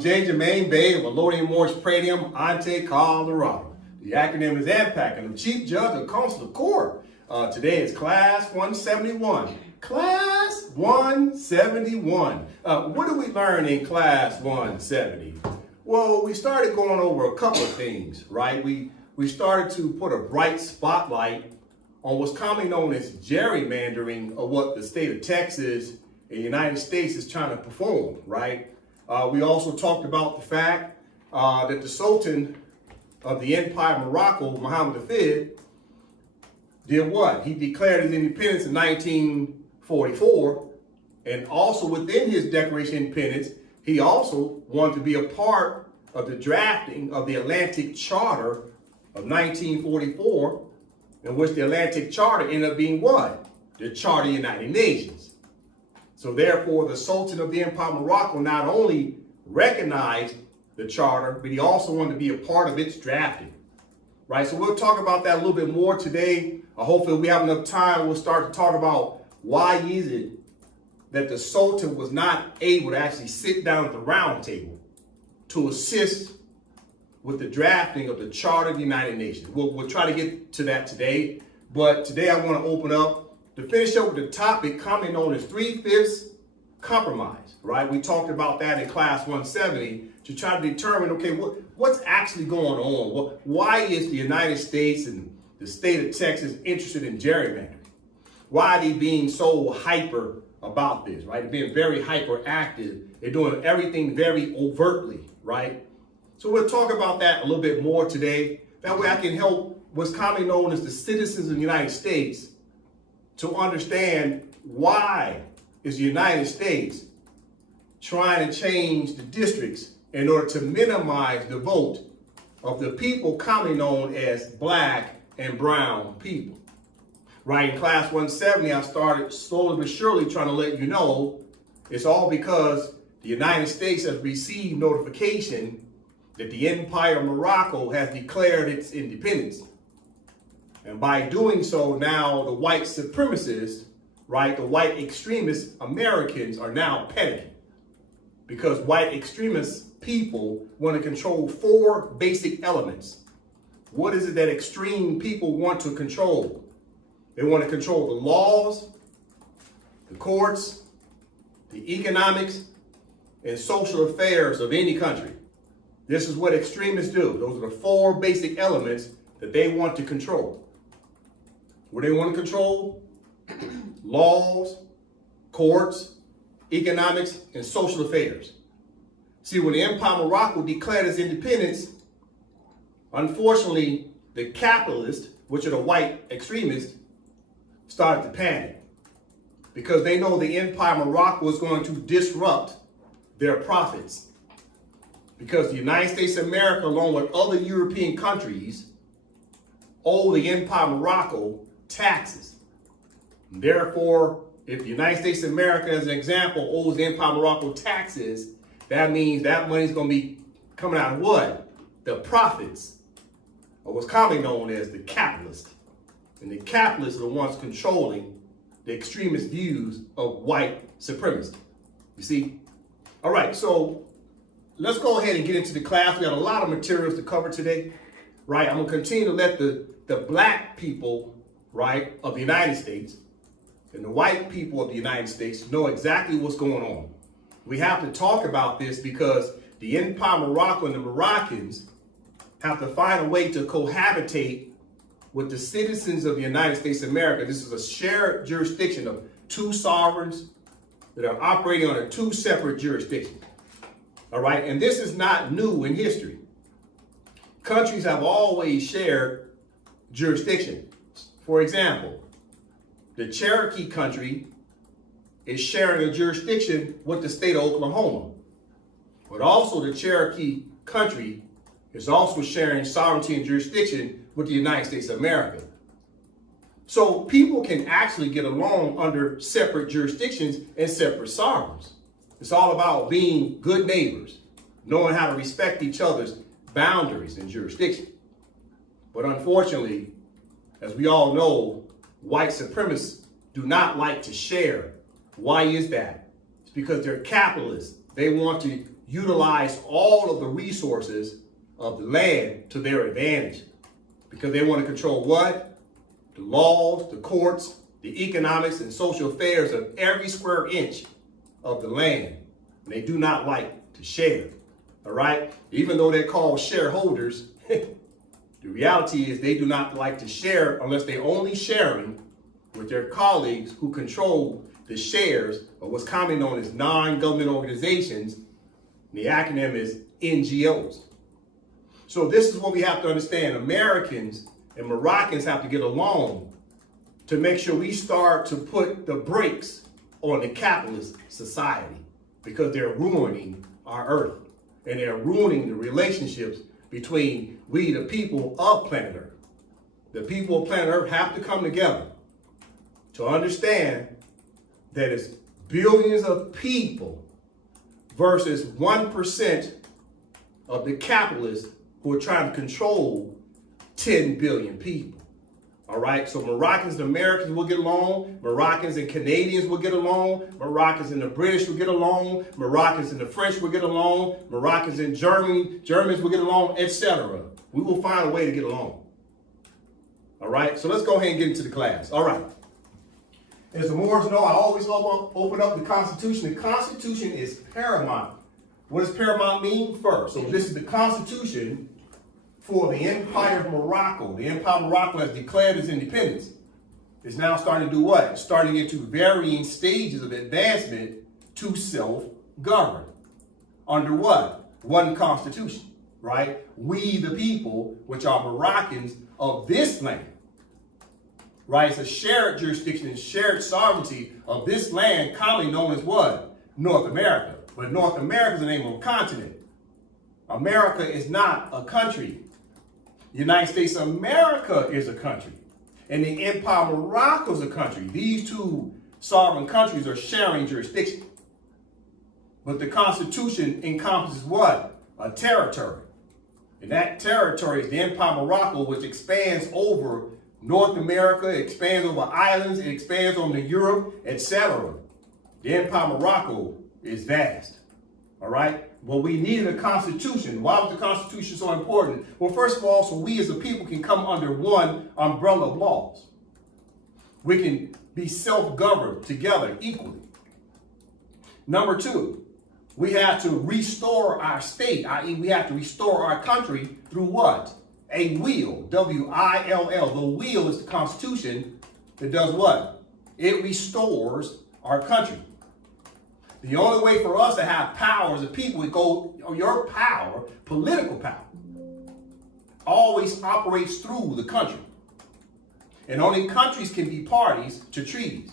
J. Jermaine Bay of Elodium Morris Pradium, Ante, Colorado. The acronym is AMPAC, and I'm Chief Judge of Consular Court. Today is Class 171. Class 171. What did we learn in Class 170? Well, we started going over a couple of things, right? We started to put a bright spotlight on what's commonly known as gerrymandering, of what the state of Texas and the United States is trying to perform, right? We also talked about the fact that the Sultan of the Empire of Morocco, Mohammed V, did what? He declared his independence in 1944, and also within his Declaration of Independence, he also wanted to be a part of the drafting of the Atlantic Charter of 1944, in which the Atlantic Charter ended up being what? The Charter of the United Nations. So therefore, the Sultan of the Empire of Morocco not only recognized the charter, but he also wanted to be a part of its drafting, right? So we'll talk about that a little bit more today. Hopefully we have enough time. We'll start to talk about why is it that the Sultan was not able to actually sit down at the round table to assist with the drafting of the Charter of the United Nations. We'll try to get to that today, but today I want to open up to finish up with the topic commonly known as 3/5 compromise, right? We talked about that in Class 170 to try to determine, okay, what's actually going on? Why is the United States and the state of Texas interested in gerrymandering? Why are they being so hyper about this, right? They're being very hyperactive. They're doing everything very overtly, right? So we'll talk about that a little bit more today. That way I can help what's commonly known as the citizens of the United States to understand why is the United States trying to change the districts in order to minimize the vote of the people commonly known as black and brown people. Right, in Class 170, I started slowly but surely trying to let you know it's all because the United States has received notification that the Empire of Morocco has declared its independence. And by doing so, now the white supremacists, right, the white extremist Americans are now panicking because white extremist people want to control 4 basic elements. What is it that extreme people want to control? They want to control the laws, the courts, the economics, and social affairs of any country. This is what extremists do. Those are the 4 basic elements that they want to control. What they want to control? Laws, courts, economics, and social affairs. See, when the Empire of Morocco declared its independence, unfortunately, the capitalists, which are the white extremists, started to panic because they know the Empire of Morocco is going to disrupt their profits. Because the United States of America, along with other European countries, owe the Empire of Morocco taxes. And therefore, if the United States of America, as an example, owes the Empire of Morocco taxes, that means that money is going to be coming out of what? The profits of what's commonly known as the capitalists. And the capitalists are the ones controlling the extremist views of white supremacy. You see? All right, so let's go ahead and get into the class. We got a lot of materials to cover today, right? I'm going to continue to let the black people, right, of the United States and the white people of the United States know exactly what's going on. We have to talk about this because the Empire of Morocco and the Moroccans have to find a way to cohabitate with the citizens of the United States of America. This is a shared jurisdiction of 2 sovereigns that are operating under 2 separate jurisdictions. All right, and this is not new in history. Countries have always shared jurisdiction. For example, the Cherokee country is sharing a jurisdiction with the state of Oklahoma. But also the Cherokee country is also sharing sovereignty and jurisdiction with the United States of America. So people can actually get along under separate jurisdictions and separate sovereigns. It's all about being good neighbors, knowing how to respect each other's boundaries and jurisdiction. But unfortunately, as we all know, white supremacists do not like to share. Why is that? It's because they're capitalists. They want to utilize all of the resources of the land to their advantage because they want to control what? The laws, the courts, the economics and social affairs of every square inch of the land. And they do not like to share, all right? Even though they're called shareholders, the reality is they do not like to share unless they're only sharing with their colleagues who control the shares of what's commonly known as non-government organizations. The acronym is NGOs. So this is what we have to understand. Americans and Moroccans have to get along to make sure we start to put the brakes on the capitalist society because they're ruining our earth and they're ruining the relationships between we, the people of planet Earth. The people of planet Earth have to come together to understand that it's billions of people versus 1% of the capitalists who are trying to control 10 billion people. All right, so Moroccans and Americans will get along. Moroccans and Canadians will get along. Moroccans and the British will get along. Moroccans and the French will get along. Moroccans and Germans will get along, etc. We will find a way to get along. All right, so let's go ahead and get into the class. All right. As the Moors know, I always open up the Constitution. The Constitution is paramount. What does paramount mean? First, so this is the Constitution for the Empire of Morocco. The Empire of Morocco has declared its independence. It's now starting to do what? It's starting into varying stages of advancement to self-govern. Under what? One constitution, right? We, the people, which are Moroccans of this land, right? It's a shared jurisdiction and shared sovereignty of this land, commonly known as what? North America. But North America is the name of a continent. America is not a country. The United States of America is a country. And the Empire of Morocco is a country. These two sovereign countries are sharing jurisdiction. But the Constitution encompasses what? A territory. And that territory is the Empire of Morocco, which expands over North America, it expands over islands, it expands over Europe, etc. The Empire of Morocco is vast. All right? Well, we needed a constitution. Why was the Constitution so important? Well, first of all, so we as a people can come under one umbrella of laws. We can be self-governed together equally. Number two, we have to restore our state, i.e. we have to restore our country through what? A will, W-I-L-L. The will is the Constitution that does what? It restores our country. The only way for us to have power as a people, your power, political power, always operates through the country. And only countries can be parties to treaties.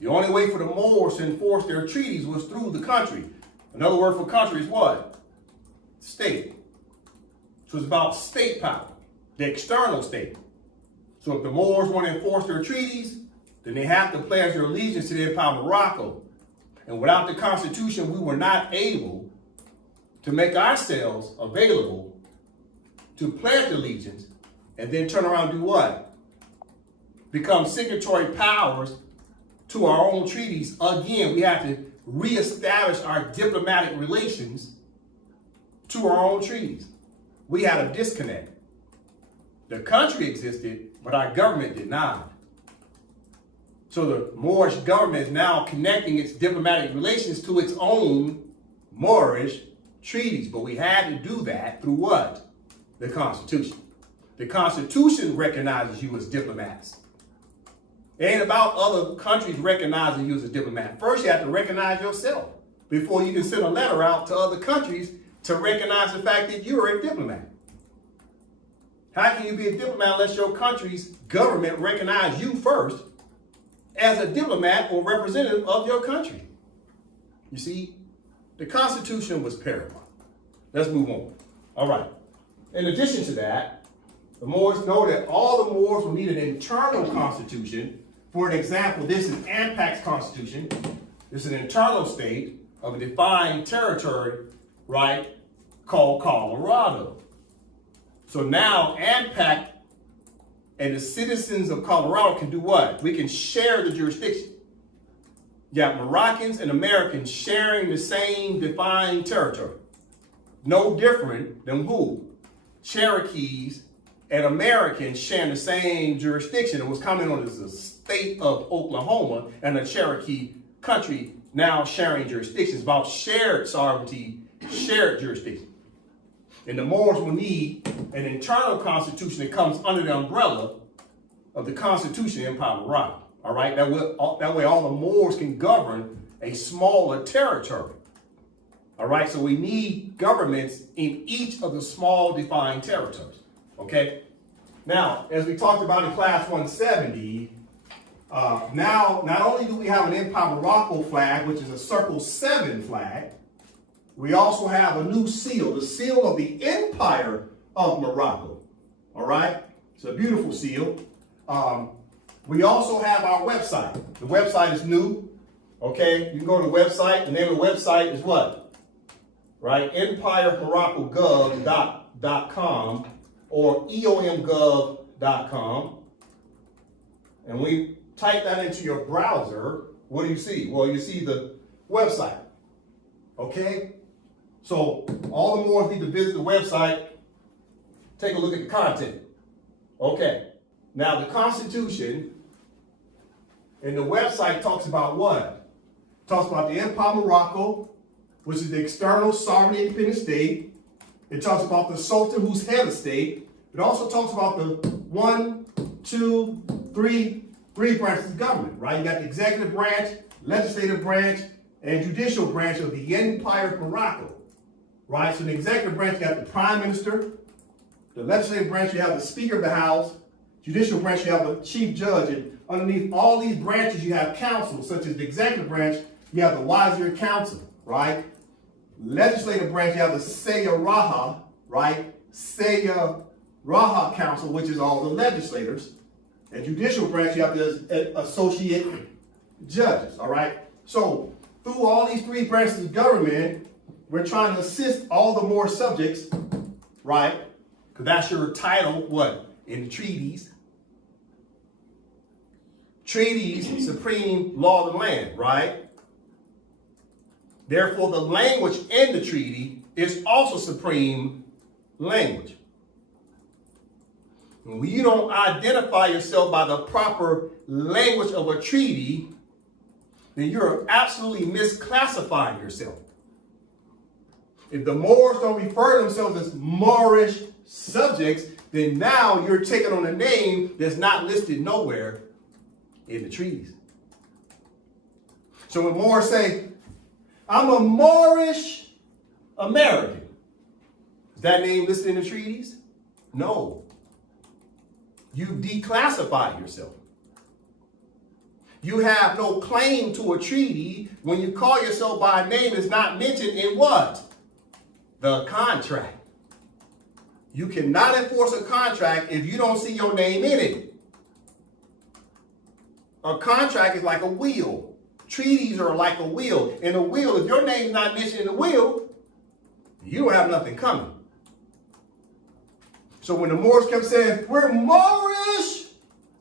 The only way for the Moors to enforce their treaties was through the country. Another word for country is what? State. So it's about state power, the external state. So if the Moors want to enforce their treaties, then they have to pledge their allegiance to the Empire of Morocco. And without the Constitution, we were not able to make ourselves available to pledge allegiance and then turn around and do what? Become signatory powers to our own treaties. Again, we have to reestablish our diplomatic relations to our own treaties. We had a disconnect. The country existed, but our government did not. So the Moorish government is now connecting its diplomatic relations to its own Moorish treaties. But we had to do that through what? The Constitution. The Constitution recognizes you as diplomats. It ain't about other countries recognizing you as a diplomat. First, you have to recognize yourself before you can send a letter out to other countries to recognize the fact that you're a diplomat. How can you be a diplomat unless your country's government recognize you first as a diplomat or representative of your country? You see, the Constitution was paramount. Let's move on. All right. In addition to that, the Moors know that all the Moors will need an internal constitution. For an example, this is AMPAC's constitution. This is an internal state of a defined territory, right, called Colorado. So now AMPAC and the citizens of Colorado can do what? We can share the jurisdiction. You have Moroccans and Americans sharing the same defined territory. No different than who? Cherokees and Americans sharing the same jurisdiction. It was coming on as the state of Oklahoma and the Cherokee country now sharing jurisdictions, about shared sovereignty, shared jurisdiction. And the Moors will need an internal constitution that comes under the umbrella of the Constitution of Empire of Morocco. All right, that way all the Moors can govern a smaller territory. All right, so we need governments in each of the small defined territories. Okay, now as we talked about in class 170, now not only do we have an Empire of Morocco flag, which is a Circle 7 flag, we also have a new seal, the seal of the Empire of Morocco. All right, it's a beautiful seal. We also have our website. The website is new. Okay, you can go to the website. The name of the website is what? Right, empiremoroccogov.com or eomgov.com. And we type that into your browser. What do you see? Well, you see the website. Okay, so all the Moors need to visit the website, take a look at the content. Okay, now the Constitution and the website talks about what? It talks about the Empire of Morocco, which is the external sovereign independent state. It talks about the Sultan, who's head of state. It also talks about the three branches of government, right? You got the executive branch, legislative branch, and judicial branch of the Empire of Morocco, right? So in the executive branch, you have the prime minister. The legislative branch, you have the speaker of the house. Judicial branch, you have the chief judge. And underneath all these branches, you have councils, such as the executive branch, you have the Wazir Council, right? Legislative branch, you have the Sayaraha, right? Sayaraha Council, which is all the legislators. And judicial branch, you have the associate judges, all right? So through all these three branches of government, we're trying to assist all the Moor subjects, right? Because that's your title, what? In the treaties. Treaties, supreme law of the land, right? Therefore, the language in the treaty is also supreme language. When you don't identify yourself by the proper language of a treaty, then you're absolutely misclassifying yourself. If the Moors don't refer to themselves as Moorish subjects, then now you're taking on a name that's not listed nowhere in the treaties. So when Moors say, I'm a Moorish American, is that name listed in the treaties? No. You declassified yourself. You have no claim to a treaty when you call yourself by a name that's not mentioned in what? The contract. You cannot enforce a contract if you don't see your name in it. A contract is like a will. Treaties are like a will. In a will, if your name's not mentioned in the will, you don't have nothing coming. So when the Moors kept saying, we're Moorish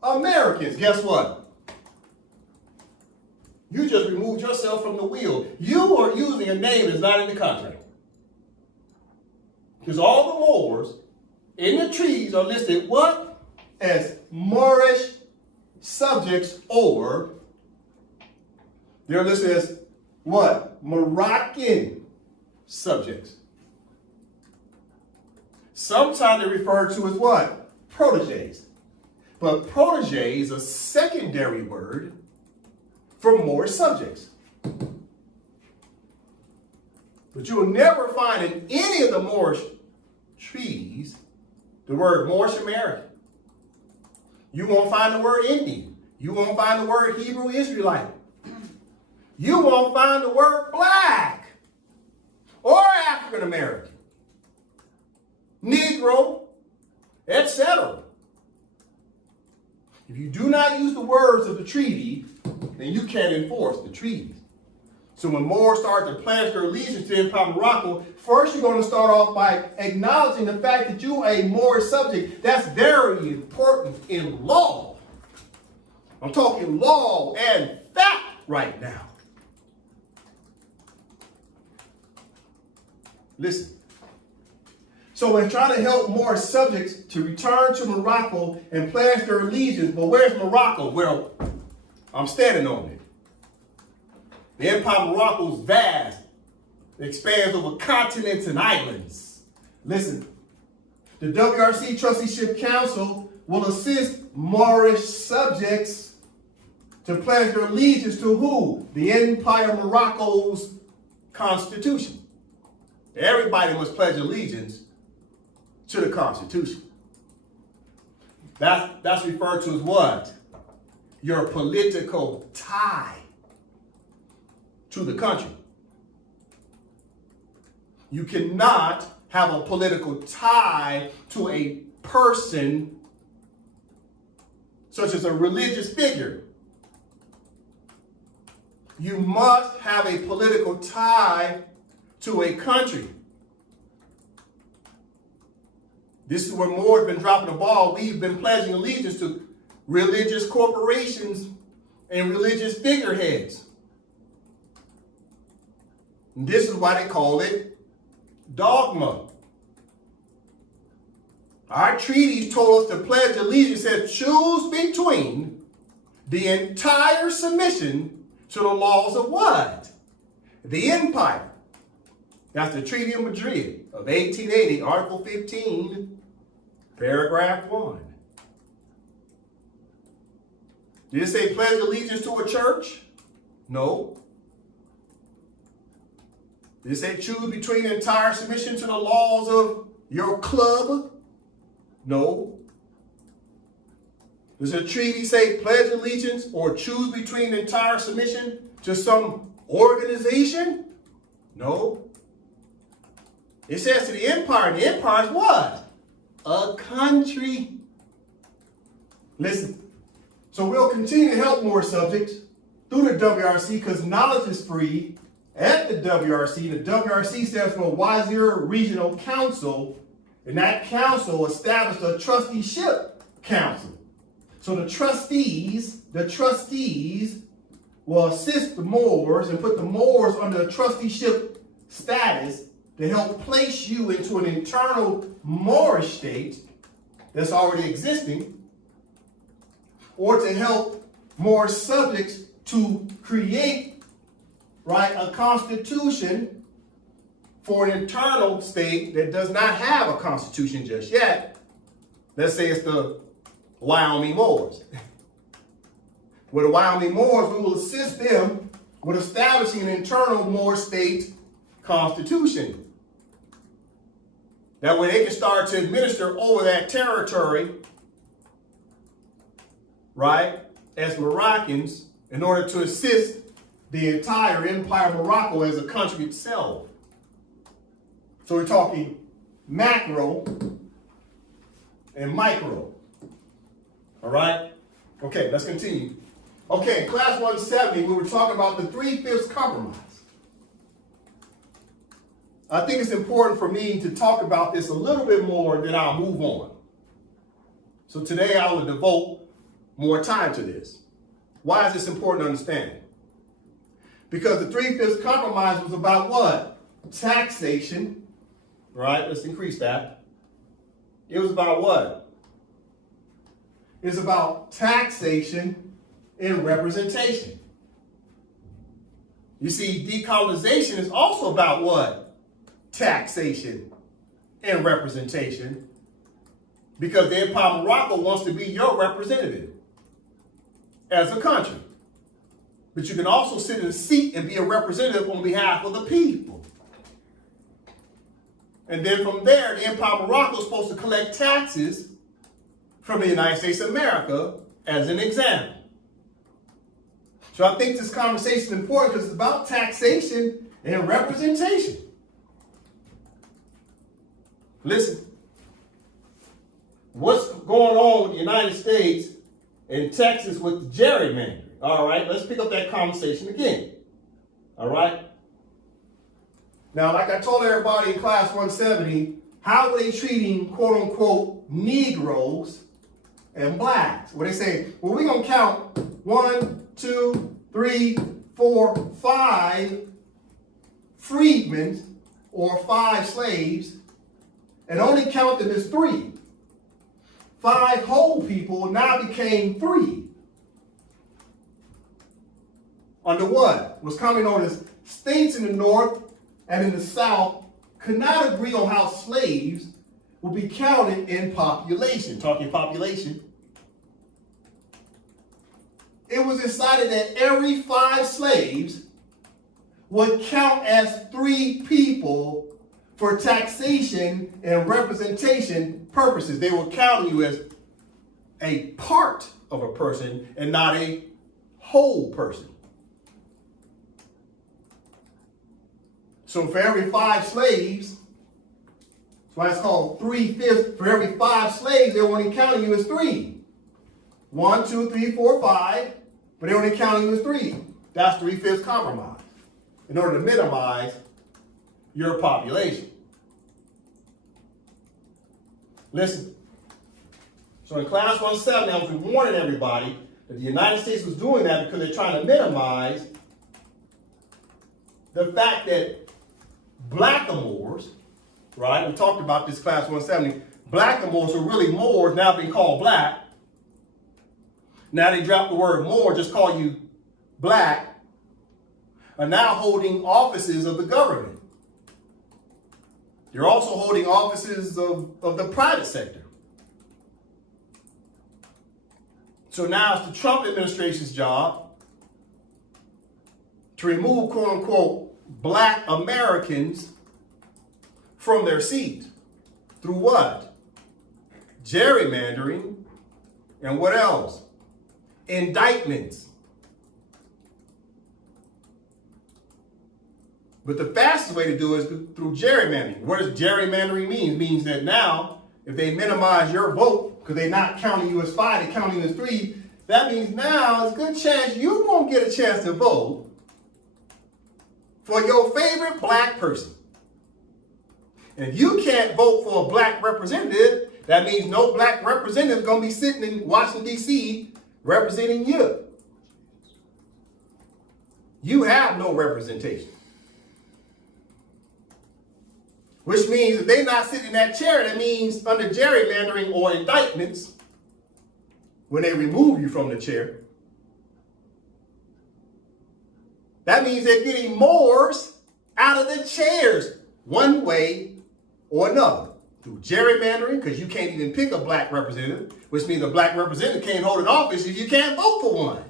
Americans, guess what? You just removed yourself from the will. You are using a name that's not in the contract. Because all the Moors in the treaties are listed what? As Moorish subjects, or they're listed as what? Moroccan subjects. Sometimes they're referred to as what? Proteges. But protege is a secondary word for Moorish subjects. But you will never find in any of the Moorish treaties the word Moorish American. You won't find the word Indian. You won't find the word Hebrew Israelite. You won't find the word black or African American, Negro, etc. If you do not use the words of the treaty, then you can't enforce the treaties. So when Moors start to pledge their allegiance to Empire of Morocco, first you're going to start off by acknowledging the fact that you are a Moorish subject. That's very important in law. I'm talking law and fact right now. Listen. So we're trying to help more subjects to return to Morocco and pledge their allegiance. But where's Morocco? Well, I'm standing on it. The Empire of Morocco is vast. It expands over continents and islands. Listen, the WRC Trusteeship Council will assist Moorish subjects to pledge their allegiance to who? The Empire of Morocco's constitution. Everybody must pledge allegiance to the Constitution. That's referred to as what? Your political tie to the country. You cannot have a political tie to a person such as a religious figure. You must have a political tie to a country. This is where Moore's been dropping the ball. We've been pledging allegiance to religious corporations and religious figureheads. And this is why they call it dogma. Our treaties told us to pledge allegiance and choose between the entire submission to the laws of what? The empire. That's the Treaty of Madrid of 1880, Article 15, Paragraph 1. Did it say pledge allegiance to a church? No. Did it say choose between entire submission to the laws of your club? No. Does a treaty say pledge allegiance or choose between entire submission to some organization? No. It says to the empire. The empire is what? A country. Listen. So we'll continue to help more subjects through the WRC because knowledge is free at the WRC. The WRC stands for Wazir Regional Council, and that council established a trusteeship council. So the trustees will assist the Moors and put the Moors under a trusteeship status to help place you into an internal Moorish state that's already existing, or to help more subjects to create, right, a constitution for an internal state that does not have a constitution just yet. Let's say it's the Wyoming Moors. With the Wyoming Moors, we will assist them with establishing an internal Moor state constitution. That way they can start to administer over that territory, right, as Moroccans in order to assist the entire Empire of Morocco as a country itself. So we're talking macro and micro. All right? Okay, let's continue. Okay, in class 170, we were talking about the 3/5 compromise. I think it's important for me to talk about this a little bit more, then I'll move on. So today I will devote more time to this. Why is this important to understand? Because the 3/5 compromise was about what? Taxation. Right? Let's increase that. It was about what? It's about taxation and representation. You see, decolonization is also about what? Taxation and representation, because the Empire of Morocco wants to be your representative as a country. But you can also sit in a seat and be a representative on behalf of the people. And then from there, the Empire of Morocco is supposed to collect taxes from the United States of America as an example. So I think this conversation is important because it's about taxation and representation. Listen, what's going on with the United States and Texas with the gerrymandering? All right, let's pick up that conversation again. All right. Now, like I told everybody in class 170, how are they treating quote unquote Negroes and blacks? Well, they say, well, we're going to count 1, 2, 3, 4, 5 freedmen or 5 slaves and only count them as 3. 5 whole people now became 3. Under what? Was commonly known as states in the North and in the South could not agree on how slaves would be counted in population. Talking population. It was decided that every 5 slaves would count as 3 people for taxation and representation purposes. They were counting you as a part of a person and not a whole person. So for every 5 slaves, that's why it's called 3/5. For every 5 slaves, they're only counting you as 3. 1, 2, 3, 4, 5, but they're only counting you as 3. That's 3/5 compromise in order to minimize your population. Listen. So in class 170, I was warning everybody that the United States was doing that because they're trying to minimize the fact that blackamoors, right? We talked about this class 170. Blackamoors are really Moors, now being called black. Now they dropped the word Moor, just call you black, are now holding offices of the government. They're also holding offices of the private sector. So now it's the Trump administration's job to remove, quote unquote, black Americans from their seat. Through what? Gerrymandering. And what else? Indictments. But the fastest way to do it is through gerrymandering. What does gerrymandering mean? It means that now, if they minimize your vote, because they're not counting you as 5, they're counting you as 3, that means now it's a good chance you won't get a chance to vote for your favorite black person. And if you can't vote for a black representative, that means no black representative is going to be sitting in Washington, D.C. representing you. You have no representation. Which means if they're not sitting in that chair, that means under gerrymandering or indictments, when they remove you from the chair, that means they're getting Moors out of the chairs one way or another. Through gerrymandering, because you can't even pick a black representative, which means a black representative can't hold an office if you can't vote for one.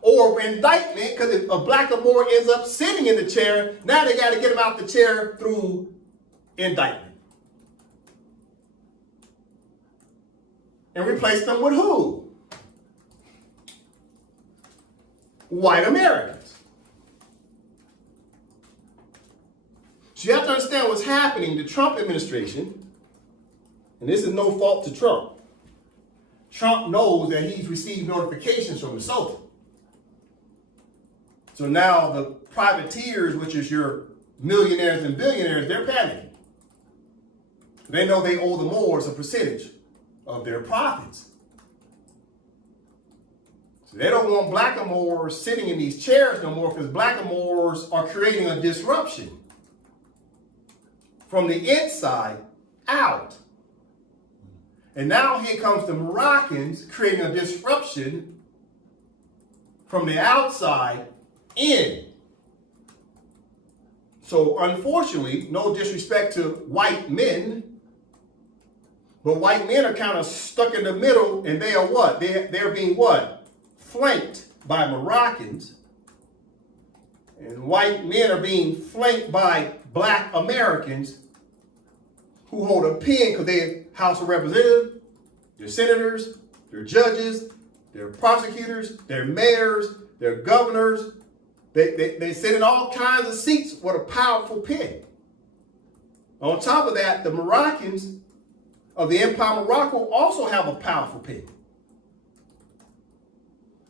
Or indictment, because if a black or more ends up sitting in the chair, now they got to get him out the chair through indictment. And replace them with who? White Americans. So you have to understand what's happening. The Trump administration, and this is no fault to Trump. Trump knows that he's received notifications from the Sultan. So now the privateers, which is your millionaires and billionaires, they're panicking. They know they owe the Moors a percentage of their profits. So they don't want blackamoors sitting in these chairs no more, because blackamoors are creating a disruption from the inside out. And now here comes the Moroccans creating a disruption from the outside in. So unfortunately, no disrespect to white men, but white men are kind of stuck in the middle, and they are what? They're being what? Flanked by Moroccans. And white men are being flanked by black Americans who hold a pen because they're House of Representatives, they're senators, they're judges, they're prosecutors, they're mayors, they're governors. They sit in all kinds of seats with a powerful pen. On top of that, the Moroccans of the Empire of Morocco also have a powerful pen.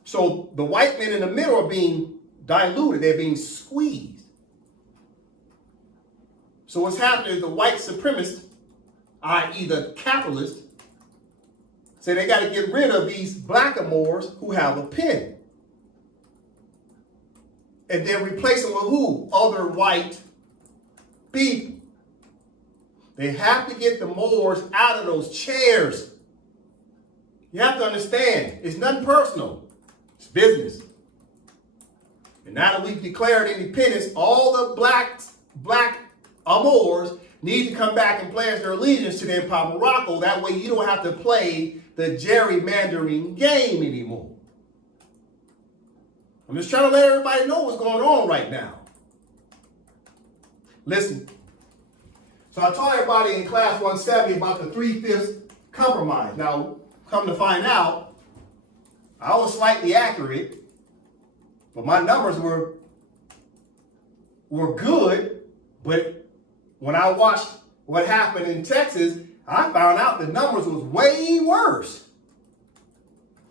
So the white men in the middle are being diluted. They're being squeezed. So what's happening is the white supremacists, i.e. the capitalists, say they got to get rid of these blackamoors who have a pen. And then replace them with who? Other white people. They have to get the Moors out of those chairs. You have to understand, it's nothing personal. It's business. And now that we've declared independence, all the black Moors need to come back and pledge their allegiance to the Empire of Morocco. That way you don't have to play the gerrymandering game anymore. I'm just trying to let everybody know what's going on right now. Listen. So I taught everybody in class 170 about the 3/5 compromise. Now, come to find out, I was slightly accurate, but my numbers were good. But when I watched what happened in Texas, I found out the numbers was way worse.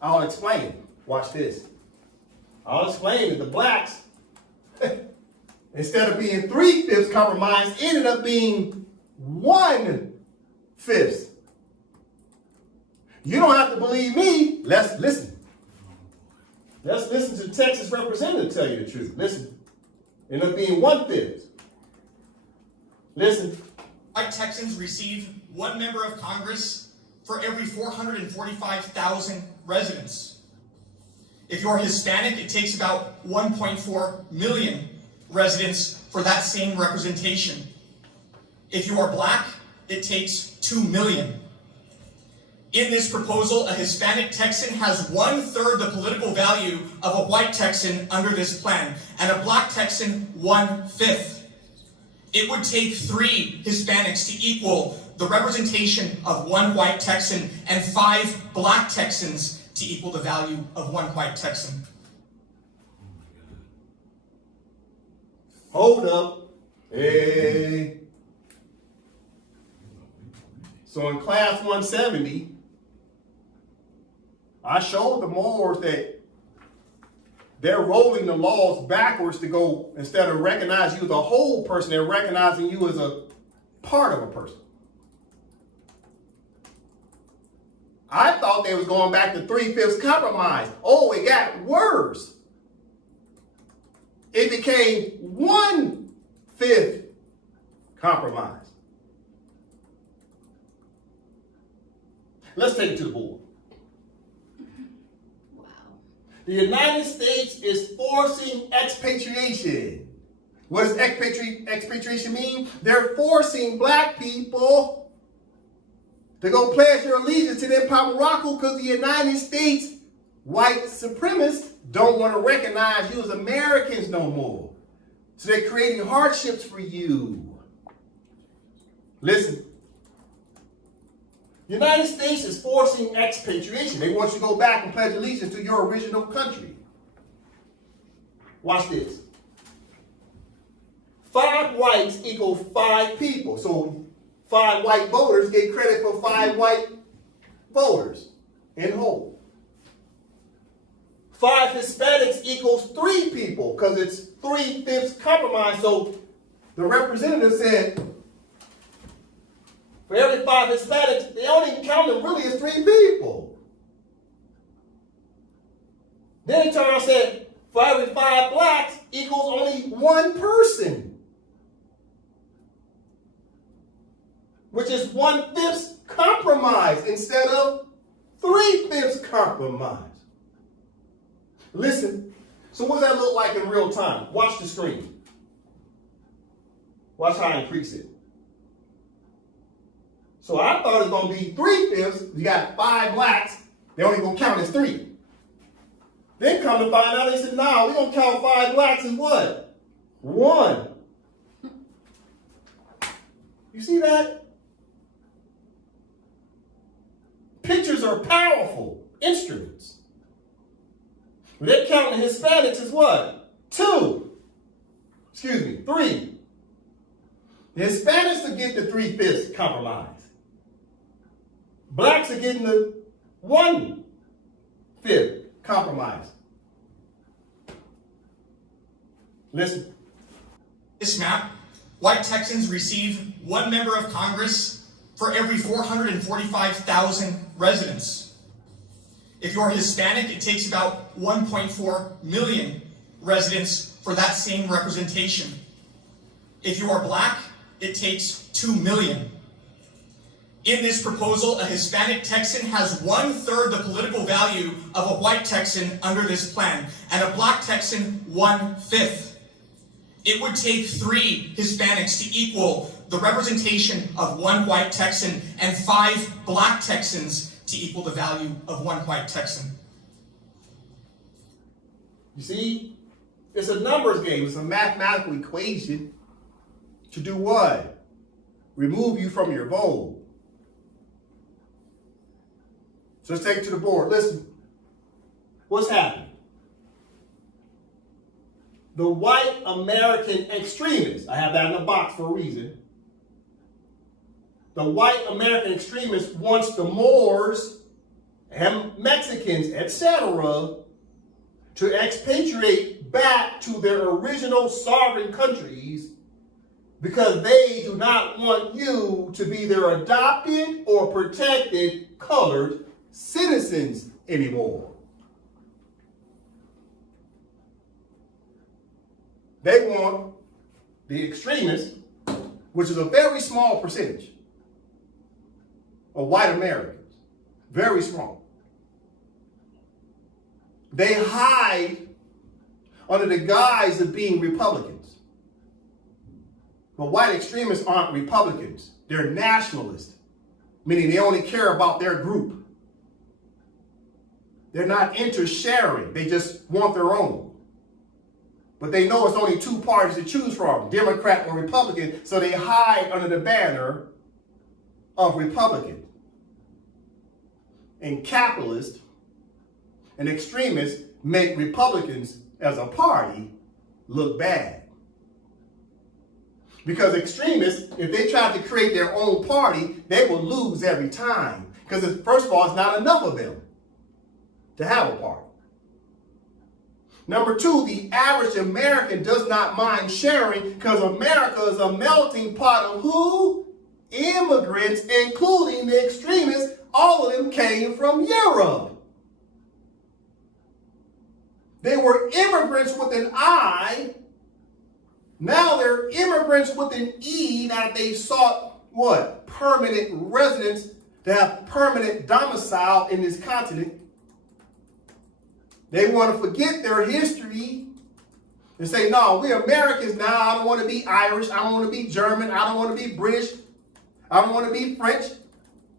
I'll explain. Watch this. I'll explain that the blacks, instead of being 3/5 compromise, ended up being 1/5. You don't have to believe me. Let's listen. Let's listen to the Texas representative tell you the truth. Listen. Ended up being 1/5. Listen. White Texans receive one member of Congress for every 445,000 residents. If you're Hispanic, it takes about 1.4 million residents for that same representation. If you are black, it takes 2 million. In this proposal, a Hispanic Texan has 1/3 the political value of a white Texan under this plan, and a black Texan 1/5. It would take 3 Hispanics to equal the representation of 1 white Texan and 5 black Texans to equal the value of 1 white Texan. Hold up. Hey. So in class 170, I showed the Moors that they're rolling the laws backwards to go, instead of recognizing you as a whole person, they're recognizing you as a part of a person. I thought they was going back to 3/5 compromise. Oh, it got worse. It became 1/5 compromise. Let's take it to the board. Wow. The United States is forcing expatriation. What does expatriation mean? They're forcing black people to go pledge their allegiance to the Empire of Morocco because the United States white supremacists don't want to recognize you as Americans no more. So they're creating hardships for you. Listen. The United States is forcing expatriation. They want you to go back and pledge allegiance to your original country. Watch this. 5 whites equal 5 people. So 5 white voters get credit for 5 white voters in whole. 5 Hispanics equals 3 people because it's 3/5 compromise. So the representative said, for every 5 Hispanics, they don't even count them really as 3 people. Then he turned around and said, for every 5 blacks equals only 1 person. Which is 1/5 compromise instead of 3/5 compromise. Listen, so what does that look like in real time? Watch the screen. Watch how I increase it. So I thought it was going to be 3/5. You got 5 blacks. They only going to count as 3. Then come to find out, they said, no, we're going to count 5 blacks as what? 1. You see that? Pictures are powerful instruments. They're counting Hispanics as what? 2. 3. The Hispanics are getting the 3/5 compromise. Blacks are getting the 1/5 compromise. Listen. This map, white Texans receive 1 member of Congress for every 445,000 residents. If you're Hispanic, it takes about 1.4 million residents for that same representation. If you are black, it takes 2 million. In this proposal, a Hispanic Texan has 1/3 the political value of a white Texan under this plan, and a black Texan 1/5. It would take 3 Hispanics to equal the representation of 1 white Texan and 5 black Texans to equal the value of 1 white Texan. You see, it's a numbers game. It's a mathematical equation to do what? Remove you from your vote. So let's take it to the board. Listen, what's happening? The White American Extremist, I have that in a box for a reason. The White American Extremist wants the Moors and Mexicans, etc., to expatriate back to their original sovereign countries because they do not want you to be their adopted or protected colored citizens anymore. They want the extremists, which is a very small percentage of white Americans, very small. They hide under the guise of being Republicans. But white extremists aren't Republicans. They're nationalists, meaning they only care about their group. They're not inter-sharing. They just want their own. But they know it's only 2 parties to choose from, Democrat or Republican, so they hide under the banner of Republican. And capitalists and extremists make Republicans as a party look bad. Because extremists, if they try to create their own party, they will lose every time. Because first of all, it's not enough of them to have a party. Number 2, the average American does not mind sharing because America is a melting pot of who? Immigrants, including the extremists. All of them came from Europe. They were immigrants with an I. Now they're immigrants with an E. Now they sought what? Permanent residence, to have permanent domicile in this continent. They want to forget their history and say, no, we're Americans now. I don't want to be Irish. I don't want to be German. I don't want to be British. I don't want to be French.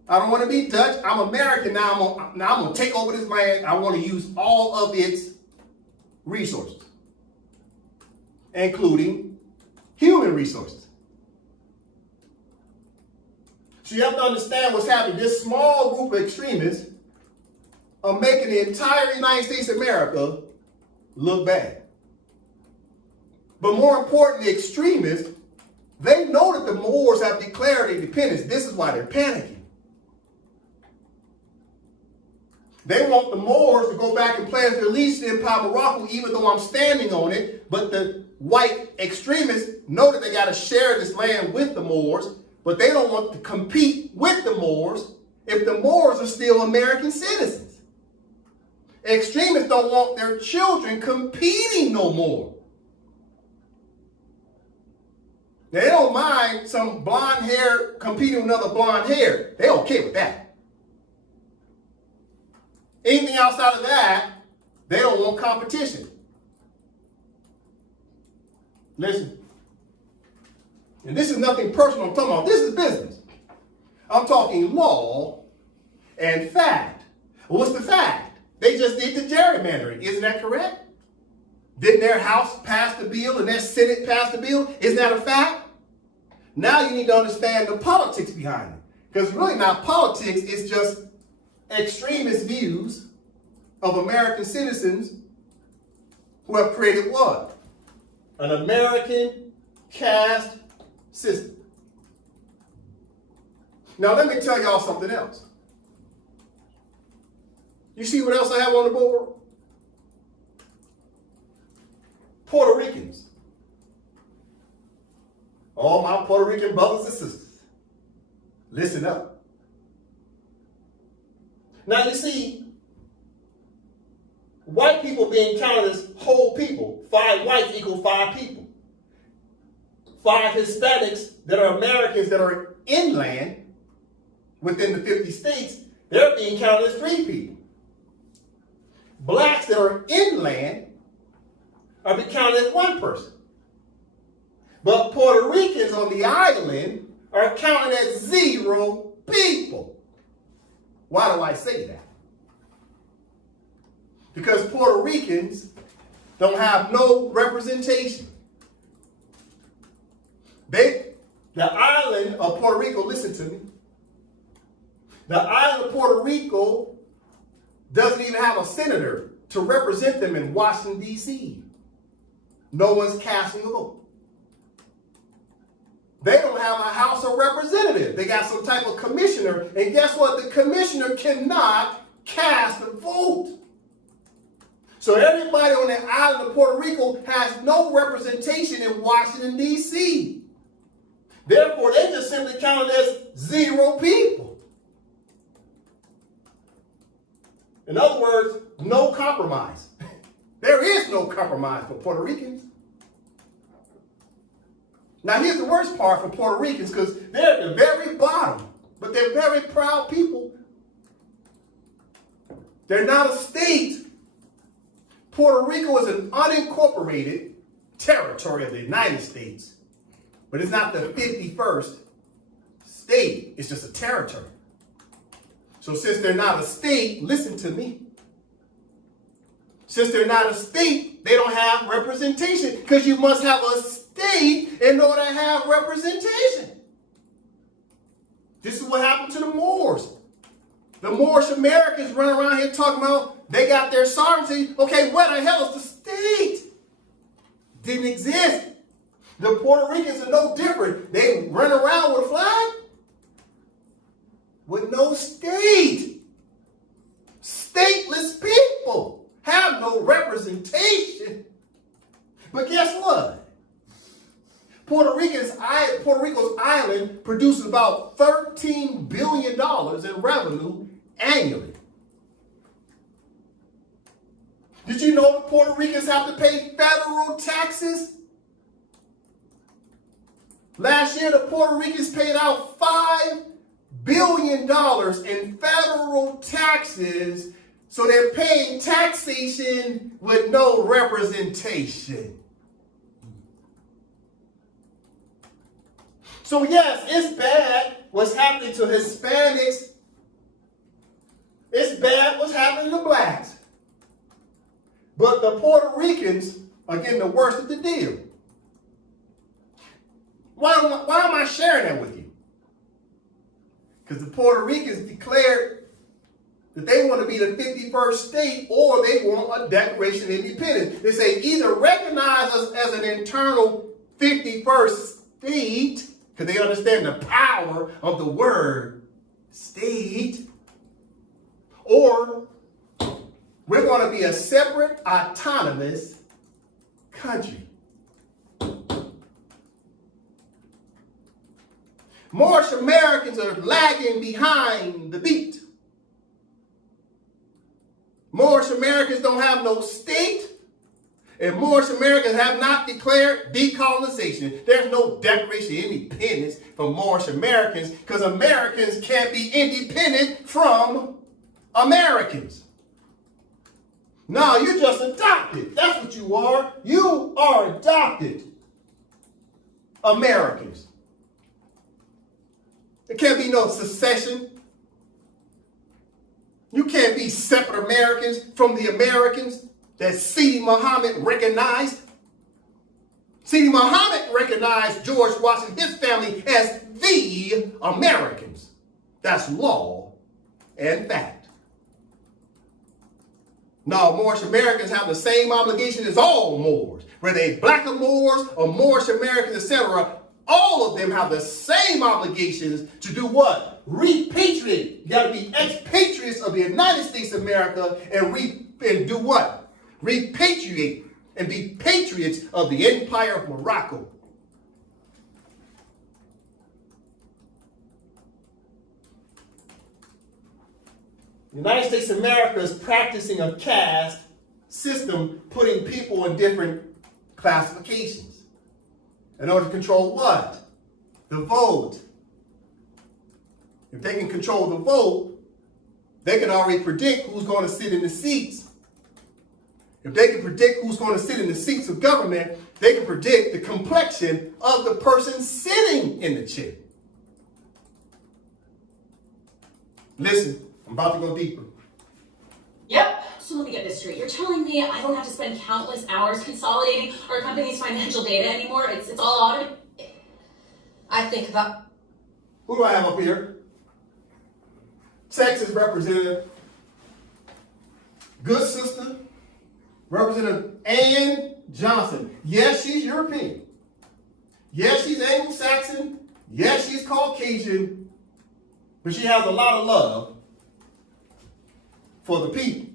I don't want to be Dutch. I'm American now. I'm going to take over this land. I want to use all of its resources, including human resources. So you have to understand what's happening. This small group of extremists are making the entire United States of America look bad. But more importantly, extremists, they know that the Moors have declared independence. This is why they're panicking. They want the Moors to go back and pledge their allegiance to Empire Morocco, even though I'm standing on it. But the white extremists know that they got to share this land with the Moors, but they don't want to compete with the Moors if the Moors are still American citizens. Extremists don't want their children competing no more. They don't mind some blonde hair competing with another blonde hair. They okay with that. Anything outside of that, they don't want competition. Listen, and this is nothing personal I'm talking about. This is business. I'm talking law and fact. What's the fact? They just did the gerrymandering. Isn't that correct? Didn't their House pass the bill and their Senate pass the bill? Isn't that a fact? Now you need to understand the politics behind it. Because really not politics, it's just extremist views of American citizens who have created what? An American caste system. Now let me tell y'all something else. You see what else I have on the board? Puerto Ricans. All my Puerto Rican brothers and sisters, listen up. Now you see, white people being counted as whole people. 5 whites equal 5 people. 5 Hispanics that are Americans that are inland within the 50 states, they're being counted as 3 people. Blacks that are inland are being counted as 1 person. But Puerto Ricans on the island are counted as 0 people. Why do I say that? Because Puerto Ricans don't have no representation. The island of Puerto Rico, listen to me. The island of Puerto Rico doesn't even have a senator to represent them in Washington, D.C. No one's casting a vote. They don't have a House of Representatives. They got some type of commissioner, and guess what? The commissioner cannot cast a vote. So everybody on the island of Puerto Rico has no representation in Washington, D.C. Therefore, they just simply counted as 0 people. In other words, no compromise. There is no compromise for Puerto Ricans. Now, here's the worst part for Puerto Ricans, because they're at the very bottom, but they're very proud people. They're not a state. Puerto Rico is an unincorporated territory of the United States, but it's not the 51st state. It's just a territory. So since they're not a state, listen to me. Since they're not a state, they don't have representation, because you must have a state in order to have representation. This is what happened to the Moors. The Moorish Americans run around here talking about they got their sovereignty. Okay, where the hell is the state? Didn't exist. The Puerto Ricans are no different. They run around with a flag with no state. Stateless people have no representation. But guess what? Puerto Rico's island produces about $13 billion in revenue annually. Did you know the Puerto Ricans have to pay federal taxes? Last year, the Puerto Ricans paid out $5 billion in federal taxes, so they're paying taxation with no representation. So yes, it's bad what's happening to Hispanics. It's bad what's happening to blacks. But the Puerto Ricans are getting the worst of the deal. Why am I sharing that with you? Because the Puerto Ricans declared that they want to be the 51st state, or they want a Declaration of Independence. They say either recognize us as an internal 51st state, because they understand the power of the word state, or we're going to be a separate, autonomous country. Moorish Americans are lagging behind the beat. Moorish Americans don't have no state, and Moorish Americans have not declared decolonization. There's no Declaration of Independence for Moorish Americans, because Americans can't be independent from Americans. No, you're just adopted. That's what you are. You are adopted Americans. There can't be no secession. You can't be separate Americans from the Americans that Sidi Muhammad recognized. Sidi Muhammad recognized George Washington, his family, as the Americans. That's law and fact. No, Moorish Americans have the same obligation as all Moors, whether they black Moors or Moorish Americans, etc. All of them have the same obligations to do what? Repatriate. You got to be expatriates of the United States of America and do what? Repatriate and be patriots of the Empire of Morocco. The United States of America is practicing a caste system, putting people in different classifications. in order to control what? The vote. If they can control the vote, they can already predict who's going to sit in the seats. If they can predict who's going to sit in the seats of government, they can predict the complexion of the person sitting in the chair. Listen, I'm about to go deeper. Yep. So let me get this straight. You're telling me I don't have to spend countless hours consolidating our company's financial data anymore? It's all automated? I think about... Who do I have up here? Texas Representative, good sister, Representative Ann Johnson. Yes, she's European. Yes, she's Anglo-Saxon. Yes, she's Caucasian. But she has a lot of love for the people.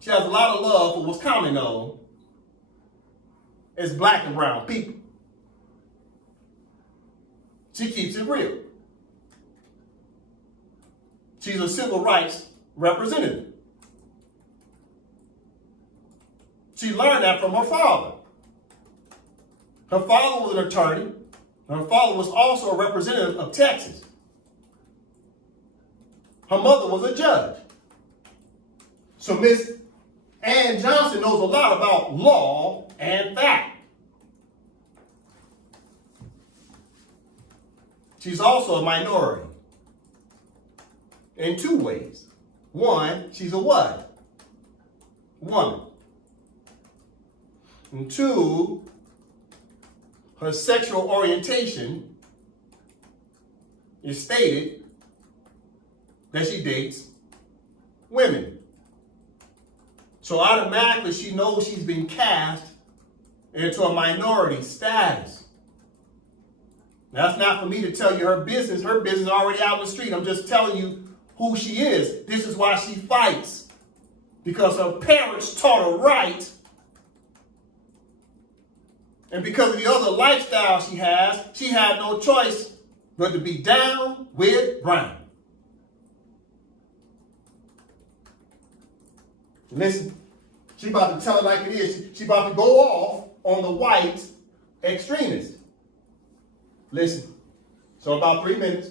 She has a lot of love for what's commonly known as black and brown people. She keeps it real. She's a civil rights representative. She learned that from her father. Her father was an attorney. Her father was also a representative of Texas. Her mother was a judge. So Miss Ann Johnson knows a lot about law and fact. She's also a minority in two ways. One, she's a what? Woman. And two, her sexual orientation is stated that she dates women. So automatically she knows she's been cast into a minority status. That's not for me to tell you her business. Her business is already out in the street. I'm just telling you who she is. This is why she fights. Because her parents taught her right. And because of the other lifestyle she had no choice but to be down with brown. Listen, she about to tell it like it is. She about to go off on the white extremist. Listen, so about 3 minutes.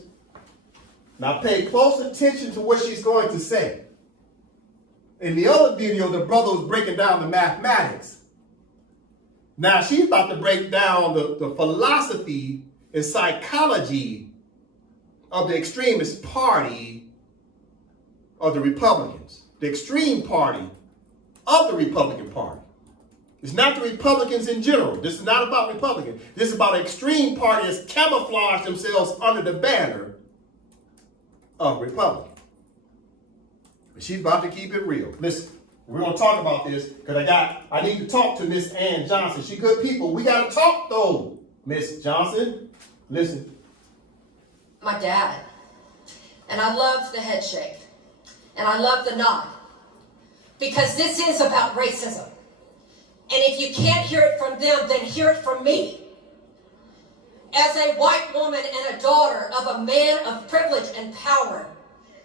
Now pay close attention to what she's going to say. In the other video, the brother was breaking down the mathematics. Now she's about to break down the philosophy and psychology of the extremist party of the Republicans. The extreme party of the Republican Party. It's not the Republicans in general. This is not about Republicans. This is about an extreme party that's camouflaged themselves under the banner of Republican. But she's about to keep it real. Listen, we're going to talk about this because I need to talk to Miss Ann Johnson. She good people. We got to talk though. Miss Johnson, listen. My dad. And I love the head shake. And I love the nod. Because this is about racism. And if you can't hear it from them, then hear it from me. As a white woman and a daughter of a man of privilege and power,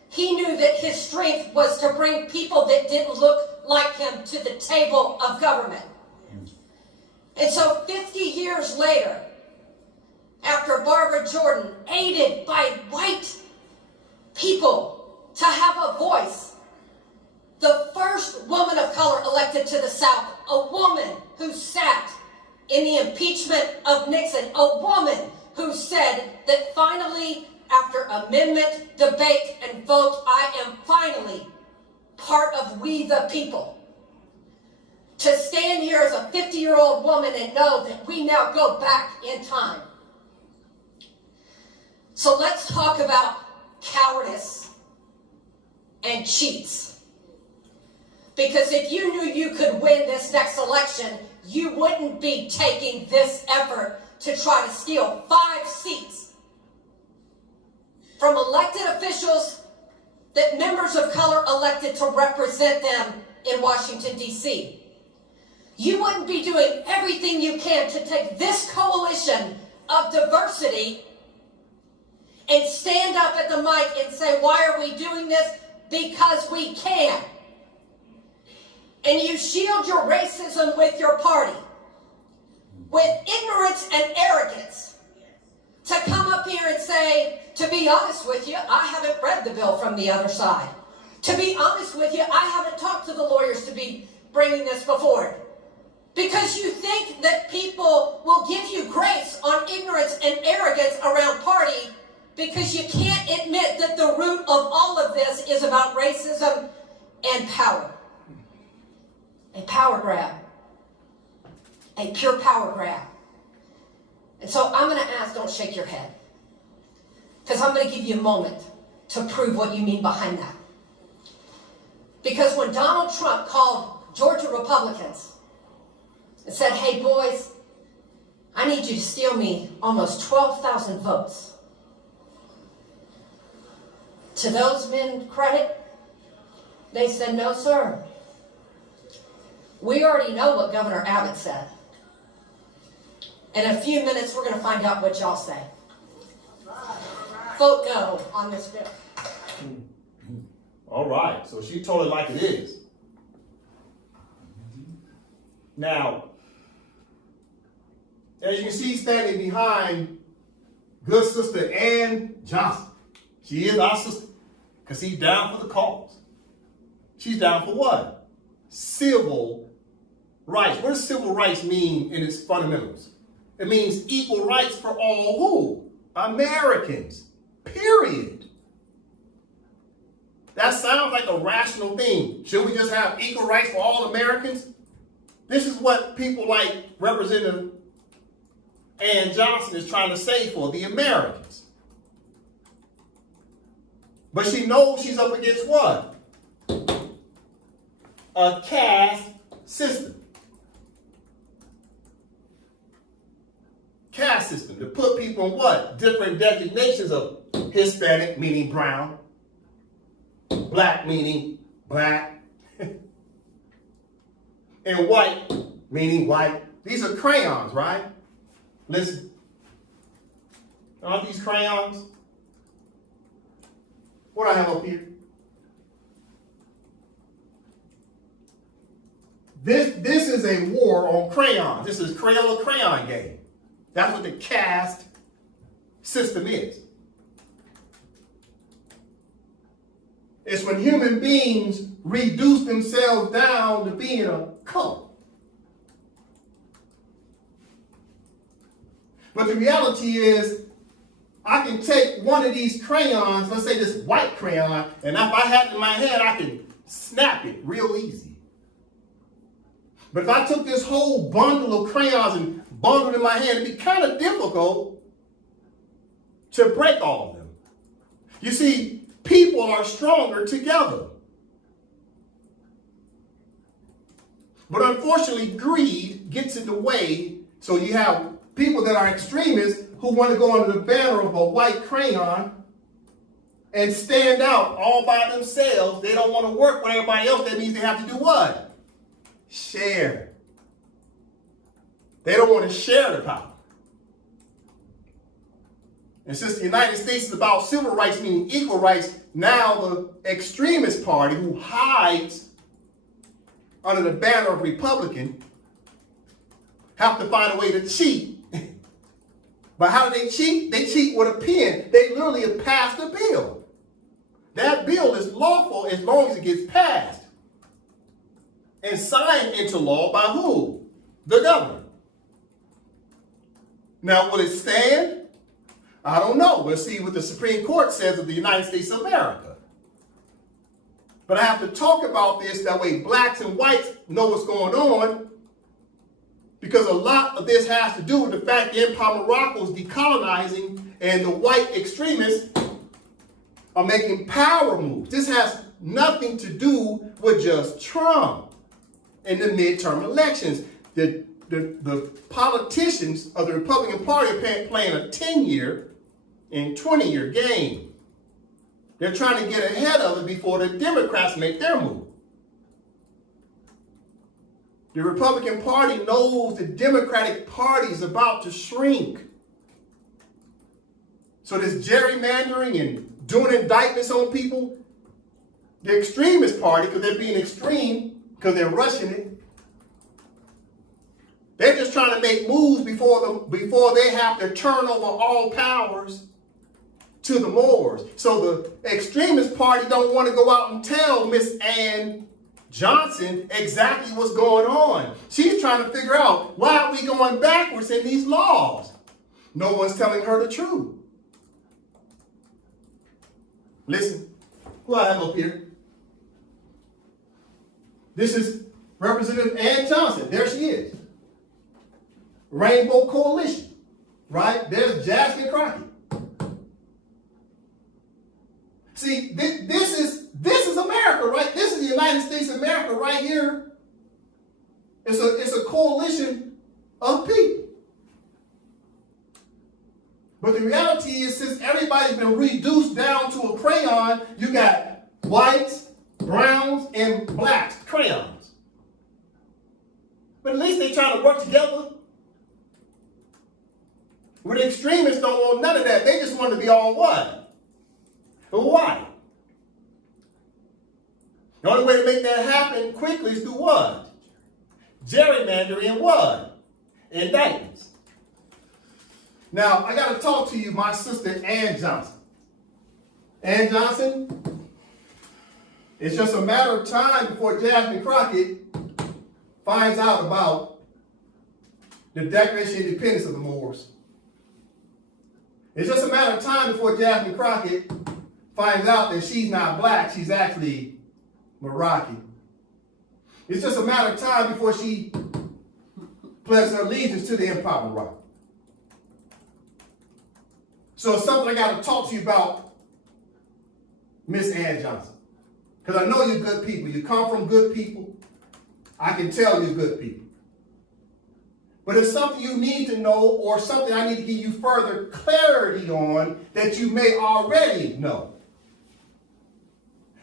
he knew that his strength was to bring people that didn't look like him to the table of government. And so 50 years later, after Barbara Jordan, aided by white people to have a voice, the first woman of color elected to the South, a woman who sat in the impeachment of Nixon, a woman who said that finally, after amendment, debate, and vote, I am finally part of we the people. To stand here as a 50-year-old woman and know that we now go back in time. So let's talk about cowardice and cheats. Because if you knew you could win this next election, you wouldn't be taking this effort to try to steal 5 seats from elected officials that members of color elected to represent them in Washington, D.C. You wouldn't be doing everything you can to take this coalition of diversity and stand up at the mic and say, why are we doing this? Because we can. And you shield your racism with your party. with ignorance and arrogance to come up here and say, to be honest with you, I haven't read the bill from the other side. To be honest with you, I haven't talked to the lawyers to be bringing this before. Because you think that people will give you grace on ignorance and arrogance around party because you can't admit that the root of all of this is about racism and power. A power grab. A pure power grab. And so I'm going to ask, don't shake your head. Because I'm going to give you a moment to prove what you mean behind that. Because when Donald Trump called Georgia Republicans and said, hey boys, I need you to steal me almost 12,000 votes. To those men credit, they said, no sir. We already know what Governor Abbott said. In a few minutes, we're going to find out what y'all say. Vote no on this bill. All right, so she told it like it is. Now, as you can see, standing behind good sister Ann Johnson, she is our sister, because she's down for the cause. She's down for what? Civil rights. What does civil rights mean in its fundamentals? It means equal rights for all who? Americans, period. That sounds like a rational thing. Should we just have equal rights for all Americans? This is what people like Representative Ann Johnson is trying to say for the Americans. But she knows she's up against what? A caste system. Caste system to put people in what? Different designations of Hispanic, meaning brown, black, meaning black, and white, meaning white. These are crayons, right? Listen. Aren't these crayons? What do I have up here? This is a war on crayons. This is Crayon game. That's what the caste system is. It's when human beings reduce themselves down to being a color. But the reality is, I can take one of these crayons, let's say this white crayon, and if I had it in my hand, I can snap it real easy. But if I took this whole bundle of crayons and bundled it in my hand, it'd be kind of difficult to break all of them. You see, people are stronger together. But unfortunately, greed gets in the way, so you have people that are extremists who want to go under the banner of a white crayon and stand out all by themselves. They don't want to work with everybody else. That means they have to do what? Share. They don't want to share the power. And since the United States is about civil rights, meaning equal rights, now the extremist party who hides under the banner of Republican have to find a way to cheat. But how do they cheat? They cheat with a pen. They literally have passed a bill. That bill is lawful as long as it gets passed and signed into law by who? The governor. Now, will it stand? I don't know. We'll see what the Supreme Court says of the United States of America. But I have to talk about this, that way blacks and whites know what's going on, because a lot of this has to do with the fact that Empire Morocco is decolonizing and the white extremists are making power moves. This has nothing to do with just Trump in the midterm elections. The politicians of the Republican Party are playing a 10-year and 20-year game. They're trying to get ahead of it before the Democrats make their move. The Republican Party knows the Democratic Party is about to shrink. So this gerrymandering and doing indictments on people, the extremist party, because they're being extreme, because they're rushing it, They're just trying to make moves before they have to turn over all powers to the Moors. So the extremist party don't want to go out and tell Miss Ann Johnson exactly what's going on. She's trying to figure out, why are we going backwards in these laws? No one's telling her the truth. Listen, who I have up here? This is Representative Ann Johnson. There she is. Rainbow Coalition, right? There's Jasmine Crockett. See, this is America, right? This is the United States of America right here. It's a coalition of people. But the reality is, since everybody's been reduced down to a crayon, you got whites, browns, and blacks, crayons. But at least they're trying to work together. Where the extremists don't want none of that. They just want to be all one. But why? The only way to make that happen quickly is through what? Gerrymandering and what? Indictments. Now, I got to talk to you, my sister Ann Johnson. Ann Johnson, it's just a matter of time before Jasmine Crockett finds out about the Declaration of Independence of the Moors. It's just a matter of time before Jasmine Crockett finds out that she's not black, she's actually Moroccan. It's just a matter of time before she pledges her allegiance to the Empire of Morocco. So it's something I got to talk to you about, Miss Ann Johnson. Because I know you're good people. You come from good people. I can tell you're good people. But it's something you need to know, or something I need to give you further clarity on that you may already know.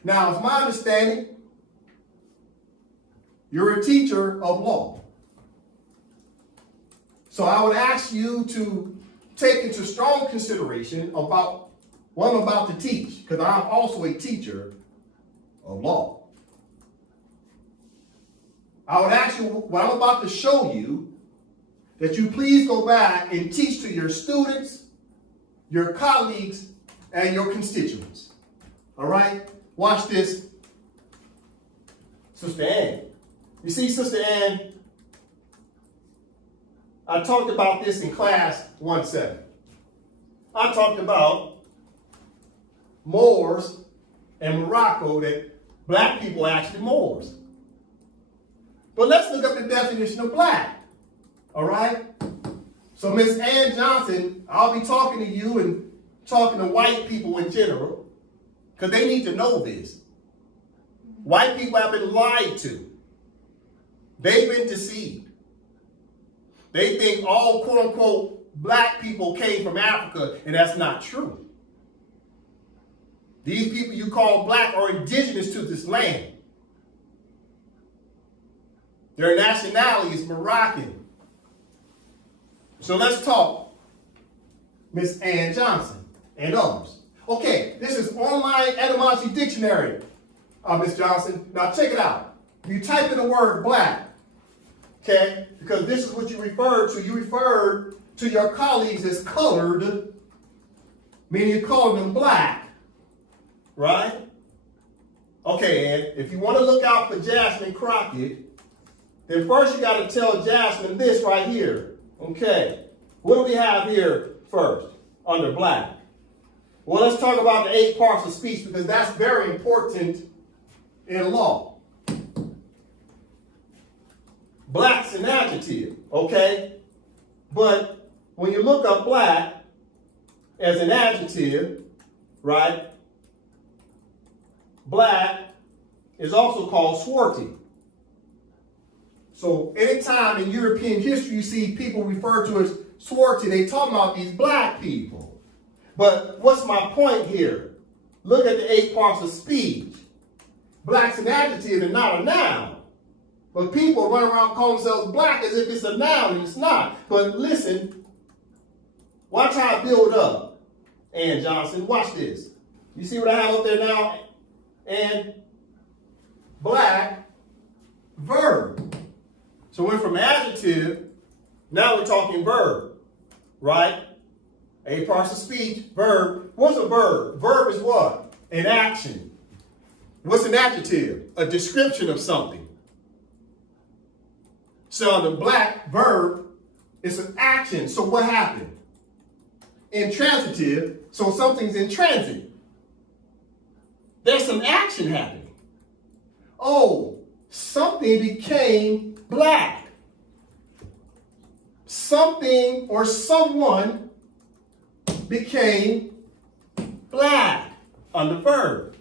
Now, it's my understanding you're a teacher of law. So I would ask you to take into strong consideration about what I'm about to teach, because I'm also a teacher of law. I would ask you what I'm about to show you, that you please go back and teach to your students, your colleagues, and your constituents. All right? Watch this. Sister Ann. You see, Sister Ann, I talked about this in class 1-7. I talked about Moors and Morocco, that black people are actually Moors. But let's look up the definition of black. All right? So Miss Ann Johnson, I'll be talking to you and talking to white people in general, because they need to know this. White people have been lied to. They've been deceived. They think all quote-unquote black people came from Africa, and that's not true. These people you call black are indigenous to this land. Their nationality is Moroccan. So let's talk Miss Ann Johnson and others. Okay, this is online etymology dictionary, Miss Johnson. Now check it out. You type in the word black, okay, because this is what you refer to. You refer to your colleagues as colored, meaning you call them black, right? Okay, Ann, if you want to look out for Jasmine Crockett, then first you got to tell Jasmine this right here. Okay, what do we have here first under black? Well, let's talk about the 8 parts of speech, because that's very important in law. Black's an adjective, okay? But when you look up black as an adjective, right, black is also called swarthy. So anytime in European history you see people referred to as swarthy, they talk about these black people. But what's my point here? Look at the 8 parts of speech. Black's an adjective and not a noun. But people run around calling themselves black as if it's a noun, and it's not. But listen, watch how I build up, Ann Johnson. Watch this. You see what I have up there now? And black, verb. So we went from adjective Now we're talking verb, right? A parts of speech, verb. What's a verb? Verb is what? An action. What's an adjective? A description of something. So the black verb is an action. So what happened? Intransitive, so something's in transit. There's some action happening. Oh, something became black. Something or someone became black on the verb.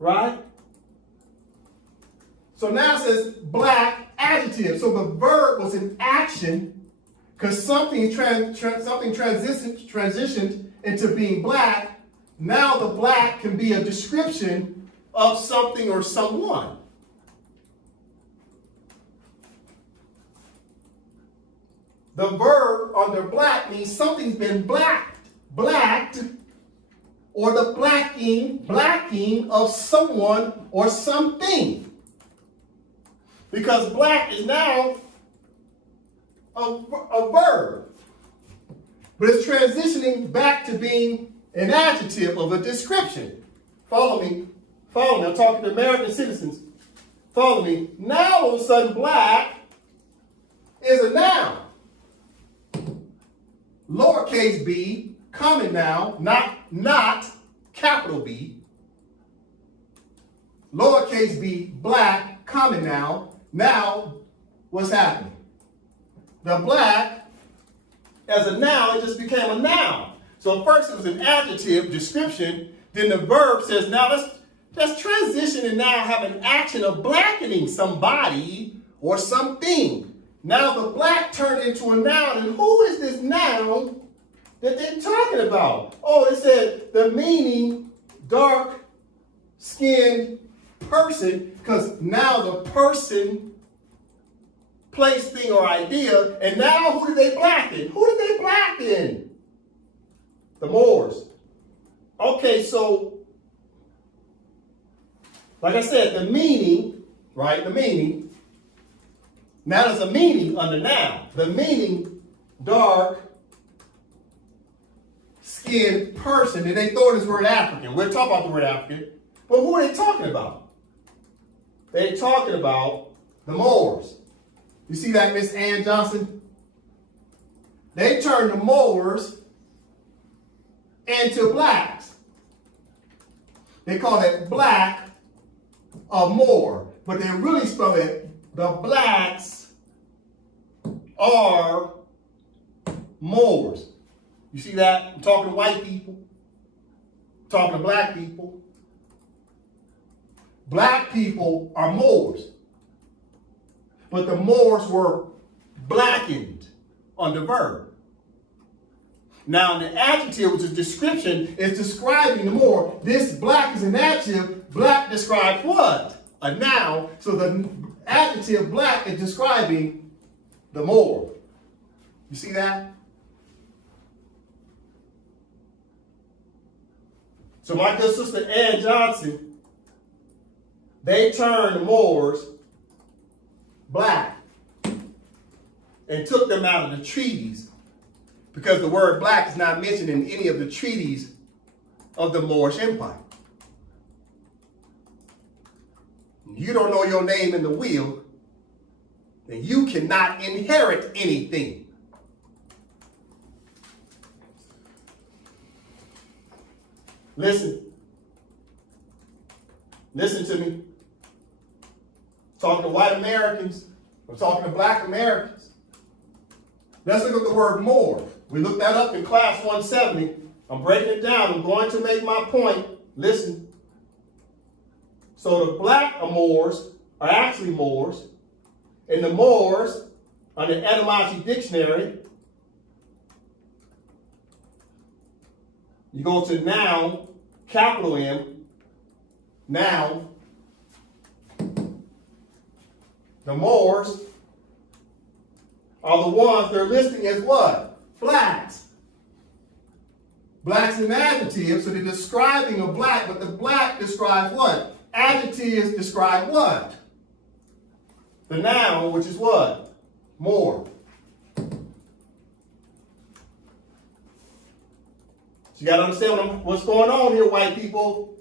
Right? So now it says black adjective. So the verb was an action because something transitioned into being black. Now the black can be a description of something or someone. The verb under black means something's been blacked, or the blacking of someone or something. Because black is now a verb, but it's transitioning back to being an adjective of a description. Follow me. I'm talking to American citizens. Follow me. Now all of a sudden black is a noun. Lowercase b, common noun, not capital B. Lowercase b, black, common noun. Now, what's happening? The black, as a noun, it just became a noun. So first it was an adjective, description. Then the verb says, now let's transition and now have an action of blackening somebody or something. Now the black turned into a noun, and who is this noun that they're talking about? Oh, it said the meaning dark-skinned person, because now the person, place, thing, or idea, and now who did they blacken? Who did they blacken? The Moors. Okay, so, like I said, the meaning, right, the meaning, now there's a meaning under noun. The meaning, dark-skinned person, and they throw this word African. We're talking about the word African, but who are they talking about? They're talking about the Moors. You see that, Miss Ann Johnson? They turned the Moors into blacks. They call it black or Moor, but they really spell it the blacks are Moors. You see that? I'm talking to white people, I'm talking to black people. Black people are Moors, but the Moors were blackened on the verb. Now, the adjective, which is description, is describing the Moor. This black is an adjective. Black describes what? A noun. So the adjective black is describing the Moor. You see that? So my good sister Ann Johnson, they turned the Moors black and took them out of the treaties, because the word black is not mentioned in any of the treaties of the Moorish Empire. You don't know your name in the will, then you cannot inherit anything. Listen to me. I'm talking to white Americans. I'm talking to black Americans. Let's look at the word Moor. We looked that up in class 170. I'm breaking it down. I'm going to make my point. Listen. So the black Moors are actually Moors. And the Moors, on the Etymology dictionary, you go to noun, capital M, noun. The Moors are the ones they're listing as what? Blacks. Black's an adjective, so they're describing a black, but the black describes what? Adjectives describe what? the noun, which is what? More. So you got to understand what's going on here, white people.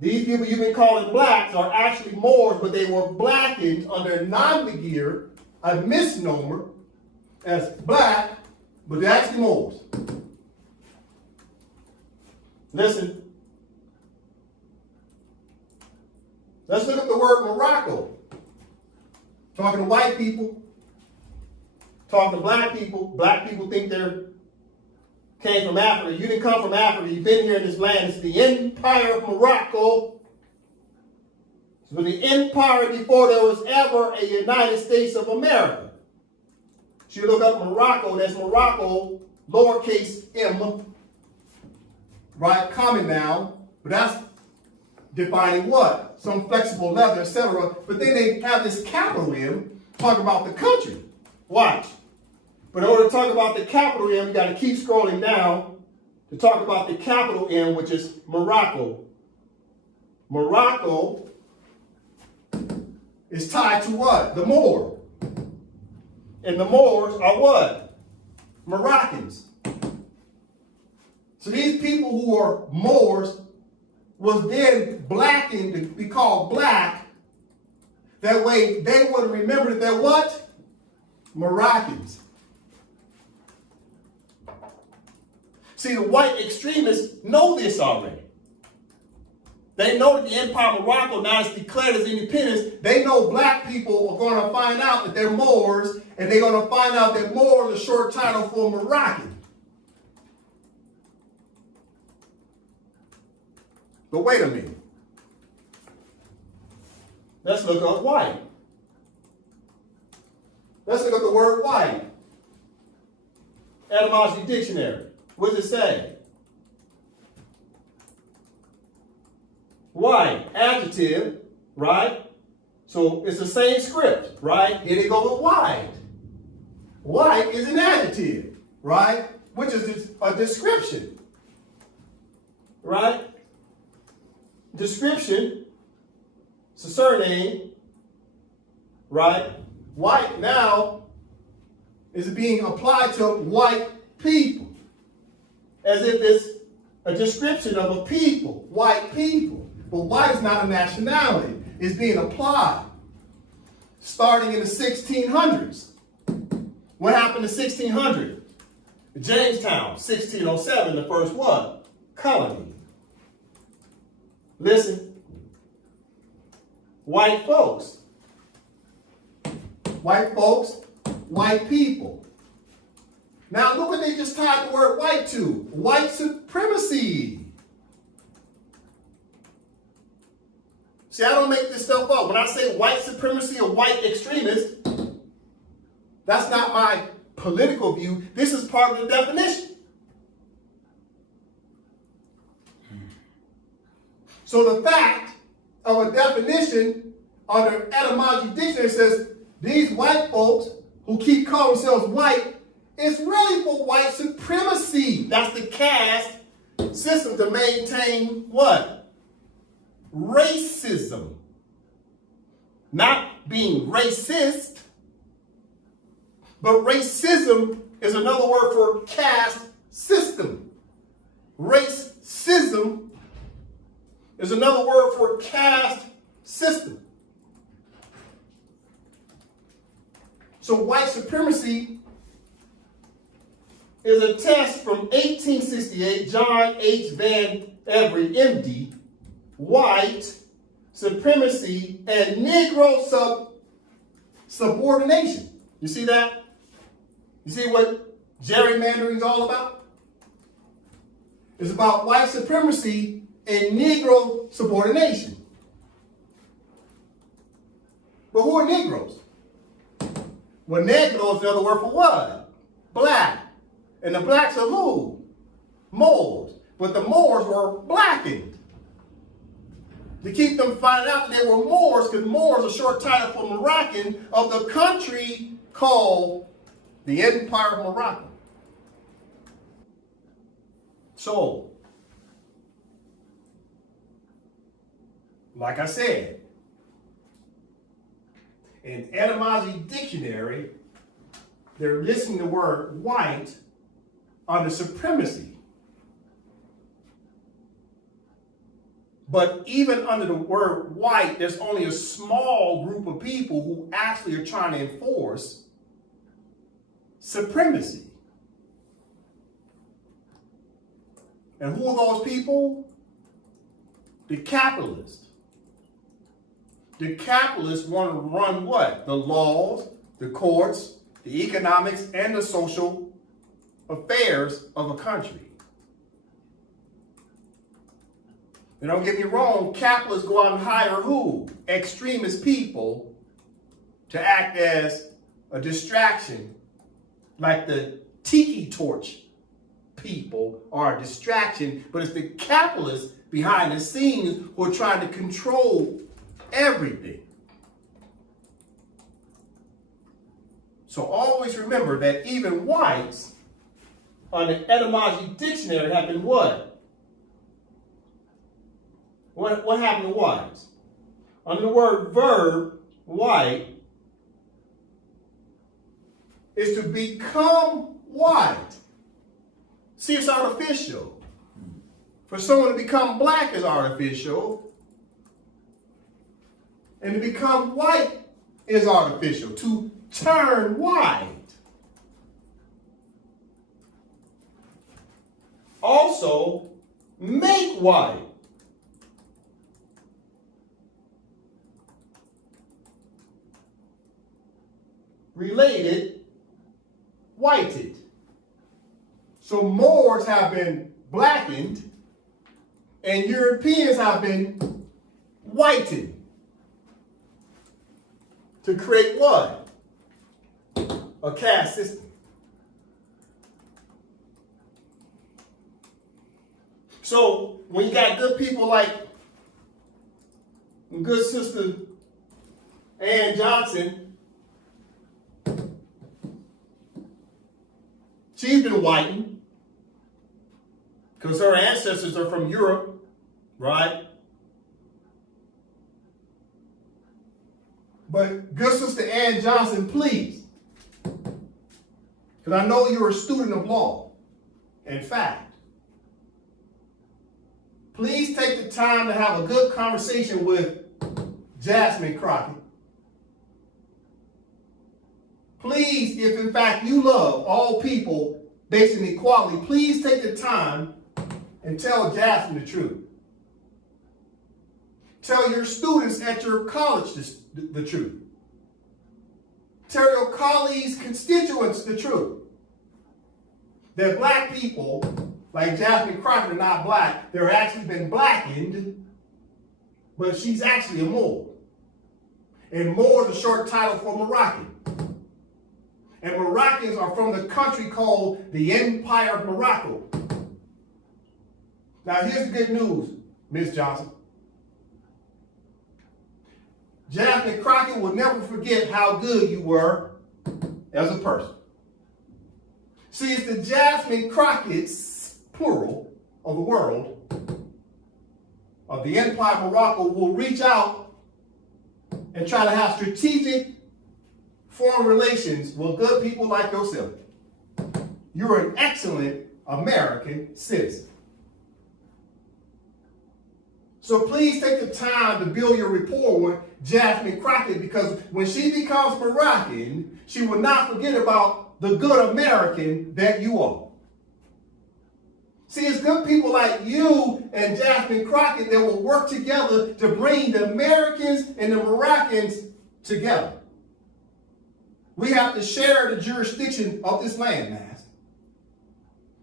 These people you've been calling blacks are actually Moors, but they were blackened under non-begeer, a misnomer, as black, but they're actually Moors. Listen. Let's look at the word Morocco. Talking to white people, talking to black people think they came from Africa. You didn't come from Africa. You've been here in this land. It's the Empire of Morocco. It was the empire before there was ever a United States of America. So you look up Morocco, that's Morocco, lowercase m, right, common noun, but that's defining what? Some flexible leather, etc. But then they have this capital M, talk about the country. Watch. But in order to talk about the capital M, you got to keep scrolling down to talk about the capital M, which is Morocco. Morocco is tied to what? The Moor. And the Moors are what? Moroccans. So these people who are Moors was then blackened to be called black. That way they would remember that they're what? Moroccans. See, the white extremists know this already. They know that the Empire of Morocco now is declared as independence. They know black people are going to find out that they're Moors, and they're going to find out that Moor is a short title for Moroccan. But wait a minute. Let's look up white. Let's look up the word white. Etymology dictionary. What does it say? White, adjective, right? So it's the same script, right? Here they go with white. White is an adjective, right? Which is a description, right? Description, it's a surname, right? White now is being applied to white people as if it's a description of a people, white people. But white is not a nationality. It's being applied starting in the 1600s. What happened in 1600? Jamestown, 1607, the first what? Colony. Listen, white folks, white people. Now look what they just tied the word white to. White supremacy. See, I don't make this stuff up. When I say white supremacy or white extremist, that's not my political view. This is part of the definition. So the fact of a definition under etymology dictionary says these white folks who keep calling themselves white is really for white supremacy. That's the caste system to maintain what? Racism. Not being racist, but racism is another word for caste system. Racism is another word for caste system. So white supremacy is a test from 1868, John H. Van Every, MD, white supremacy and Negro subordination. You see that? You see what gerrymandering is all about? It's about white supremacy and Negro subordination. But who are Negroes? Well, Negro is another word for what? Black. And the blacks are who? Moors. But the Moors were blackened. To keep them finding out that they were Moors, because Moors is a short title for Moroccan of the country called the Empire of Morocco. So, like I said, In Etymology Dictionary, they're listing the word white under supremacy. But even under the word white, there's only a small group of people who actually are trying to enforce supremacy. And who are those people? The capitalists. The capitalists want to run what? The laws, the courts, the economics, and the social affairs of a country. And don't get me wrong, capitalists go out and hire who? Extremist people to act as a distraction, like the tiki torch people are a distraction, but it's the capitalists behind the scenes who are trying to control everything. So always remember that even whites on the Etymology Dictionary have been what? What happened to whites? Under the word verb, white, is to become white. See, it's artificial. For someone to become black is artificial. And to become white is artificial. To turn white. Also, make white. Related, whited. So Moors have been blackened and Europeans have been whitened to create what? A caste system. So when you got good people like good sister Ann Johnson, she's been whitened because her ancestors are from Europe, right? But good sister Ann Johnson, please, because I know you're a student of law. In fact, please take the time to have a good conversation with Jasmine Crockett. Please, if in fact you love all people based on equality, please take the time and tell Jasmine the truth. Tell your students at your college the truth. Tell your colleagues, constituents the truth. That black people, like Jasmine Crockett, are not black. They're actually been blackened, but she's actually a Moor. And Moor is a short title for Moroccan. And Moroccans are from the country called the Empire of Morocco. Now here's the good news, Miss Johnson. Jasmine Crockett will never forget how good you were as a person. See, it's the Jasmine Crockett's, plural, of the world, of the Empire of Morocco, will reach out and try to have strategic foreign relations with good people like yourself. You're an excellent American citizen. So please take the time to build your rapport with Jasmine Crockett, because when she becomes Moroccan, she will not forget about the good American that you are. See, it's good people like you and Jasmine Crockett that will work together to bring the Americans and the Moroccans together. We have to share the jurisdiction of this land mass.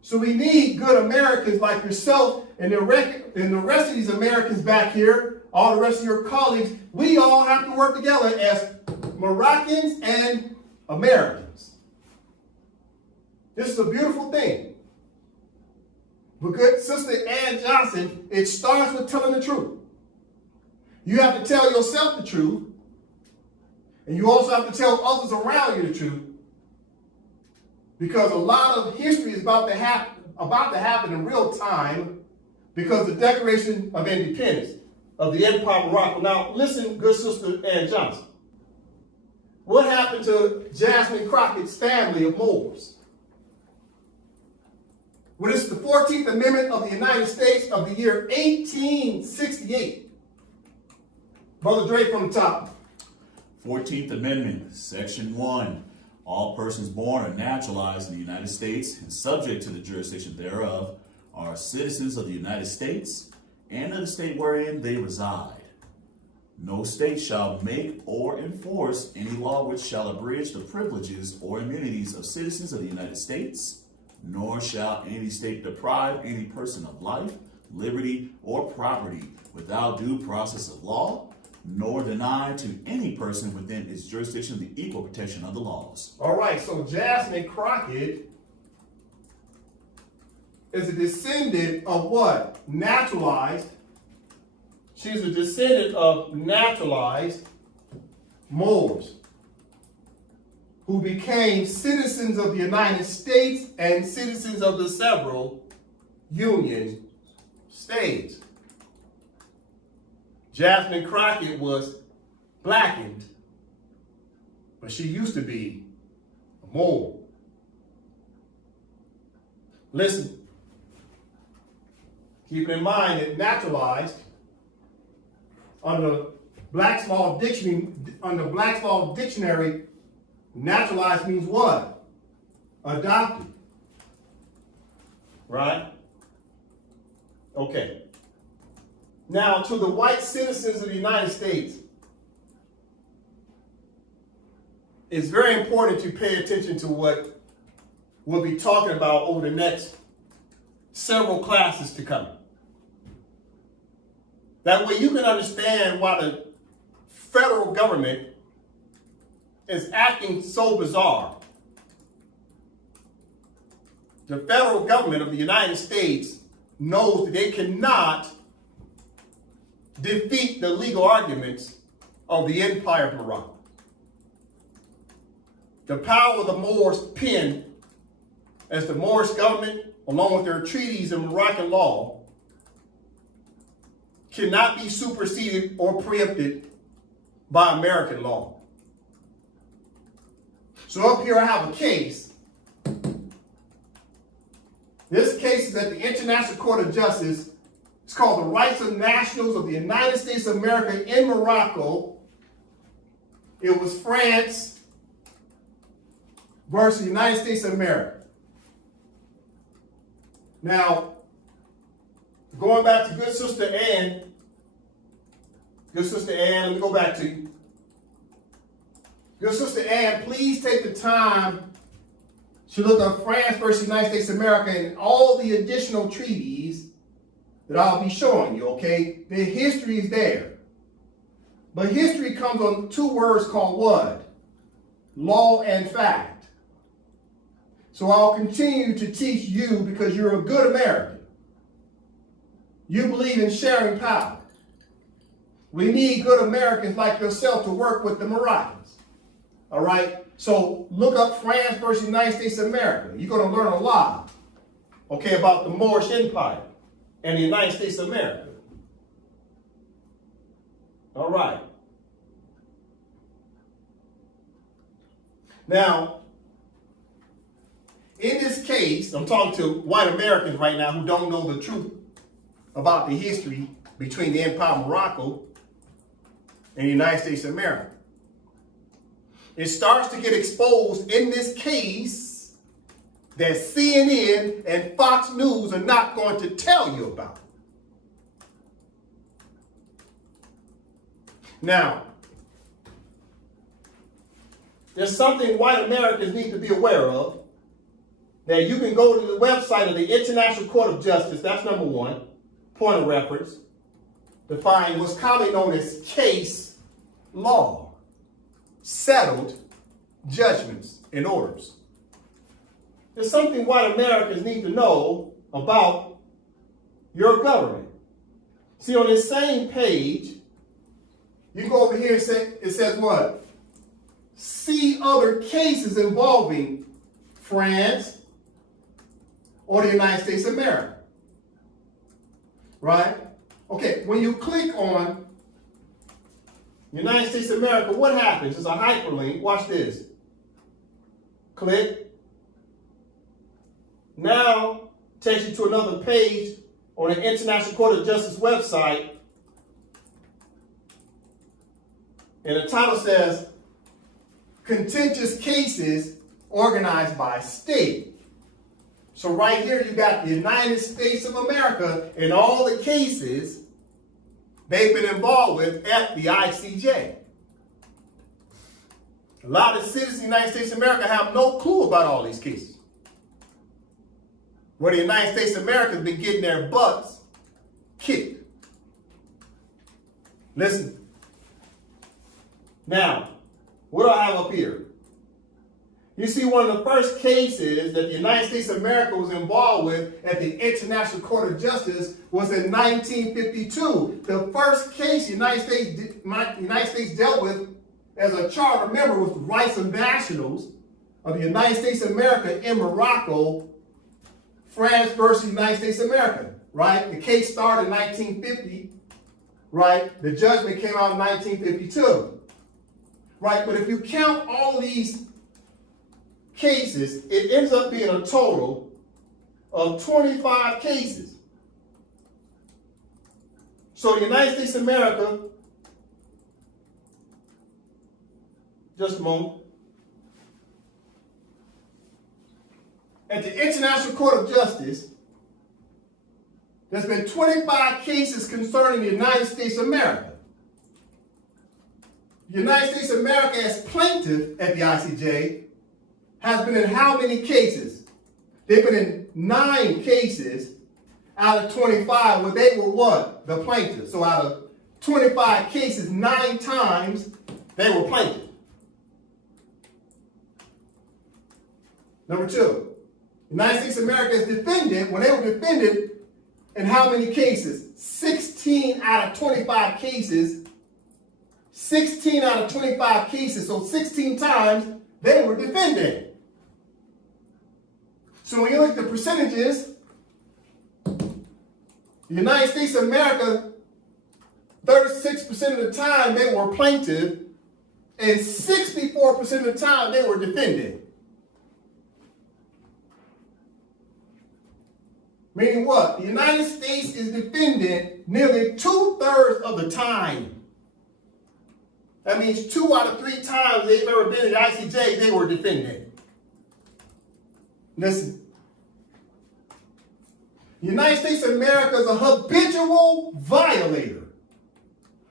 So we need good Americans like yourself and the rest of these Americans back here, all the rest of your colleagues. We all have to work together as Moroccans and Americans. This is a beautiful thing. But good sister Ann Johnson, it starts with telling the truth. You have to tell yourself the truth. And you also have to tell others around you the truth, because a lot of history is about to happen in real time, because the Declaration of Independence of the Empire of Morocco. Now, listen, good sister Ann Johnson. What happened to Jasmine Crockett's family of Moors? Well, it's the 14th Amendment of the United States of the year 1868. Brother Dre from the top. 14th Amendment, Section 1. All persons born or naturalized in the United States and subject to the jurisdiction thereof are citizens of the United States and of the state wherein they reside. No state shall make or enforce any law which shall abridge the privileges or immunities of citizens of the United States, nor shall any state deprive any person of life, liberty, or property without due process of law, nor deny to any person within its jurisdiction the equal protection of the laws. All right, so Jasmine Crockett is a descendant of what? Naturalized. She's a descendant of naturalized Moors who became citizens of the United States and citizens of the several Union states. Jasmine Crockett was blackened, but she used to be a Moor. Listen, keep in mind that naturalized under Black's Law Dictionary, naturalized means what? Adopted. Right? Okay. Now, to the white citizens of the United States, it's very important to pay attention to what we'll be talking about over the next several classes to come. That way you can understand why the federal government is acting so bizarre. The federal government of the United States knows that they cannot defeat the legal arguments of the Empire of Morocco. The power of the Moors pen as the Moorish government, along with their treaties and Moroccan law, cannot be superseded or preempted by American law. So up here I have a case. This case is at the International Court of Justice. It's called the Rights of Nationals of the United States of America in Morocco. It was France versus the United States of America. Now, going back to good Sister Ann, let me go back to you. Good Sister Ann, please take the time to look up France versus the United States of America and all the additional treaties that I'll be showing you, okay? The history is there. But history comes on two words called what? Law and fact. So I'll continue to teach you because you're a good American. You believe in sharing power. We need good Americans like yourself to work with the Moroccans. All right? So look up France versus the United States of America. You're going to learn a lot, okay, about the Moorish Empire and the United States of America. All right. Now, in this case, I'm talking to white Americans right now who don't know the truth about the history between the Empire of Morocco and the United States of America. It starts to get exposed in this case that CNN and Fox News are not going to tell you about. Now, there's something white Americans need to be aware of, that you can go to the website of the International Court of Justice, that's number one, point of reference, to find what's commonly known as case law, settled judgments and orders. There's something white Americans need to know about your government. See, on this same page, you go over here and it says what? See other cases involving France or the United States of America. Right? Okay, when you click on United States of America, what happens? It's a hyperlink. Watch this. Click. Now, takes you to another page on the International Court of Justice website. And the title says, Contentious Cases Organized by State. So right here, you got the United States of America and all the cases they've been involved with at the ICJ. A lot of citizens of the United States of America have no clue about all these cases. Where the United States of America has been getting their butts kicked. Listen. Now, what do I have up here? You see, one of the first cases that the United States of America was involved with at the International Court of Justice was in 1952. The first case the United States dealt with as a charter member was the rights of nationals of the United States of America in Morocco, France versus the United States of America, right? The case started in 1950, right? The judgment came out in 1952, right? But if you count all of these cases, it ends up being a total of 25 cases. So the United States of America, just a moment, at the International Court of Justice, there's been 25 cases concerning the United States of America. The United States of America as plaintiff at the ICJ has been in how many cases? They've been in 9 cases out of 25 where they were what? The plaintiff. So out of 25 cases, 9 times they were plaintiff. Number 2, United States of America is defendant when they were defended in how many cases? 16 out of 25 cases. 16 out of 25 cases, so 16 times they were defended. So when you look at the percentages, the United States of America, 36% of the time they were plaintiff, and 64% of the time they were defendant. Meaning what? The United States is defendant nearly 2/3 of the time. That means 2 out of 3 times they've ever been at the ICJ, they were defendant. Listen. The United States of America is a habitual violator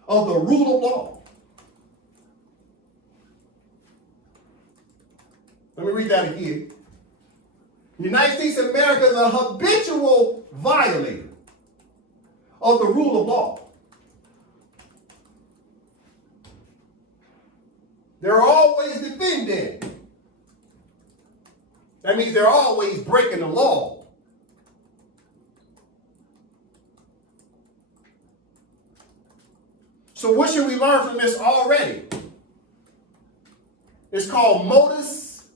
of the rule of law. Let me read that again. The United States of America is a habitual violator of the rule of law. They're always defending. That means they're always breaking the law. So what should we learn from this already? It's called modus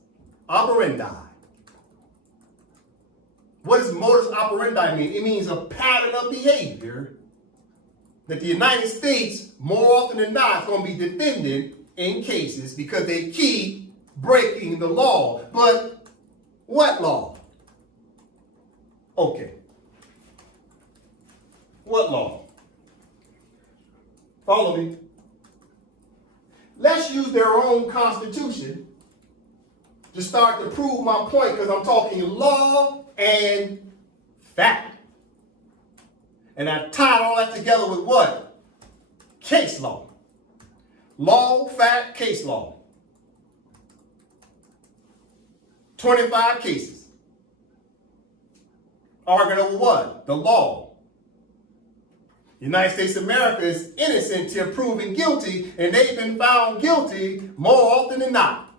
operandi. What does modus operandi mean? It means a pattern of behavior that the United States, more often than not, is going to be defending in cases because they keep breaking the law. But what law? Okay. What law? Follow me. Let's use their own constitution to start to prove my point because I'm talking law and fact. And I tied all that together with what? Case law. Law, fact, case law. 25 cases. Arguing over what? The law. The United States of America is innocent till proven guilty, and they've been found guilty more often than not.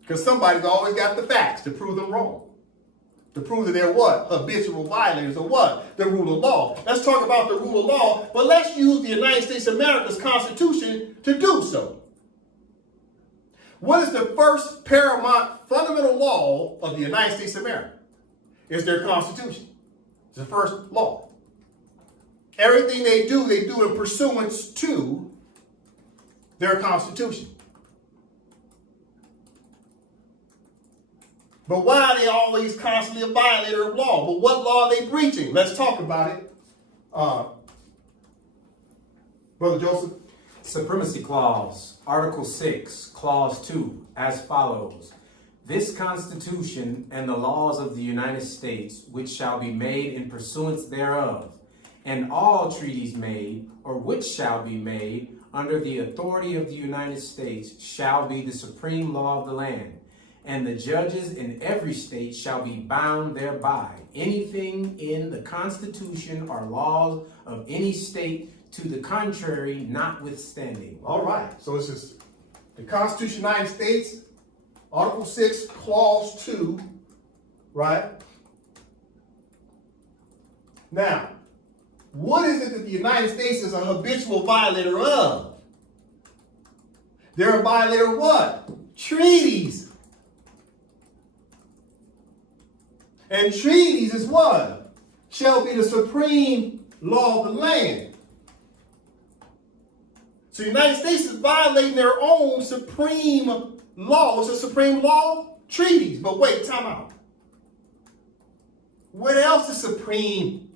Because somebody's always got the facts to prove them wrong. To prove that they're what? Habitual violators of what? The rule of law. Let's talk about the rule of law, but let's use the United States of America's Constitution to do so. What is the first paramount fundamental law of the United States of America? It's their Constitution. It's the first law. everything they do in pursuance to their Constitution. But why are they always constantly a violator of law? But what law are they breaching? Let's talk about it. Brother Joseph. Supremacy Clause, Article 6, Clause 2, as follows. This Constitution and the laws of the United States, which shall be made in pursuance thereof, and all treaties made, or which shall be made, under the authority of the United States, shall be the supreme law of the land. And the judges in every state shall be bound thereby. Anything in the Constitution or laws of any state to the contrary notwithstanding. All right. So it's just the Constitution of the United States, Article 6, Clause 2, right? Now, what is it that the United States is a habitual violator of? They're a violator of what? Treaties. And treaties is what? Shall be the supreme law of the land. So the United States is violating their own supreme law. What's a supreme law? Treaties. But wait, time out. What else is supreme?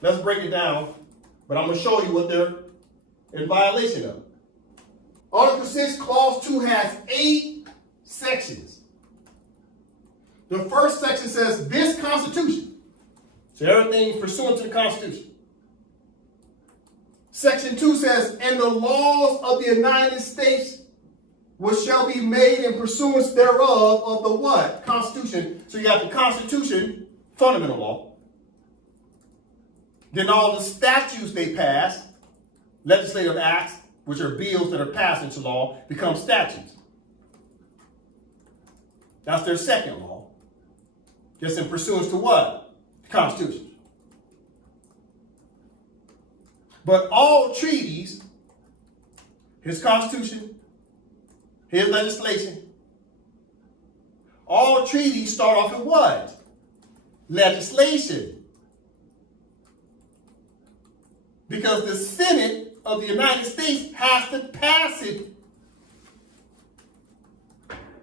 Let's break it down, but I'm going to show you what they're in violation of. Article 6, Clause 2 has 8 sections. The first section says, this Constitution. So everything pursuant to the Constitution. Section 2 says, and the laws of the United States which shall be made in pursuance thereof of the what? Constitution. So you got the Constitution, fundamental law. Then all the statutes they pass, legislative acts, which are bills that are passed into law, become statutes. That's their second law. Just in pursuance to what? The Constitution. But all treaties, his Constitution, his legislation, all treaties start off with what? Legislation. Because the Senate of the United States has to pass it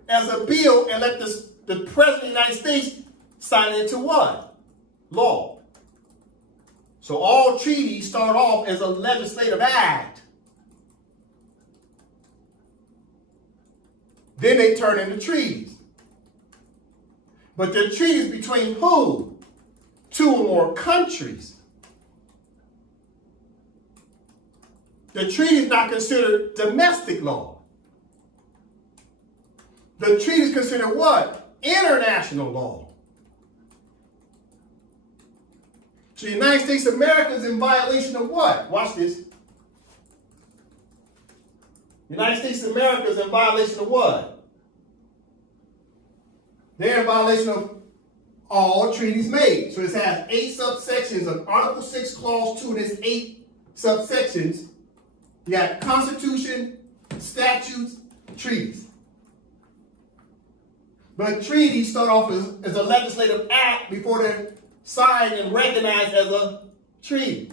as a bill and let the President of the United States sign it into what? Law. So all treaties start off as a legislative act. Then they turn into treaties. But they're treaties between who? 2 or more countries. The treaty is not considered domestic law. The treaty is considered what? International law. So the United States of America is in violation of what? Watch this. The United States of America is in violation of what? They're in violation of all treaties made. So this has 8 subsections of Article 6, Clause 2, and there's 8 subsections. You got Constitution, statutes, treaties. But treaties start off as a legislative act before they're signed and recognized as a treaty.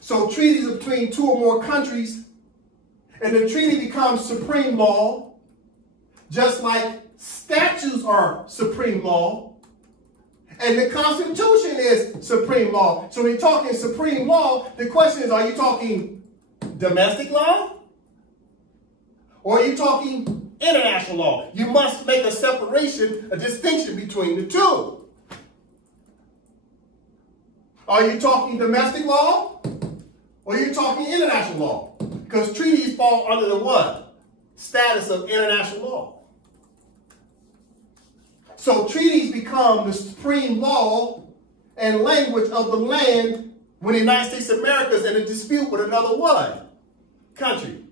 So treaties are between 2 or more countries, and the treaty becomes supreme law, just like statutes are supreme law, and the Constitution is supreme law. So when you're talking supreme law, the question is, are you talking domestic law? Or are you talking international law? You must make a separation, a distinction between the two. Are you talking domestic law? Or are you talking international law? Because treaties fall under the what? Status of international law. So treaties become the supreme law and language of the land when the United States of America is in a dispute with another what? Country.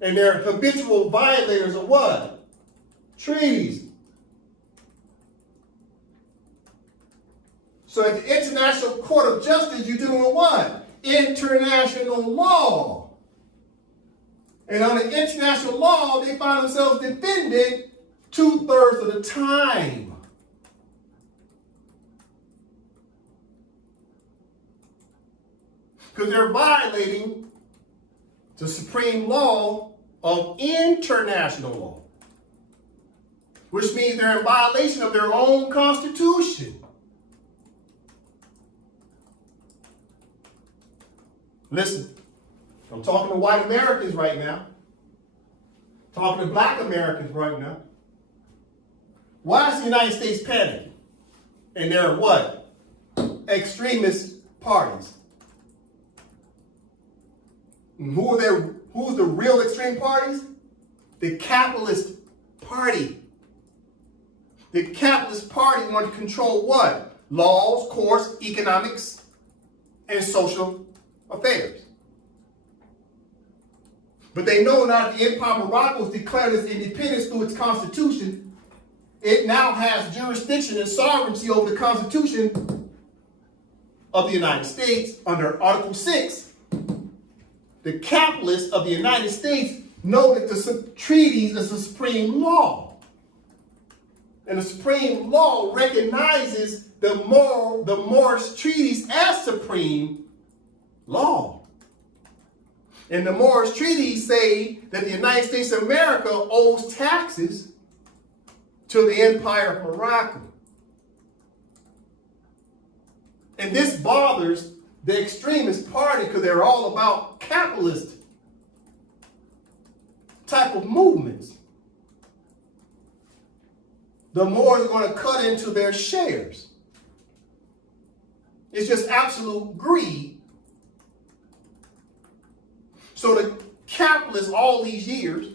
And they're habitual violators of what? Treaties. So at the International Court of Justice, you're dealing with what? International law. And under international law, they find themselves defended 2/3 of the time. because they're violating the supreme law of international law, which means they're in violation of their own constitution. Listen, I'm talking to white Americans right now. Talking to black Americans right now. Why is the United States panicking? And there are what? Extremist parties. And who's the real extreme parties? The capitalist party. The capitalist party wants to control what? Laws, courts, economics, and social affairs. But they know now that the Empire of Morocco has declared its independence through its constitution, it now has jurisdiction and sovereignty over the Constitution of the United States under Article 6. The capitalists of the United States know that the treaties is the supreme law. And the supreme law recognizes the Morris treaties as supreme law. And the Morris treaties say that the United States of America owes taxes to the Empire of Morocco. And this bothers the extremist party because they're all about capitalist type of movements. The more they're going to cut into their shares. It's just absolute greed. So the capitalists all these years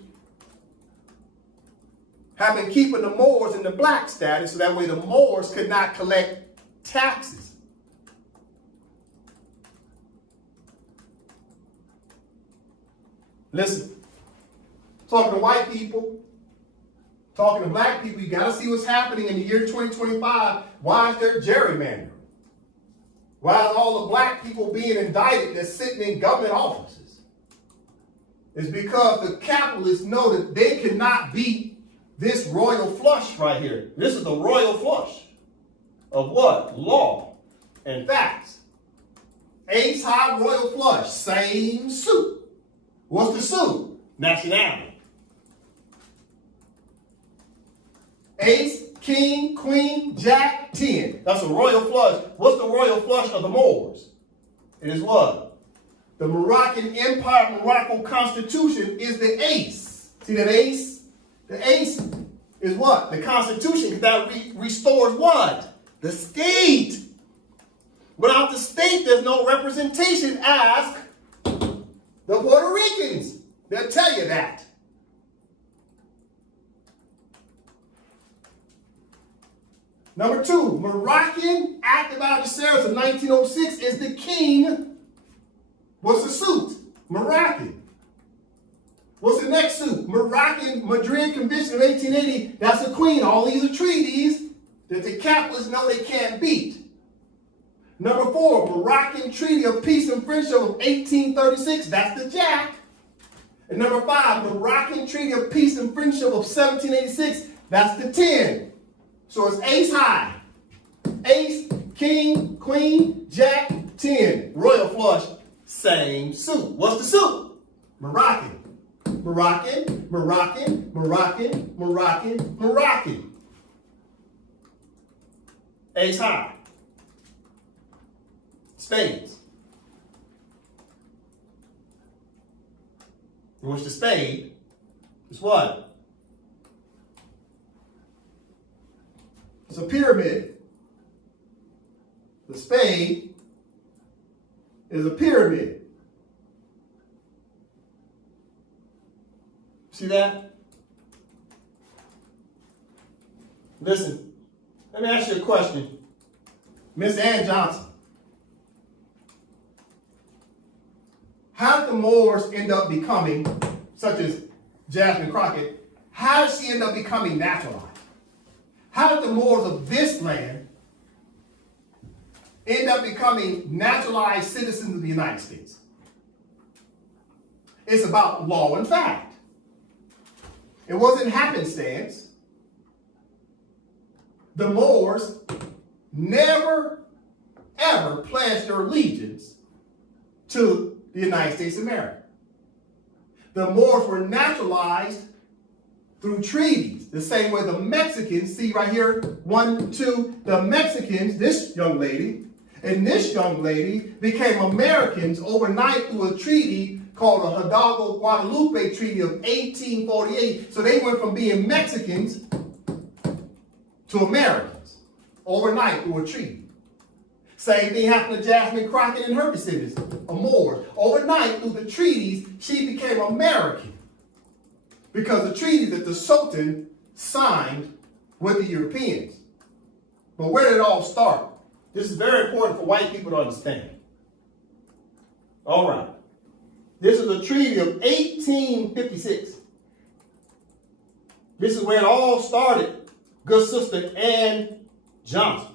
have been keeping the Moors in the black status so that way the Moors could not collect taxes. Listen, talking to white people, talking to black people, you got to see what's happening in the year 2025. Why is there gerrymandering? Why is all the black people being indicted that's sitting in government offices? It's because the capitalists know that they cannot beat this royal flush right here. This is the royal flush of what? Law and facts. Ace high royal flush, same suit. What's the suit? Nationality. Ace, king, queen, jack, 10. That's a royal flush. What's the royal flush of the Moors? It is what? The Moroccan Empire, Morocco Constitution is the ace. See that ace? The ace is what? The Constitution, that restores what? The state. Without the state, there's no representation. Ask the Puerto Ricans. They'll tell you that. Number 2, Moroccan Act of Algeciras of 1906 is the king. What's the suit? Moroccan. What's the next suit? Moroccan Madrid Convention of 1880. That's the queen. All these are treaties that the capitalists know they can't beat. Number 4, Moroccan Treaty of Peace and Friendship of 1836. That's the jack. And number 5, Moroccan Treaty of Peace and Friendship of 1786. That's the 10. So it's ace high. Ace, king, queen, jack, 10. Royal flush, same suit. What's the suit? Moroccan. Moroccan, Moroccan, Moroccan, Moroccan, Moroccan. Ace high. Spades. In which the spade is what? It's a pyramid. The spade is a pyramid. See that? Listen, let me ask you a question. Miss Ann Johnson. How did the Moors end up becoming, such as Jasmine Crockett, how did she end up becoming naturalized? How did the Moors of this land end up becoming naturalized citizens of the United States? It's about law and fact. It wasn't happenstance. The Moors never, ever pledged their allegiance to the United States of America. The Moors were naturalized through treaties, the same way the Mexicans, see right here, 1, 2, the Mexicans, this young lady, and this young lady became Americans overnight through a treaty called the Hidalgo-Guadalupe Treaty of 1848. So they went from being Mexicans to Americans overnight through a treaty. Same thing happened to Jasmine Crockett and her descendants, a Moor. Overnight through the treaties, she became American because the treaty that the Sultan signed with the Europeans. But where did it all start? This is very important for white people to understand. All right. This is a treaty of 1856. This is where it all started, good sister Ann Johnson.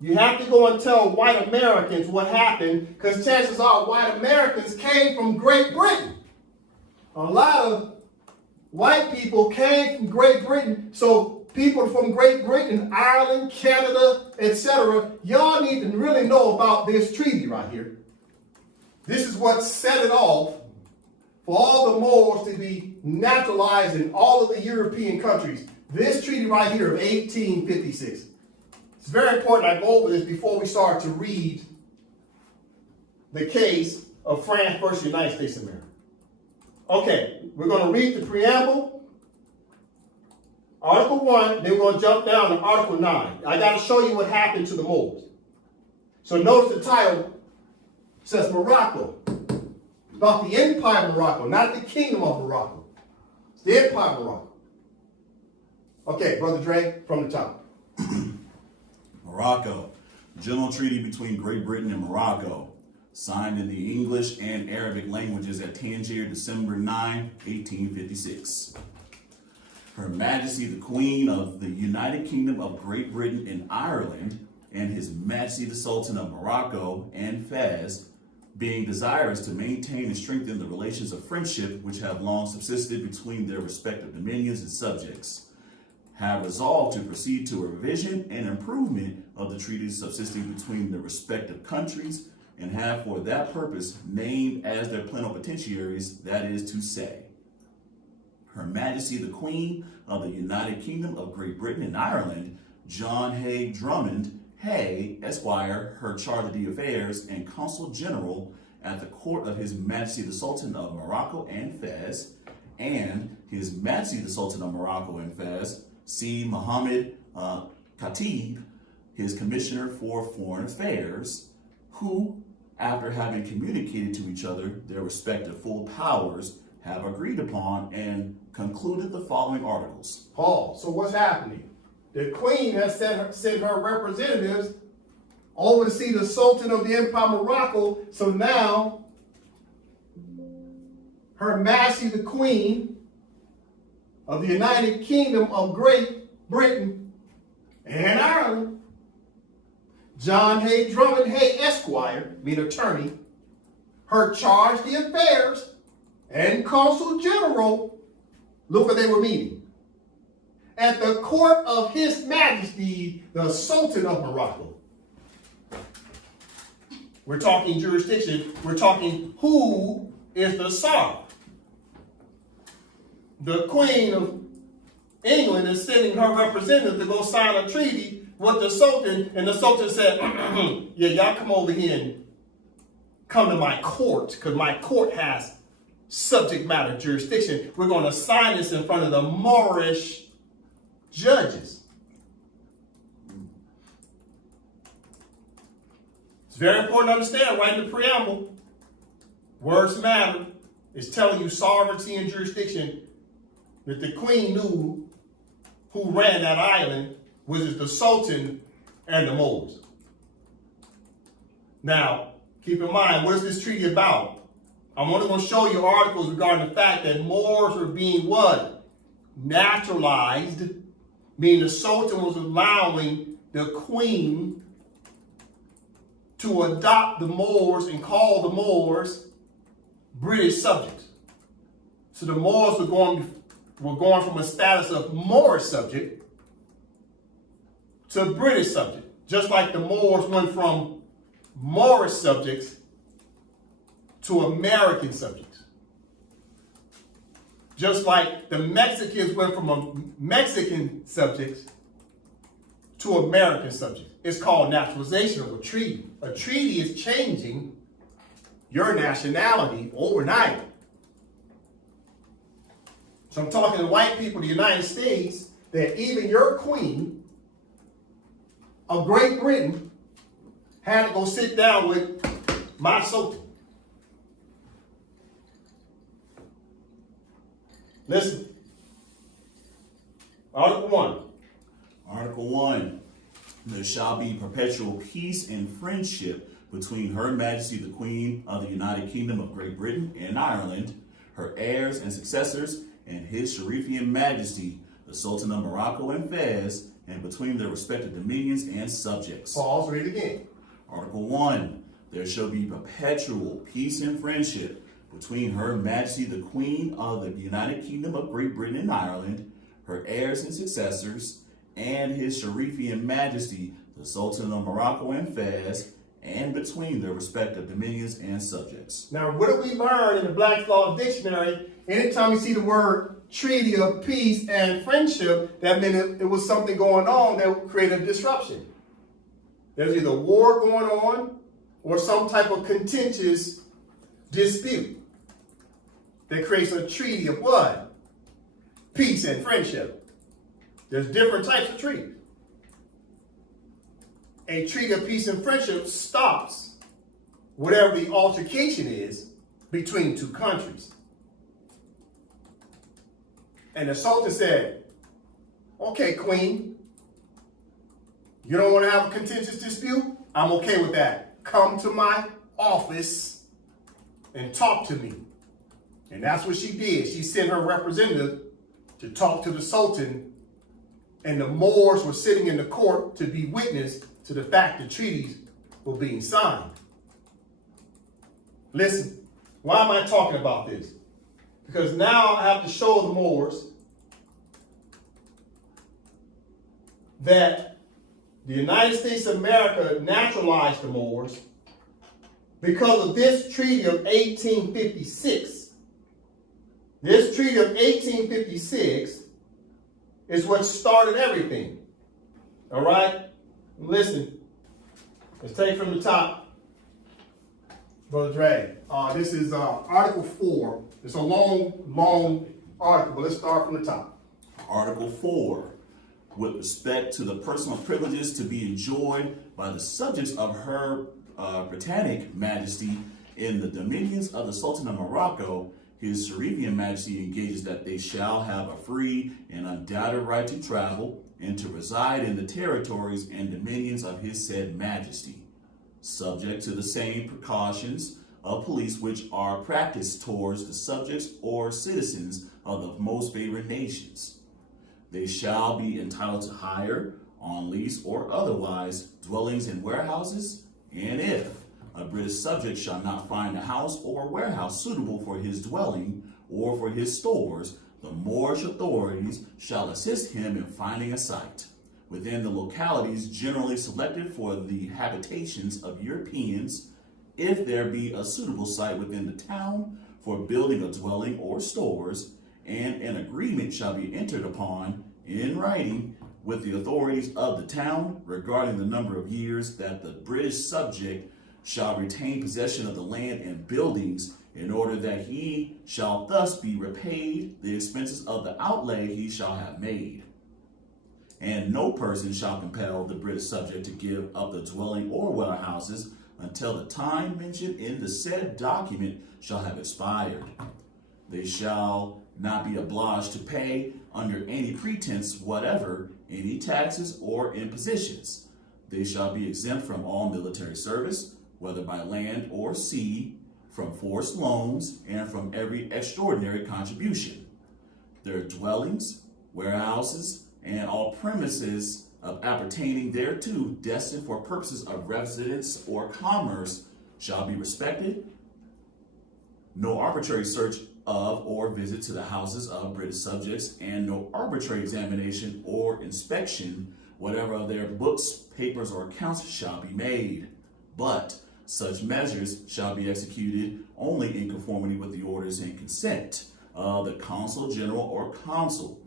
You have to go and tell white Americans what happened, because chances are white Americans came from Great Britain. A lot of white people came from Great Britain, so people from Great Britain, Ireland, Canada, etc., y'all need to really know about this treaty right here. This is what set it off for all the Moors to be naturalized in all of the European countries. This treaty right here of 1856. It's very important I go over this before we start to read the case of France versus the United States of America. Okay, we're going to read the preamble, Article 1, then we're going to jump down to Article 9. I got to show you what happened to the Moors. So notice the title says Morocco. About the Empire of Morocco, not the Kingdom of Morocco. It's the Empire of Morocco. Okay, Brother Dre, from the top. Morocco. General Treaty between Great Britain and Morocco. Signed in the English and Arabic languages at Tangier, December 9, 1856. Her Majesty the Queen of the United Kingdom of Great Britain and Ireland, and His Majesty the Sultan of Morocco and Fez, being desirous to maintain and strengthen the relations of friendship which have long subsisted between their respective dominions and subjects, have resolved to proceed to a revision and improvement of the treaties subsisting between the respective countries, and have for that purpose named as their plenipotentiaries, that is to say, Her Majesty the Queen of the United Kingdom of Great Britain and Ireland, John Hay Drummond, Hay, Esquire, her Charge d'Affaires and Consul General at the Court of His Majesty the Sultan of Morocco and Fez, and His Majesty the Sultan of Morocco and Fez, C. Mohammed Khatib, his Commissioner for Foreign Affairs, who, after having communicated to each other their respective full powers, have agreed upon and concluded the following articles. Paul, so what's happening? The Queen has sent her representatives over to see the Sultan of the Empire of Morocco. So now, Her Majesty the Queen of the United Kingdom of Great Britain and Ireland, John Hay Drummond Hay Esquire, mean attorney, her Charge d'Affaires and Consul General, look what they were meeting, at the court of His Majesty, the Sultan of Morocco. We're talking jurisdiction. We're talking who is the Tsar. The Queen of England is sending her representative to go sign a treaty with the Sultan, and the Sultan said, yeah, y'all come over here and come to my court, because my court has subject matter jurisdiction. We're going to sign this in front of the Moorish judges. It's very important to understand right in the preamble. Words matter. It's telling you sovereignty and jurisdiction, that the Queen knew who ran that island, which is the Sultan and the Moors. Now, keep in mind, what is this treaty about? I'm only going to show you articles regarding the fact that Moors are being what? Naturalized, meaning the Sultan was allowing the Queen to adopt the Moors and call the Moors British subjects. So the Moors were going from a status of Moorish subject to British subject, just like the Moors went from Moorish subjects to American subjects. Just like the Mexicans went from a Mexican subject to American subjects. It's called naturalization of a treaty. A treaty is changing your nationality overnight. So I'm talking to white people in the United States that even your queen of Great Britain had to go sit down with my sultan. Listen. Article 1. Article 1. There shall be perpetual peace and friendship between Her Majesty the Queen of the United Kingdom of Great Britain and Ireland, her heirs and successors, and His Sharifian Majesty, the Sultan of Morocco and Fez, and between their respective dominions and subjects. Pause, read it again. Article 1. There shall be perpetual peace and friendship between Her Majesty the Queen of the United Kingdom of Great Britain and Ireland, her heirs and successors, and His Sharifian Majesty, the Sultan of Morocco and Fez, and between their respective dominions and subjects. Now, what do we learn in the Black's Law Dictionary? Anytime you see the word treaty of peace and friendship, that meant it was something going on that would create a disruption. There's either war going on or some type of contentious dispute that creates a treaty of what? Peace and friendship. There's different types of treaties. A treaty of peace and friendship stops whatever the altercation is between two countries. And the Sultan said, okay, Queen, you don't want to have a contentious dispute? I'm okay with that. Come to my office and talk to me. And that's what she did. She sent her representative to talk to the Sultan, and the Moors were sitting in the court to be witness to the fact that treaties were being signed. Listen, why am I talking about this? Because now I have to show the Moors that the United States of America naturalized the Moors because of this treaty of 1856. This treaty of 1856 is what started everything. All right? Listen. Let's take from the top. Brother Dre. This is Article 4. It's a long article, but let's start from the top. Article 4. With respect to the personal privileges to be enjoyed by the subjects of Her Britannic Majesty in the dominions of the Sultan of Morocco, His Sharifian Majesty engages that they shall have a free and undoubted right to travel and to reside in the territories and dominions of His said Majesty, subject to the same precautions of police which are practiced towards the subjects or citizens of the most favored nations. They shall be entitled to hire, on lease or otherwise, dwellings and warehouses, and if a British subject shall not find a house or warehouse suitable for his dwelling or for his stores, the Moorish authorities shall assist him in finding a site within the localities generally selected for the habitations of Europeans, if there be a suitable site within the town for building a dwelling or stores, and an agreement shall be entered upon in writing with the authorities of the town regarding the number of years that the British subject shall retain possession of the land and buildings, in order that he shall thus be repaid the expenses of the outlay he shall have made. And no person shall compel the British subject to give up the dwelling or warehouses until the time mentioned in the said document shall have expired. They shall not be obliged to pay under any pretense whatever any taxes or impositions. They shall be exempt from all military service, whether by land or sea, from forced loans, and from every extraordinary contribution. Their dwellings, warehouses, and all premises appertaining thereto destined for purposes of residence or commerce shall be respected. No arbitrary search of or visit to the houses of British subjects, and no arbitrary examination or inspection, whatever of their books, papers, or accounts shall be made. But Such measures shall be executed only in conformity with the orders and consent of the Consul General or Consul.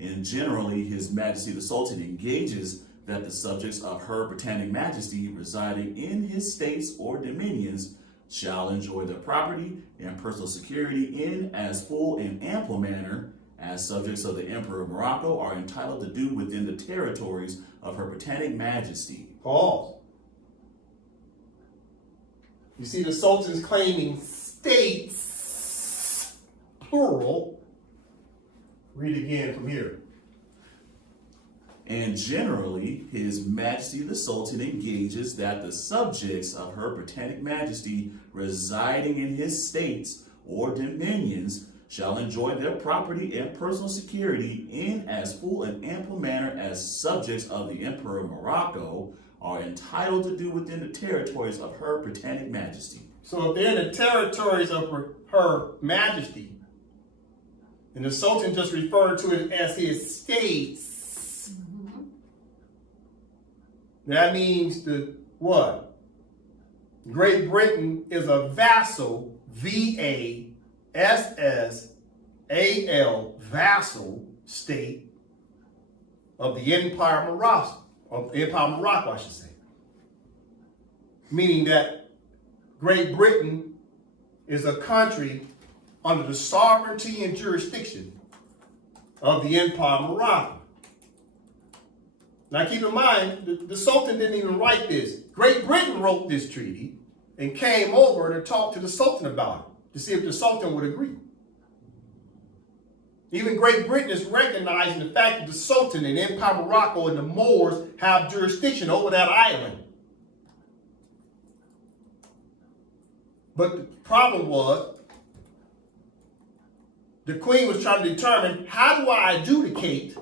And generally, His Majesty the Sultan engages that the subjects of Her Britannic Majesty residing in his states or dominions shall enjoy their property and personal security in as full and ample manner as subjects of the Emperor of Morocco are entitled to do within the territories of Her Britannic Majesty. Pause. You see, the Sultan's claiming states, plural. Read again from here. And generally, His Majesty the Sultan engages that the subjects of Her Britannic Majesty residing in his states or dominions shall enjoy their property and personal security in as full and ample manner as subjects of the Emperor of Morocco are entitled to do within the territories of Her Britannic Majesty. So if they're in the territories of Her Majesty, and the Sultan just referred to it as his states, that means the what? Great Britain is a vassal, V-A-S-S-A-L, vassal state of the Empire of Morocco, I should say. Meaning that Great Britain is a country under the sovereignty and jurisdiction of the Empire of Morocco. Now keep in mind, the Sultan didn't even write this. Great Britain wrote this treaty and came over to talk to the Sultan about it, to see if the Sultan would agree. Even Great Britain is recognizing the fact that the Sultan and Empire of Morocco and the Moors have jurisdiction over that island. But the problem was, the Queen was trying to determine, how do I adjudicate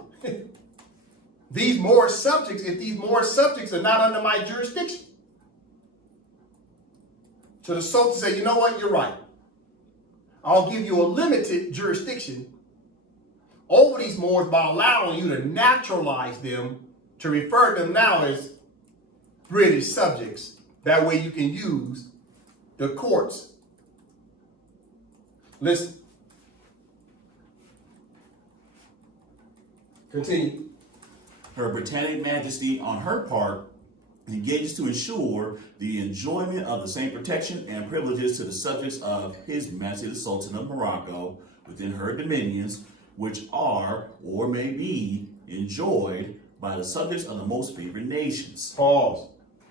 these Moorish subjects if these Moorish subjects are not under my jurisdiction? So the Sultan said, you know what, you're right. I'll give you a limited jurisdiction over these Moors by allowing you to naturalize them, to refer to them now as British subjects. That way you can use the courts. Listen. Continue. Her Britannic Majesty, on her part, engages to ensure the enjoyment of the same protection and privileges to the subjects of His Majesty the Sultan of Morocco within her dominions, which are or may be enjoyed by the subjects of the most favored nations. Pause.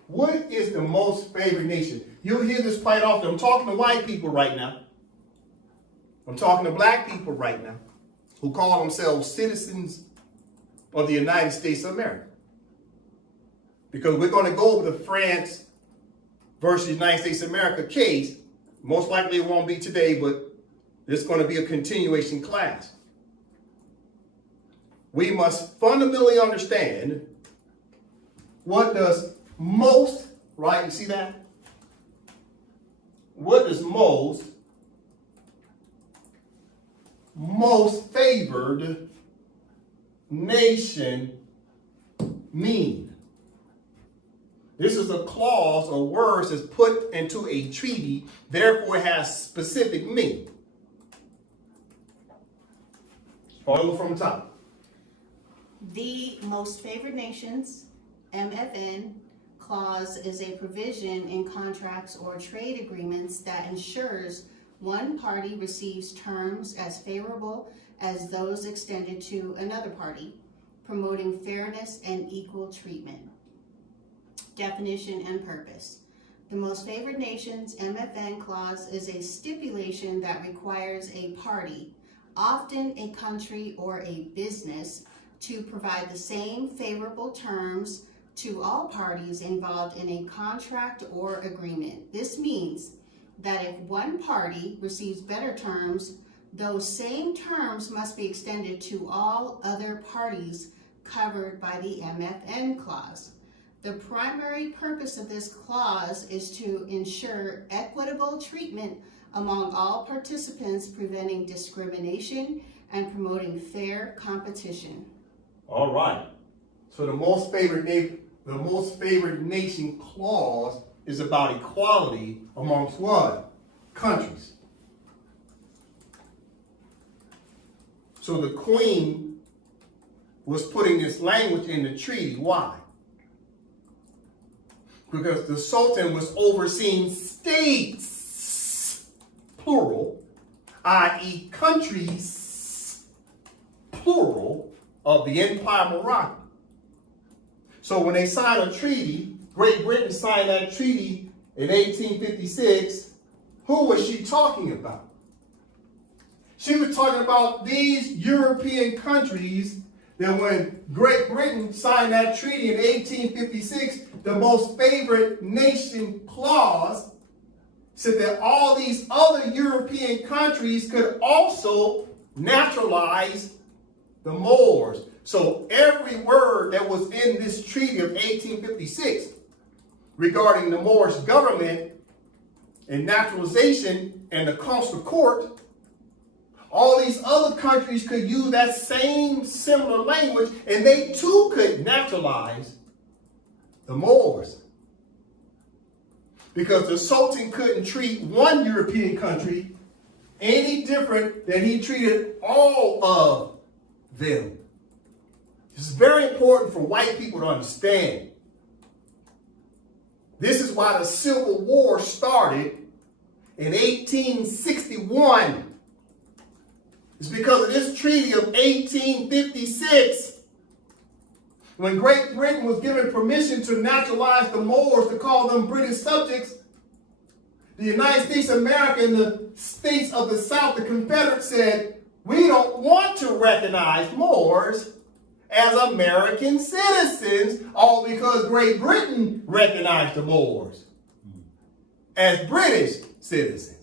What is the most favored nation? You'll hear this quite often. I'm talking to white people right now. I'm talking to black people right now who call themselves citizens of the United States of America. Because we're going to go over the France versus United States of America case. Most likely it won't be today, but it's going to be a continuation class. We must fundamentally understand what does most, right? You see that? What does most favored nation mean? This is a clause or words that's put into a treaty, therefore it has specific meaning. Follow from the top. The most favored nations, MFN, clause is a provision in contracts or trade agreements that ensures one party receives terms as favorable as those extended to another party, promoting fairness and equal treatment. Definition and purpose. The most favored nations MFN clause is a stipulation that requires a party, often a country or a business, to provide the same favorable terms to all parties involved in a contract or agreement. This means that if one party receives better terms, those same terms must be extended to all other parties covered by the MFN clause. The primary purpose of this clause is to ensure equitable treatment among all participants, preventing discrimination and promoting fair competition. All right. So the most favored nation clause is about equality amongst what? Countries. So the Queen was putting this language in the treaty. Why? Because the Sultan was overseeing states, plural, i.e. countries, plural, of the Empire of Morocco. So when they signed a treaty, Great Britain signed that treaty in 1856, who was she talking about? She was talking about these European countries that when Great Britain signed that treaty in 1856, the most favored nation clause said that all these other European countries could also naturalize the Moors. So every word that was in this treaty of 1856 regarding the Moorish government and naturalization and the consular court, all these other countries could use that same similar language, and they too could naturalize the Moors. Because the Sultan couldn't treat one European country any different than he treated all of them. This is very important for white people to understand. This is why the Civil War started in 1861. It's because of this treaty of 1856. When Great Britain was given permission to naturalize the Moors, to call them British subjects, the United States of America and the states of the South, the Confederates, said, we don't want to recognize Moors as American citizens, all because Great Britain recognized the Moors as British citizens.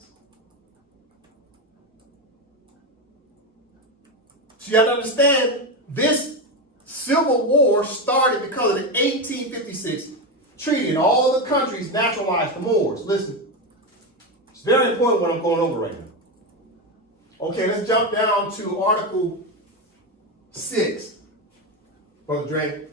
So you have to understand, this Civil War started because of the 1856 treaty, and all the countries naturalized the Moors. Listen, it's very important what I'm going over right now. Okay, let's jump down to Article 6. Brother Dre.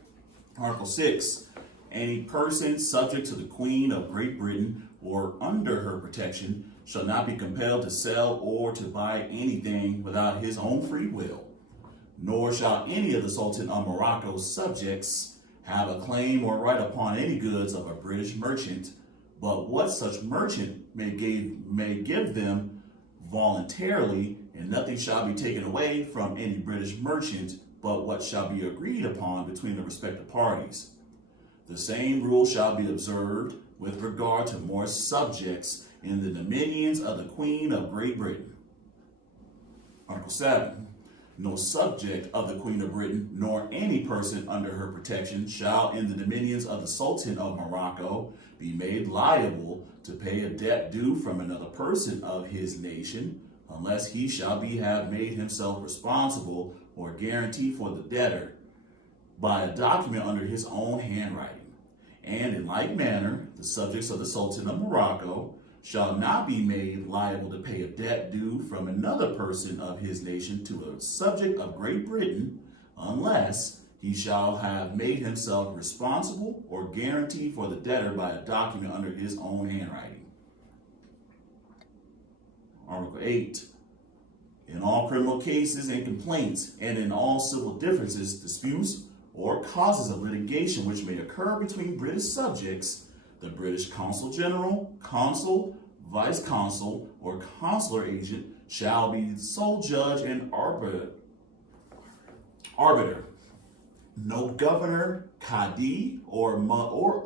Article 6. Any person subject to the Queen of Great Britain or under her protection shall not be compelled to sell or to buy anything without his own free will. Nor shall any of the Sultan of Morocco's subjects have a claim or right upon any goods of a British merchant, but what such merchant may give them voluntarily, and nothing shall be taken away from any British merchant, but what shall be agreed upon between the respective parties. The same rule shall be observed with regard to Moorish subjects in the dominions of the Queen of Great Britain. Article 7. No subject of the Queen of Britain, nor any person under her protection, shall in the dominions of the Sultan of Morocco be made liable to pay a debt due from another person of his nation, unless he shall have made himself responsible or guarantee for the debtor by a document under his own handwriting. And in like manner, the subjects of the Sultan of Morocco shall not be made liable to pay a debt due from another person of his nation to a subject of Great Britain, unless he shall have made himself responsible or guarantee for the debtor by a document under his own handwriting. Article 8. In all criminal cases and complaints, and in all civil differences, disputes, or causes of litigation which may occur between British subjects, the British Consul General, Consul, Vice Consul, or Consular Agent shall be sole judge and arbiter. No governor, Cadi, or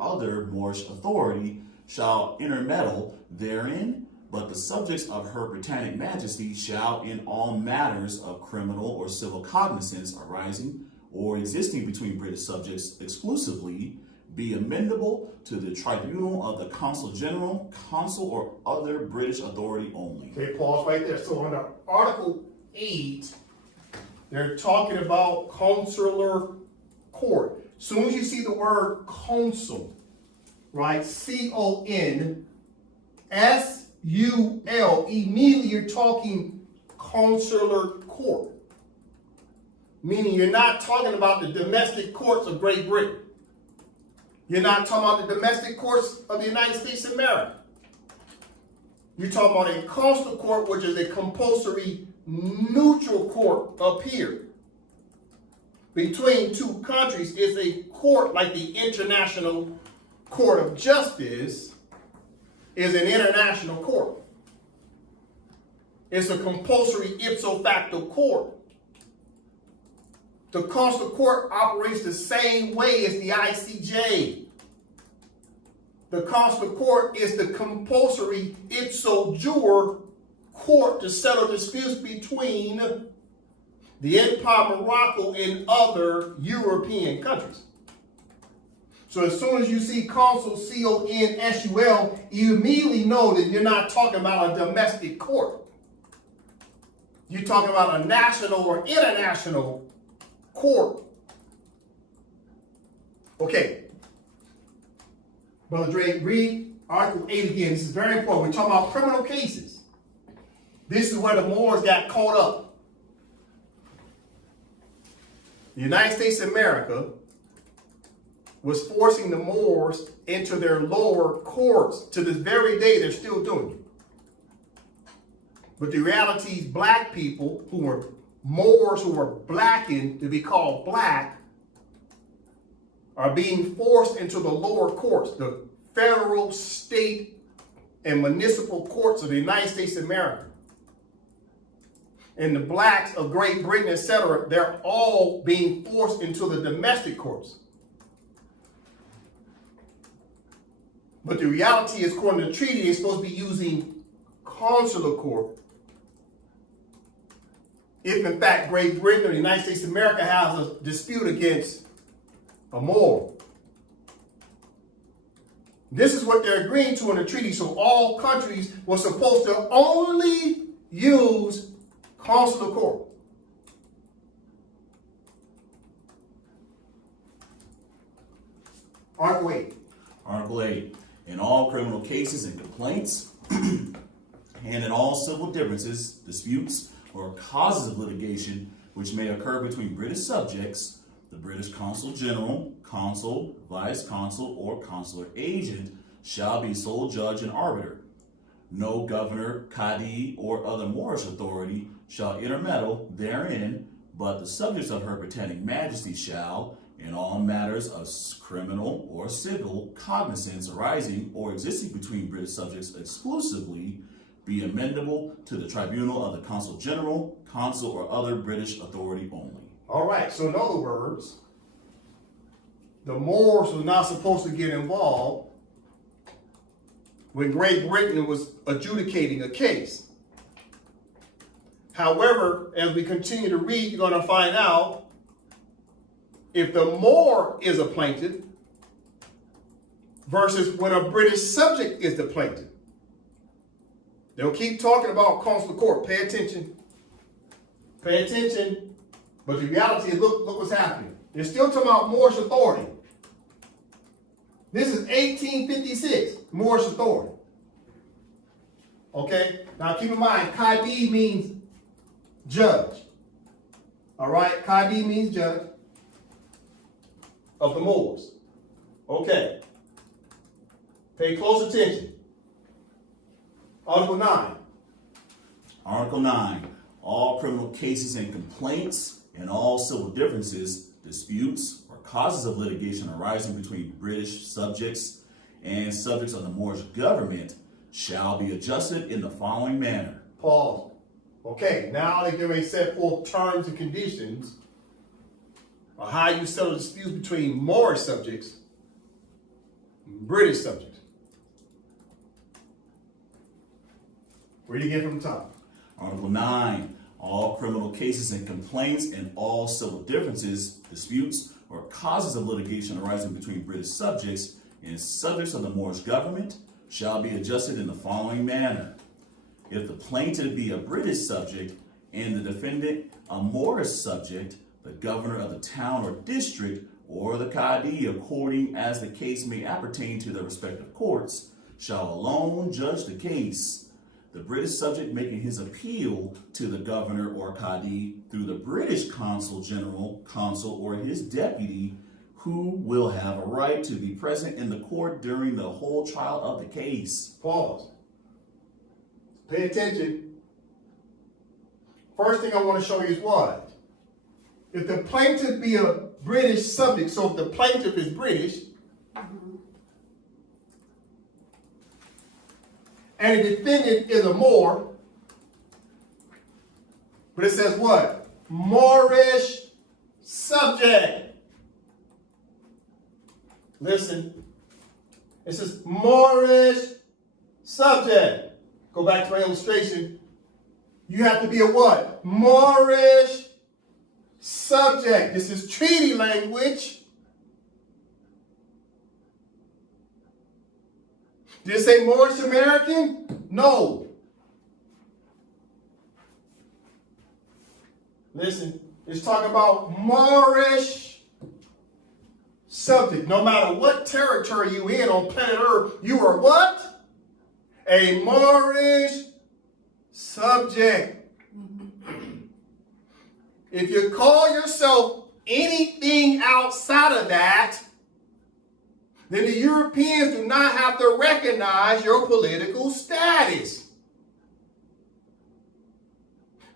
other Moorish authority shall intermeddle therein, but the subjects of Her Britannic Majesty shall in all matters of criminal or civil cognizance arising or existing between British subjects exclusively be amendable to the tribunal of the Consul General, Consul, or other British authority only. Okay, pause right there. So under Article 8, they're talking about consular court. As soon as you see the word consul, right, C-O-N-S-U-L, immediately you're talking consular court. Meaning you're not talking about the domestic courts of Great Britain. You're not talking about the domestic courts of the United States of America. You're talking about a consular court, which is a compulsory neutral court up here. Between two countries is a court like the International Court of Justice is an international court. It's a compulsory ipso facto court. The consular court operates the same way as the ICJ. The consular court is the compulsory ipso jure court to settle disputes between the Empire Morocco and other European countries. So as soon as you see consul, C-O-N-S-U-L, you immediately know that you're not talking about a domestic court. You're talking about a national or international court. Okay. Brother Dre, read Article 8 again. This is very important. We're talking about criminal cases. This is where the Moors got caught up. The United States of America was forcing the Moors into their lower courts. To this very day, they're still doing it. But the reality is black people who were Moors, who were blackened to be called black, are being forced into the lower courts, the federal, state, and municipal courts of the United States of America. And the blacks of Great Britain, etc., they're all being forced into the domestic courts. But the reality is, according to the treaty, they're supposed to be using consular court. If, in fact, Great Britain or the United States of America has a dispute against a Moor. This is what they're agreeing to in the treaty. So all countries were supposed to only use consular court. Article 8. Article 8. In all criminal cases and complaints, and in all civil differences, disputes, or causes of litigation which may occur between British subjects, the British Consul General, Consul, Vice Consul, or Consular Agent shall be sole judge and arbiter. No governor, Cadi, or other Moorish authority shall intermeddle therein, but the subjects of her Britannic Majesty shall, in all matters of criminal or civil cognizance arising or existing between British subjects exclusively, be amendable to the tribunal of the Consul General, Consul, or other British authority only. All right, so in other words, the Moors were not supposed to get involved when Great Britain was adjudicating a case. However, as we continue to read, you're going to find out if the Moor is a plaintiff versus when a British subject is the plaintiff. They'll keep talking about consular court. Pay attention. Pay attention. But the reality is, look what's happening. They're still talking about Moorish authority. This is 1856, Moorish authority. Okay? Now keep in mind, Qadi means judge. All right? Qadi means judge of the Moors. Okay. Pay close attention. Article 9. Article 9. All criminal cases and complaints and all civil differences, disputes, or causes of litigation arising between British subjects and subjects of the Moorish government shall be adjusted in the following manner. Pause. Okay, now they're going to set forth terms and conditions of how you settle disputes between Moorish subjects and British subjects. Read again from the top. Article 9. All criminal cases and complaints and all civil differences, disputes, or causes of litigation arising between British subjects and subjects of the Moorish government shall be adjusted in the following manner. If the plaintiff be a British subject and the defendant a Moorish subject, the governor of the town or district or the Qadi, according as the case may appertain to their respective courts, shall alone judge the case, the British subject making his appeal to the governor or Qadi through the British Consul General, Consul, or his deputy, who will have a right to be present in the court during the whole trial of the case. Pause. Pay attention. First thing I want to show you is what? If the plaintiff be a British subject, so if the plaintiff is British, and the defendant is a Moor, but it says what? Moorish subject. Listen. It says Moorish subject. Go back to my illustration. You have to be a what? Moorish subject. This is treaty language. Did it say Moorish American? No. Listen, it's talking about Moorish subject. No matter what territory you in on planet Earth, you are what? A Moorish subject. If you call yourself anything outside of that, then the Europeans do not have to recognize your political status.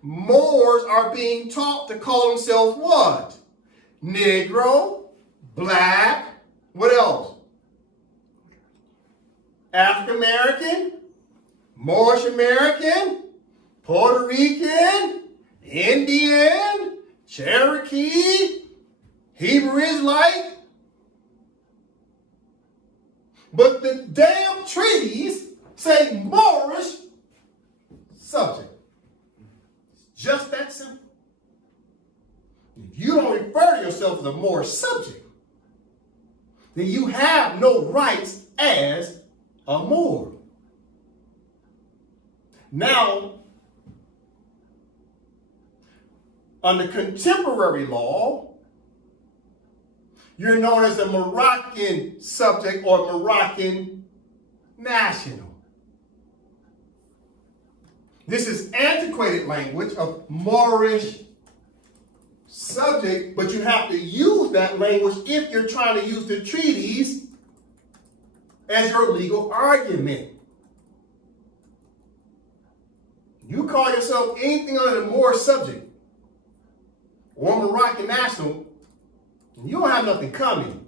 Moors are being taught to call themselves what? Negro, black, what else? African American, Moorish American, Puerto Rican, Indian, Cherokee, Hebrew Israelite. But the damn treaties say Moorish subject. Just that simple. If you don't refer to yourself as a Moorish subject, then you have no rights as a Moor. Now, under contemporary law, you're known as a Moroccan subject or Moroccan national. This is antiquated language of Moorish subject, but you have to use that language if you're trying to use the treaties as your legal argument. You call yourself anything other than Moorish subject or Moroccan national, you don't have nothing coming.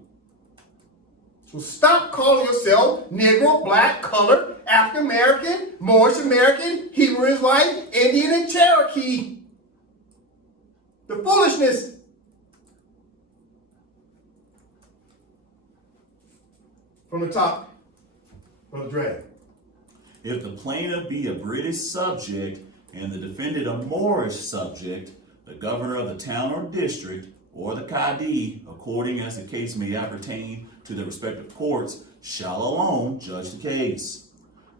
So stop calling yourself Negro, black, colored, African American, Moorish American, Hebrew Israelite, Indian, and Cherokee. The foolishness. From the top, Brother Dre. If the plaintiff be a British subject and the defendant a Moorish subject, the governor of the town or district, or the Cadi, according as the case may appertain to the respective courts, shall alone judge the case.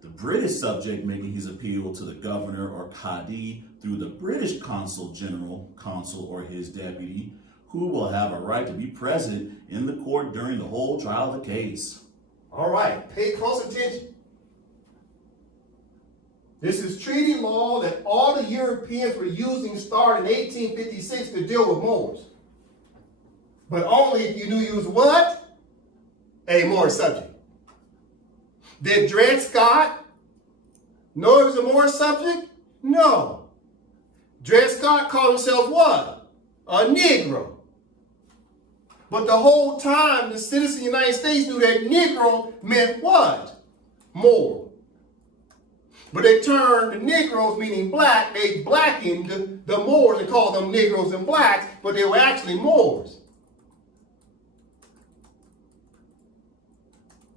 The British subject making his appeal to the governor or Cadi through the British consul general, consul, or his deputy, who will have a right to be present in the court during the whole trial of the case. All right, pay close attention. This is treaty law that all the Europeans were using starting in 1856 to deal with Moors. But only if you knew you was what? A Moorish subject. Did Dred Scott know he was a Moorish subject? No. Dred Scott called himself what? A Negro. But the whole time, the citizens of the United States knew that Negro meant what? Moor. But they turned the Negroes, meaning black, they blackened the Moors and called them Negroes and blacks, but they were actually Moors.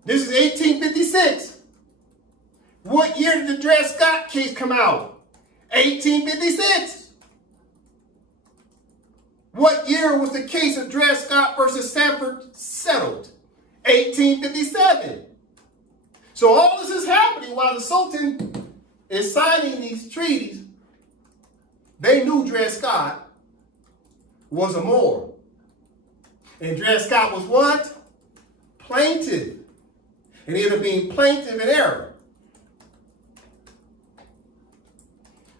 This is 1856. What year did the Dred Scott case come out? 1856. What year was the case of Dred Scott versus Sanford settled? 1857. So all this is happening while the Sultan is signing these treaties. They knew Dred Scott was a Moor. And Dred Scott was what? Plaintiff. And he ended up being plaintiff in error.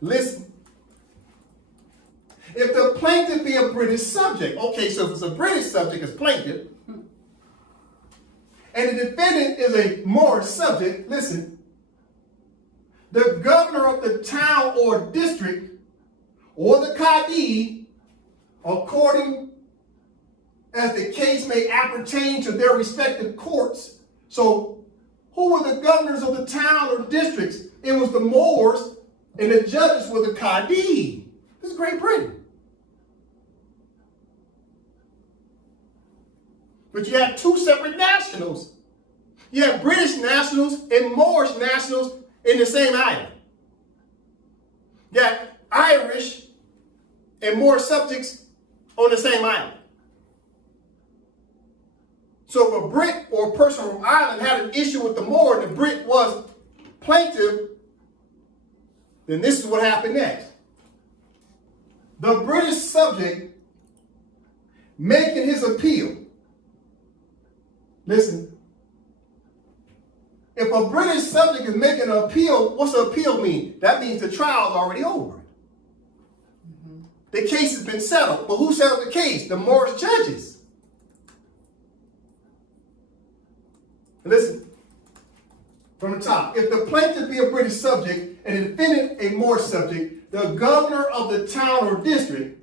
Listen. If the plaintiff be a British subject, okay, so if it's a British subject, it's plaintiff. and the defendant is a Moorish subject, listen, the governor of the town or district or the Cadi, according as the case may appertain to their respective courts. So who were the governors of the town or districts? It was the Moors, and the judges were the Cadi. This is Great Britain. But you have two separate nationals. You have British nationals and Moorish nationals in the same island. You have Irish and Moorish subjects on the same island. So if a Brit or a person from Ireland had an issue with the Moor and the Brit was plaintiff, then this is what happened next. The British subject making his appeal. Listen, if a British subject is making an appeal, what's an appeal mean? That means the trial's already over. The case has been settled. But who settled the case? The Moorish judges. Listen, from the top. If the plaintiff be a British subject and the defendant a Moorish subject, the governor of the town or district,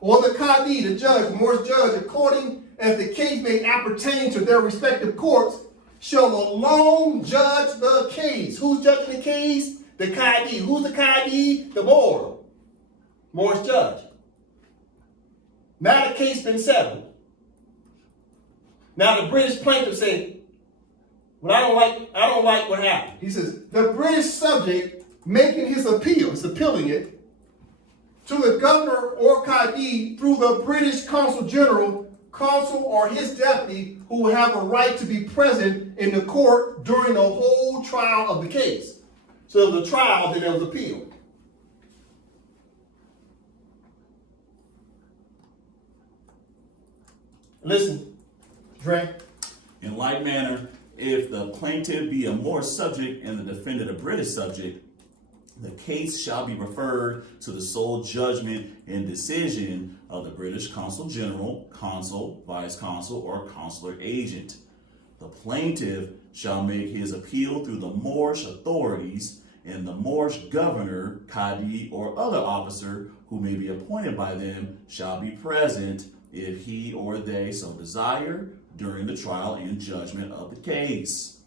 or the Cadi, the judge, the Moorish judge, according as the case may appertain to their respective courts, shall alone judge the case. Who's judging the case? The Cadi. Who's the Cadi? The Moor. Moorish judge. Now the case been settled. Now the British plaintiff say, well, I don't like what happened. He says, the British subject making his appeal, he's appealing it, to the governor or Cadi through the British Consul General, consul or his deputy, who will have a right to be present in the court during the whole trial of the case. So there was a trial, then there was appeal. Listen, Dre. In like manner, if the plaintiff be a Moorish subject and the defendant a British subject, the case shall be referred to the sole judgment and decision of the British Consul General, Consul, Vice Consul, or Consular Agent. The plaintiff shall make his appeal through the Moorish authorities, and the Moorish governor, Cadi, or other officer who may be appointed by them shall be present if he or they so desire during the trial and judgment of the case.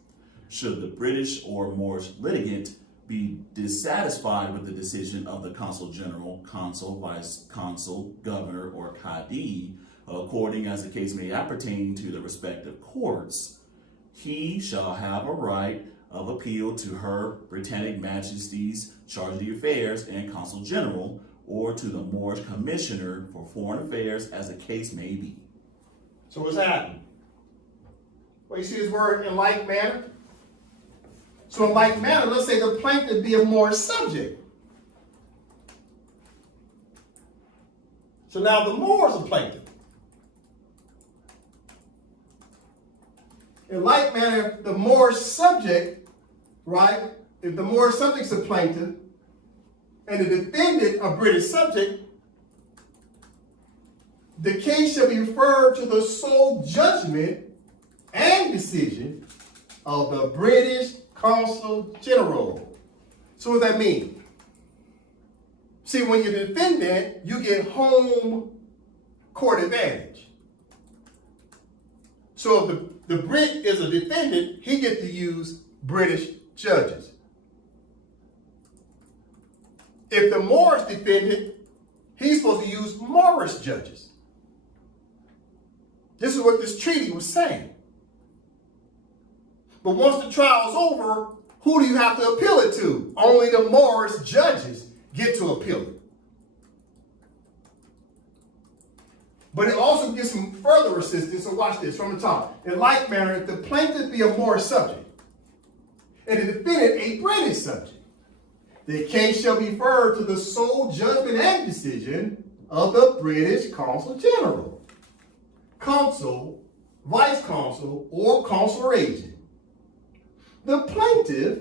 Should the British or Moorish litigant be dissatisfied with the decision of the Consul General, Consul, Vice Consul, Governor, or Cadi, according as the case may appertain to the respective courts, he shall have a right of appeal to Her Britannic Majesty's Charge of the Affairs and Consul General, or to the Moorish Commissioner for Foreign Affairs as the case may be. So what's happening? Well, you see this word in like manner? So in like manner, let's say the plaintiff be a Moorish subject. So now the Moor is a plaintiff. In like manner, the Moorish subject, right? If the Moorish subject is a plaintiff, and the defendant a British subject, the case shall be referred to the sole judgment and decision of the British Consul General. So what does that mean? See, when you're the defendant, you get home court advantage. So if the Brit is a defendant, he gets to use British judges. If the Moorish defendant, he's supposed to use Moorish judges. This is what this treaty was saying. But once the trial's over, who do you have to appeal it to? Only the Moorish judges get to appeal it. But it also gives some further assistance. So watch this from the top. In like manner, if the plaintiff be a Moorish subject, and the defendant a British subject, the case shall be referred to the sole judgment and decision of the British Consul General, Consul, Vice Consul, or Consular Agent. The plaintiff,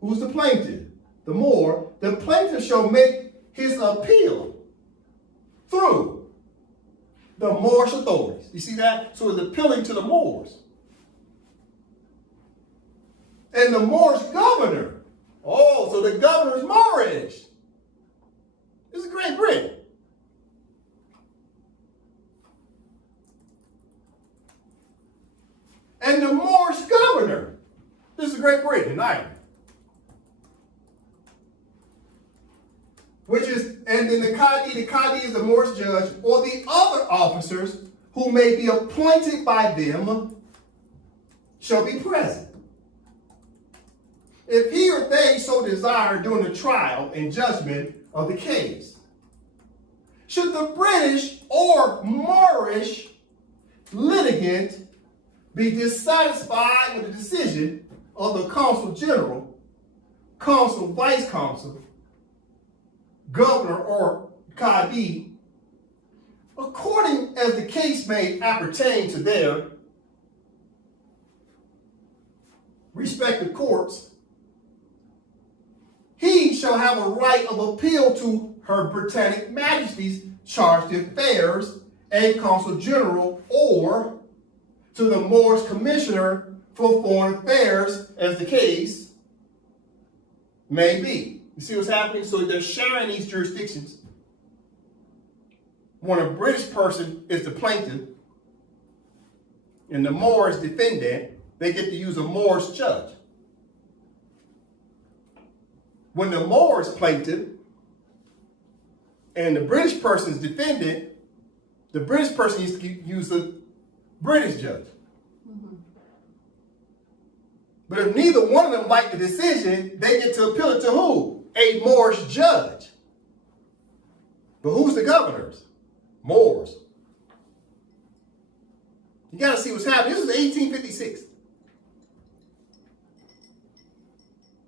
who's the plaintiff? The Moor, the plaintiff shall make his appeal through the Moorish authorities. You see that? So it's appealing to the Moors. And the Moorish governor. Oh, so the governor's Moorish. This is Great Britain. And the Moorish governor. This is Great Britain and Ireland. Which is, and then the Qadi is the Moorish judge, or the other officers who may be appointed by them shall be present. If he or they so desire during the trial and judgment of the case. Should the British or Moorish litigant be dissatisfied with the decision of the Consul General, Consul, Vice Consul, Governor, or Qadi, according as the case may appertain to their respective courts, he shall have a right of appeal to Her Britannic Majesty's charged affairs and Consul General, or to the Moorish Commissioner for Foreign Affairs, as the case may be. You see what's happening? So they're sharing these jurisdictions. When a British person is the plaintiff and the Moorish defendant, they get to use a Moorish judge. When the Moorish plaintiff and the British person's defendant, the British person needs to use a British judge. But if neither one of them like the decision, they get to appeal it to who? A Moorish judge. But who's the governors? Moors. You got to see what's happening. This is 1856.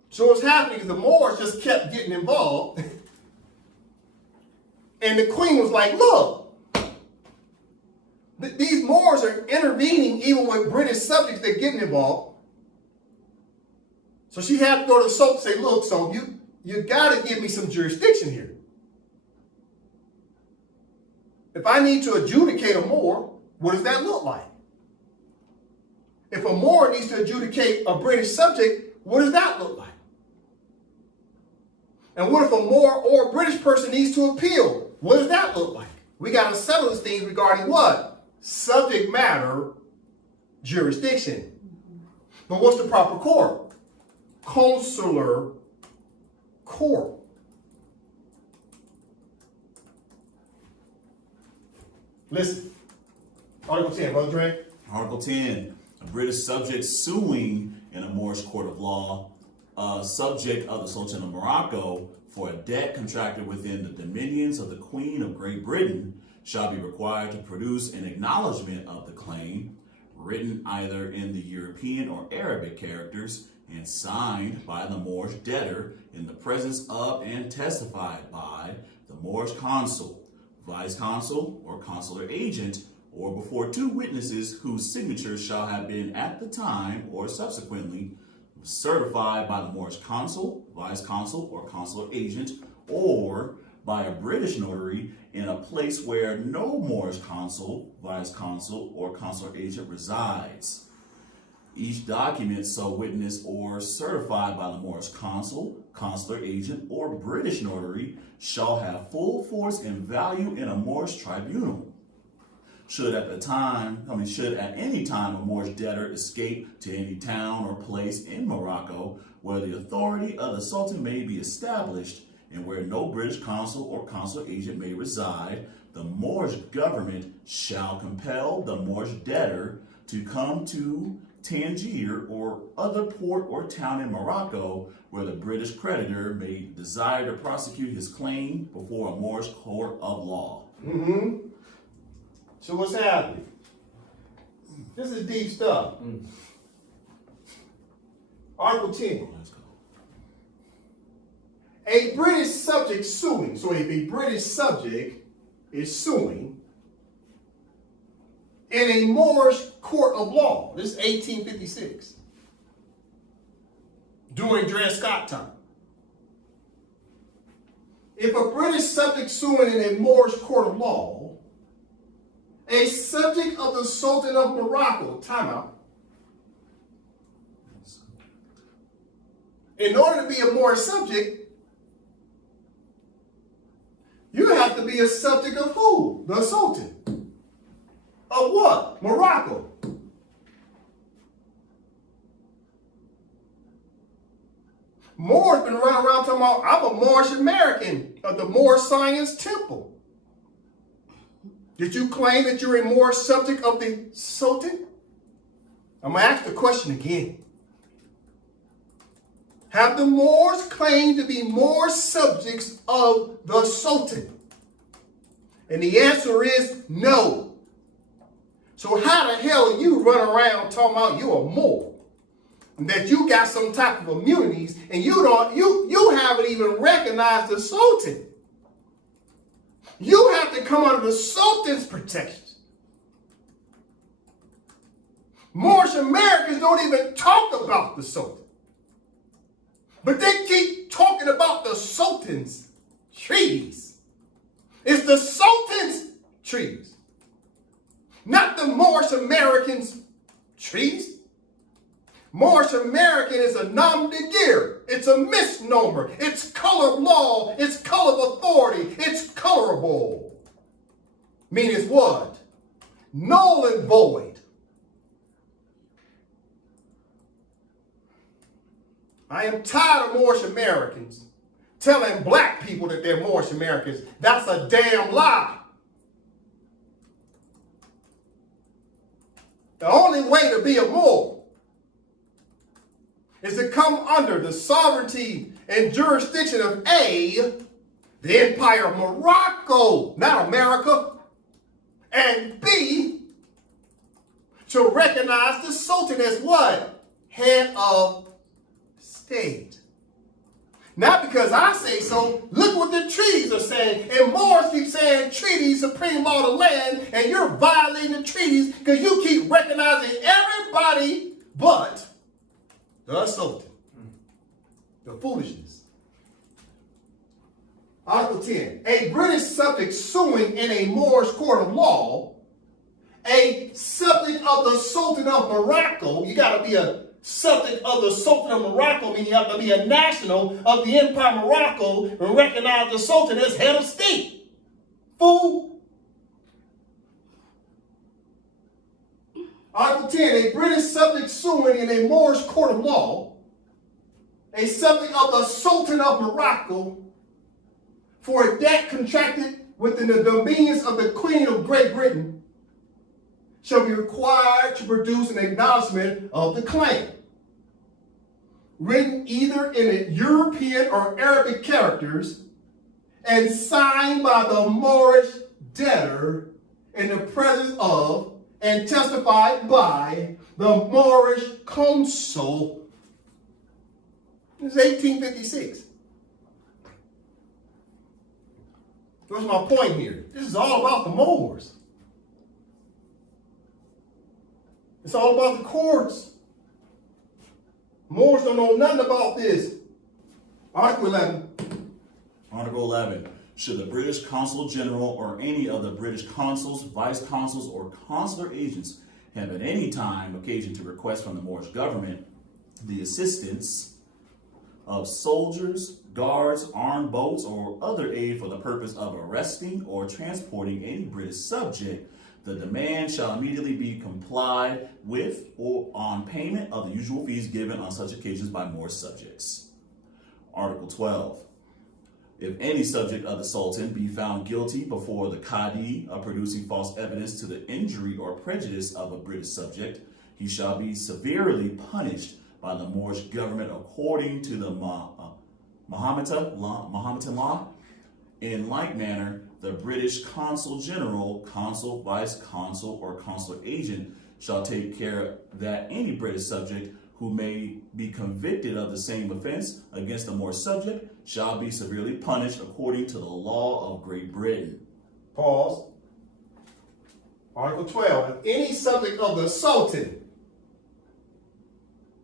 So what's happening is the Moors just kept getting involved. And the queen was like, look, these Moors are intervening even with British subjects. They're getting involved. So she had to go to the Sultan and say, look, so you got to give me some jurisdiction here. If I need to adjudicate a Moor, what does that look like? If a Moor needs to adjudicate a British subject, what does that look like? And what if a Moor or a British person needs to appeal? What does that look like? We got to settle these things regarding what? Subject matter jurisdiction. But what's the proper court? Consular court. Listen. Article 10, Brother Dre. Article 10, a British subject suing in a Moorish court of law, a subject of the Sultan of Morocco, for a debt contracted within the dominions of the Queen of Great Britain, shall be required to produce an acknowledgement of the claim, written either in the European or Arabic characters, and signed by the Moorish debtor in the presence of and testified by the Moorish consul, vice consul, or consular agent, or before two witnesses whose signatures shall have been at the time or subsequently certified by the Moorish consul, vice consul, or consular agent, or by a British notary in a place where no Moorish consul, vice consul, or consular agent resides. Each document so witnessed or certified by the Moorish consul, consular agent, or British notary shall have full force and value in a Moorish tribunal. Should at any time a Moorish debtor escape to any town or place in Morocco where the authority of the Sultan may be established and where no British consul or consular agent may reside, the Moorish government shall compel the Moorish debtor to come to Tangier or other port or town in Morocco where the British creditor may desire to prosecute his claim before a Moorish court of law. So what's happening? This is deep stuff. Article 10. A British subject suing. So if a British subject is suing in a Moorish court of law, this is 1856, during Dred Scott time. If a British subject suing in a Moorish court of law, a subject of the Sultan of Morocco, time out, in order to be a Moorish subject, you have to be a subject of who? The Sultan. Of what? Morocco. Moors been running around talking about, I'm a Moorish American of the Moorish Science Temple. Did you claim that you're a Moorish subject of the Sultan? I'm going to ask the question again. Have the Moors claimed to be Moorish subjects of the Sultan? And the answer is no. So how the hell are you running around talking about you're a Moor? That you got some type of immunities and you haven't even recognized the Sultan. You have to come under the Sultan's protection. Moorish Americans don't even talk about the Sultan. But they keep talking about the Sultan's treaties. It's the Sultan's treaties, not the Moorish Americans' treaties. Moorish American is a nom de guerre. It's a misnomer. It's color of law. It's color of authority. It's colorable. Meaning what? Null and void. I am tired of Moorish Americans telling black people that they're Moorish Americans. That's a damn lie. The only way to be a Moor is to come under the sovereignty and jurisdiction of A, the Empire of Morocco, not America, and B, to recognize the Sultan as what? Head of state. Not because I say so. Look what the treaties are saying. And Moors keep saying treaties, supreme law of the land, and you're violating the treaties because you keep recognizing everybody but the Sultan. The foolishness. Article 10. A British subject suing in a Moorish court of law, a subject of the Sultan of Morocco, you got to be a subject of the Sultan of Morocco, meaning you have to be a national of the Empire of Morocco and recognize the Sultan as head of state. Fool. Article 10, a British subject suing in a Moorish court of law, a subject of the Sultan of Morocco, for a debt contracted within the dominions of the Queen of Great Britain, shall be required to produce an acknowledgement of the claim, written either in European or Arabic characters, and signed by the Moorish debtor in the presence of and testified by the Moorish consul. This is 1856. What's my point here? This is all about the Moors. It's all about the courts. Moors don't know nothing about this. Article 11. Article 11. Should the British Consul General or any of the British consuls, vice consuls, or consular agents have at any time occasion to request from the Moorish government the assistance of soldiers, guards, armed boats, or other aid for the purpose of arresting or transporting any British subject, the demand shall immediately be complied with or on payment of the usual fees given on such occasions by Moorish subjects. Article 12. If any subject of the Sultan be found guilty before the Cadi of producing false evidence to the injury or prejudice of a British subject, he shall be severely punished by the Moorish government according to the Mohammedan law. In like manner, the British Consul General, Consul, Vice Consul, or Consular Agent shall take care that any British subject who may be convicted of the same offense against a Moorish subject shall be severely punished according to the law of Great Britain. Pause. Article 12. If any subject of the Sultan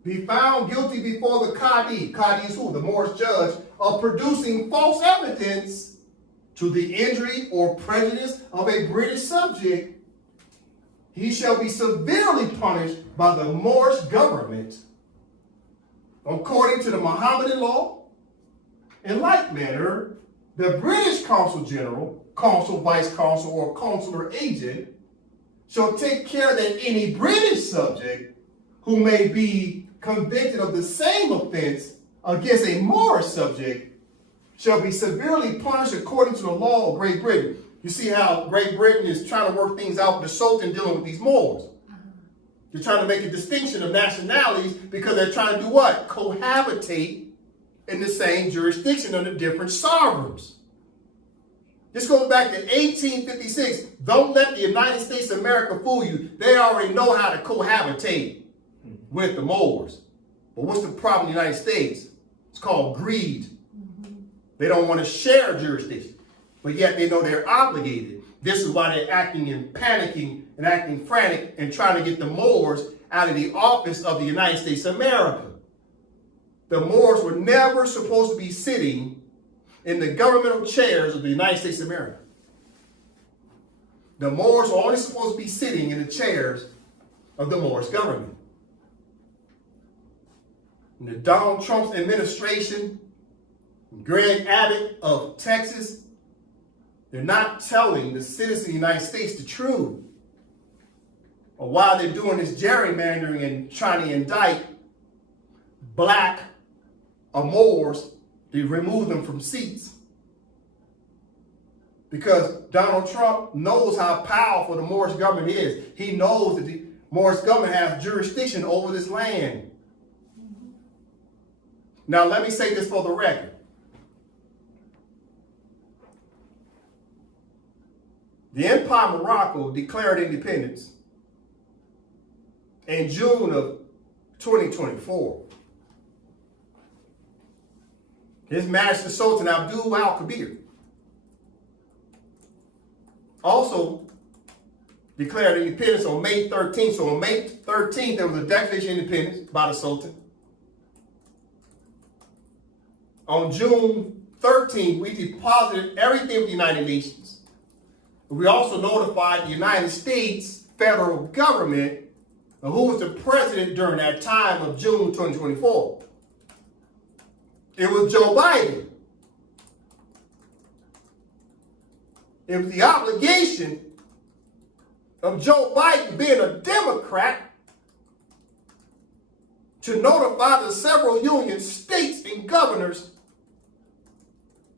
be found guilty before the Cadi, Cadi is who? The Moorish judge, of producing false evidence to the injury or prejudice of a British subject, he shall be severely punished by the Moorish government according to the Mohammedan law. In like manner, the British Consul General, Consul, Vice Consul, or Consular Agent shall take care that any British subject who may be convicted of the same offense against a Moorish subject shall be severely punished according to the law of Great Britain. You see how Great Britain is trying to work things out with the Sultan dealing with these Moors. They're trying to make a distinction of nationalities because they're trying to do what? Cohabitate in the same jurisdiction under different sovereigns. This goes back to 1856. Don't let the United States of America fool you. They already know how to cohabitate with the Moors. But what's the problem in the United States? It's called greed. They don't want to share jurisdiction, but yet they know they're obligated. This is why they're acting and panicking and acting frantic and trying to get the Moors out of the office of the United States of America. The Moors were never supposed to be sitting in the governmental chairs of the United States of America. The Moors were only supposed to be sitting in the chairs of the Moorish government. And the Donald Trump's administration, Greg Abbott of Texas, they're not telling the citizens of the United States the truth. Or why they're doing this gerrymandering and trying to indict black Moors to remove them from seats. Because Donald Trump knows how powerful the Moorish government is. He knows that the Moorish government has jurisdiction over this land. Now, let me say this for the record. The Empire of Morocco declared independence in June of 2024. His Majesty Sultan Abdul Al-Kabir also declared independence on May 13th. So on May 13th, there was a declaration of independence by the Sultan. On June 13th, we deposited everything with the United Nations. We also notified the United States federal government of who was the president during that time of June 2024. It was Joe Biden. It was the obligation of Joe Biden, being a Democrat, to notify the several union states and governors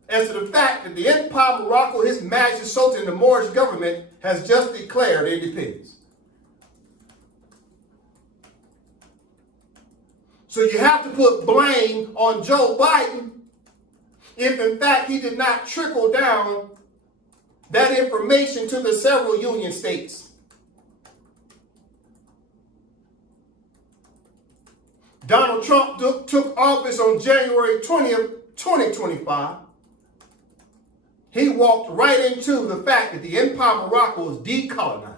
as to the fact that the Empire of Morocco, His Majesty Sultan, the Moorish government, has just declared independence. So you have to put blame on Joe Biden if in fact he did not trickle down that information to the several union states. Donald Trump took office on January 20th, 2025. He walked right into the fact that the Empire of Morocco is decolonized.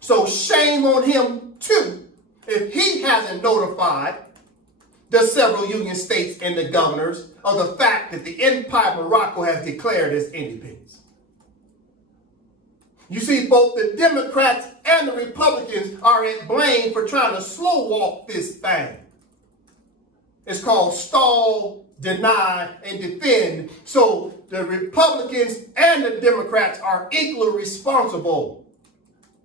So shame on him too if he hasn't notified the several union states and the governors of the fact that the Empire of Morocco has declared its independence. You see, both the Democrats and the Republicans are at blame for trying to slow walk this thing. It's called stall, deny, and defend. So the Republicans and the Democrats are equally responsible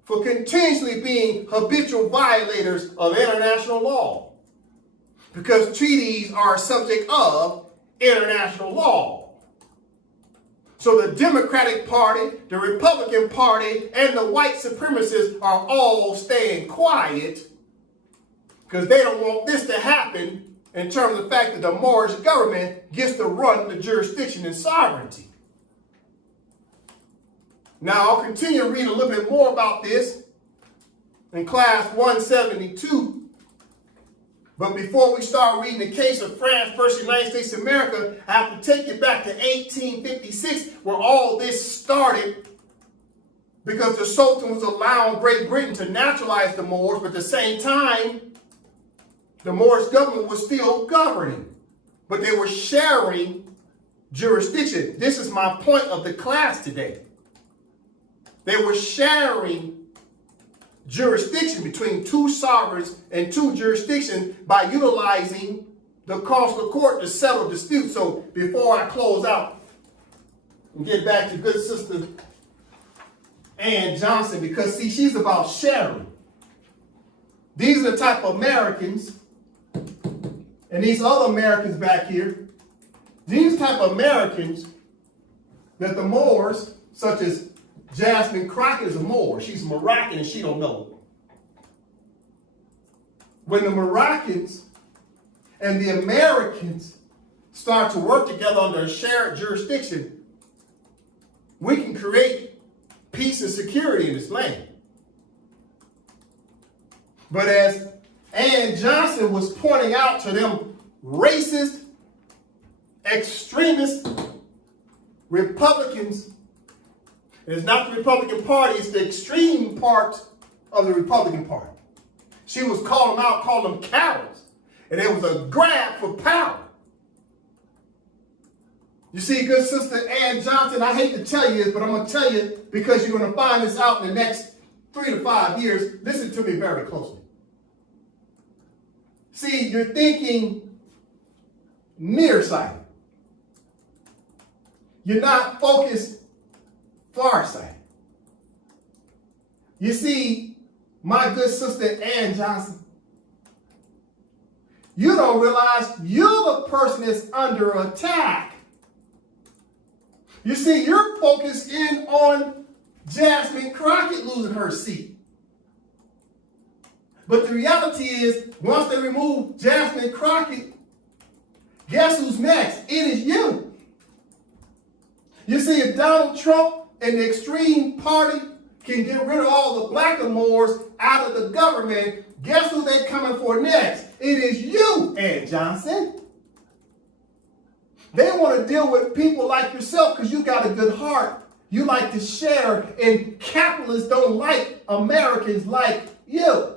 for continuously being habitual violators of international law, because treaties are a subject of international law. So the Democratic Party, the Republican Party, and the white supremacists are all staying quiet because they don't want this to happen in terms of the fact that the Moorish government gets to run the jurisdiction and sovereignty. Now, I'll continue to read a little bit more about this in class 172. But before we start reading the case of France versus the United States of America, I have to take you back to 1856, where all this started, because the Sultan was allowing Great Britain to naturalize the Moors, but at the same time, the Moorish government was still governing, but they were sharing jurisdiction. This is my point of the class today. They were sharing jurisdiction between two sovereigns and two jurisdictions by utilizing the consular court to settle disputes. So before I close out and get back to good sister Ann Johnson, because see, she's about sharing. These are the type of Americans, and these other Americans back here, these type of Americans that the Moors, such as Jasmine Crockett is a Moor. She's a Moroccan and she don't know it. When the Moroccans and the Americans start to work together under a shared jurisdiction, we can create peace and security in this land. But as Ann Johnson was pointing out to them racist, extremist Republicans, it's not the Republican Party, it's the extreme part of the Republican Party. She was calling them out, calling them cowards. And it was a grab for power. You see, good sister Ann Johnson, I hate to tell you this, but I'm going to tell you because you're going to find this out in the next 3 to 5 years. Listen to me very closely. See, you're thinking nearsighted. You're not focused farsighted. You see, my good sister Ann Johnson, you don't realize you're the person that's under attack. You see, you're focused in on Jasmine Crockett losing her seat. But the reality is, once they remove Jasmine Crockett, guess who's next? It is you. You see, if Donald Trump and the extreme party can get rid of all the blackamoors out of the government, guess who they're coming for next? It is you, Ann Johnson. They want to deal with people like yourself because you got a good heart. You like to share, and capitalists don't like Americans like you.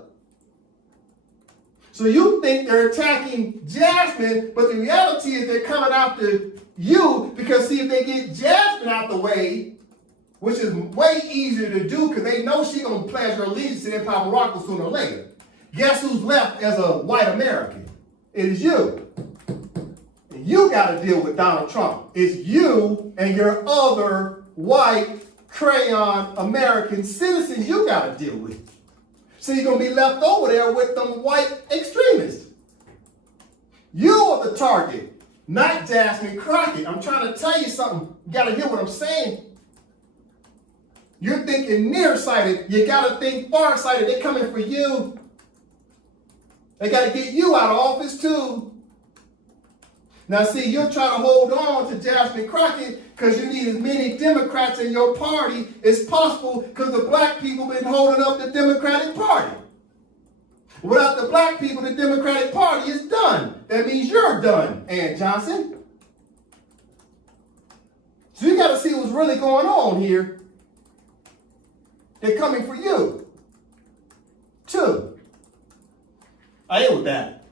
So you think they're attacking Jasmine, but the reality is they're coming after you because, see, if they get Jasmine out the way, which is way easier to do because they know she's going to pledge her allegiance to Empire Morocco sooner or later. Guess who's left as a white American? It is you. And you got to deal with Donald Trump. It's you and your other white Crayon American citizens you got to deal with. So you're going to be left over there with them white extremists. You are the target, not Jasmine Crockett. I'm trying to tell you something. You got to hear what I'm saying. You're thinking nearsighted. You got to think farsighted. They're coming for you. They got to get you out of office too. Now see, you're trying to hold on to Jasmine Crockett because you need as many Democrats in your party as possible because the black people been holding up the Democratic Party. Without the black people, the Democratic Party is done. That means you're done, Ann Johnson. So you got to see what's really going on here. They're coming for you, too. I end with that.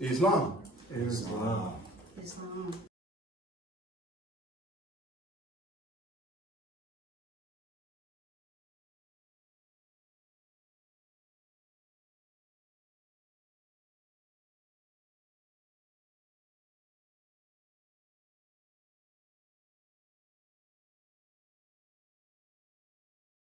Islam. Islam. Islam.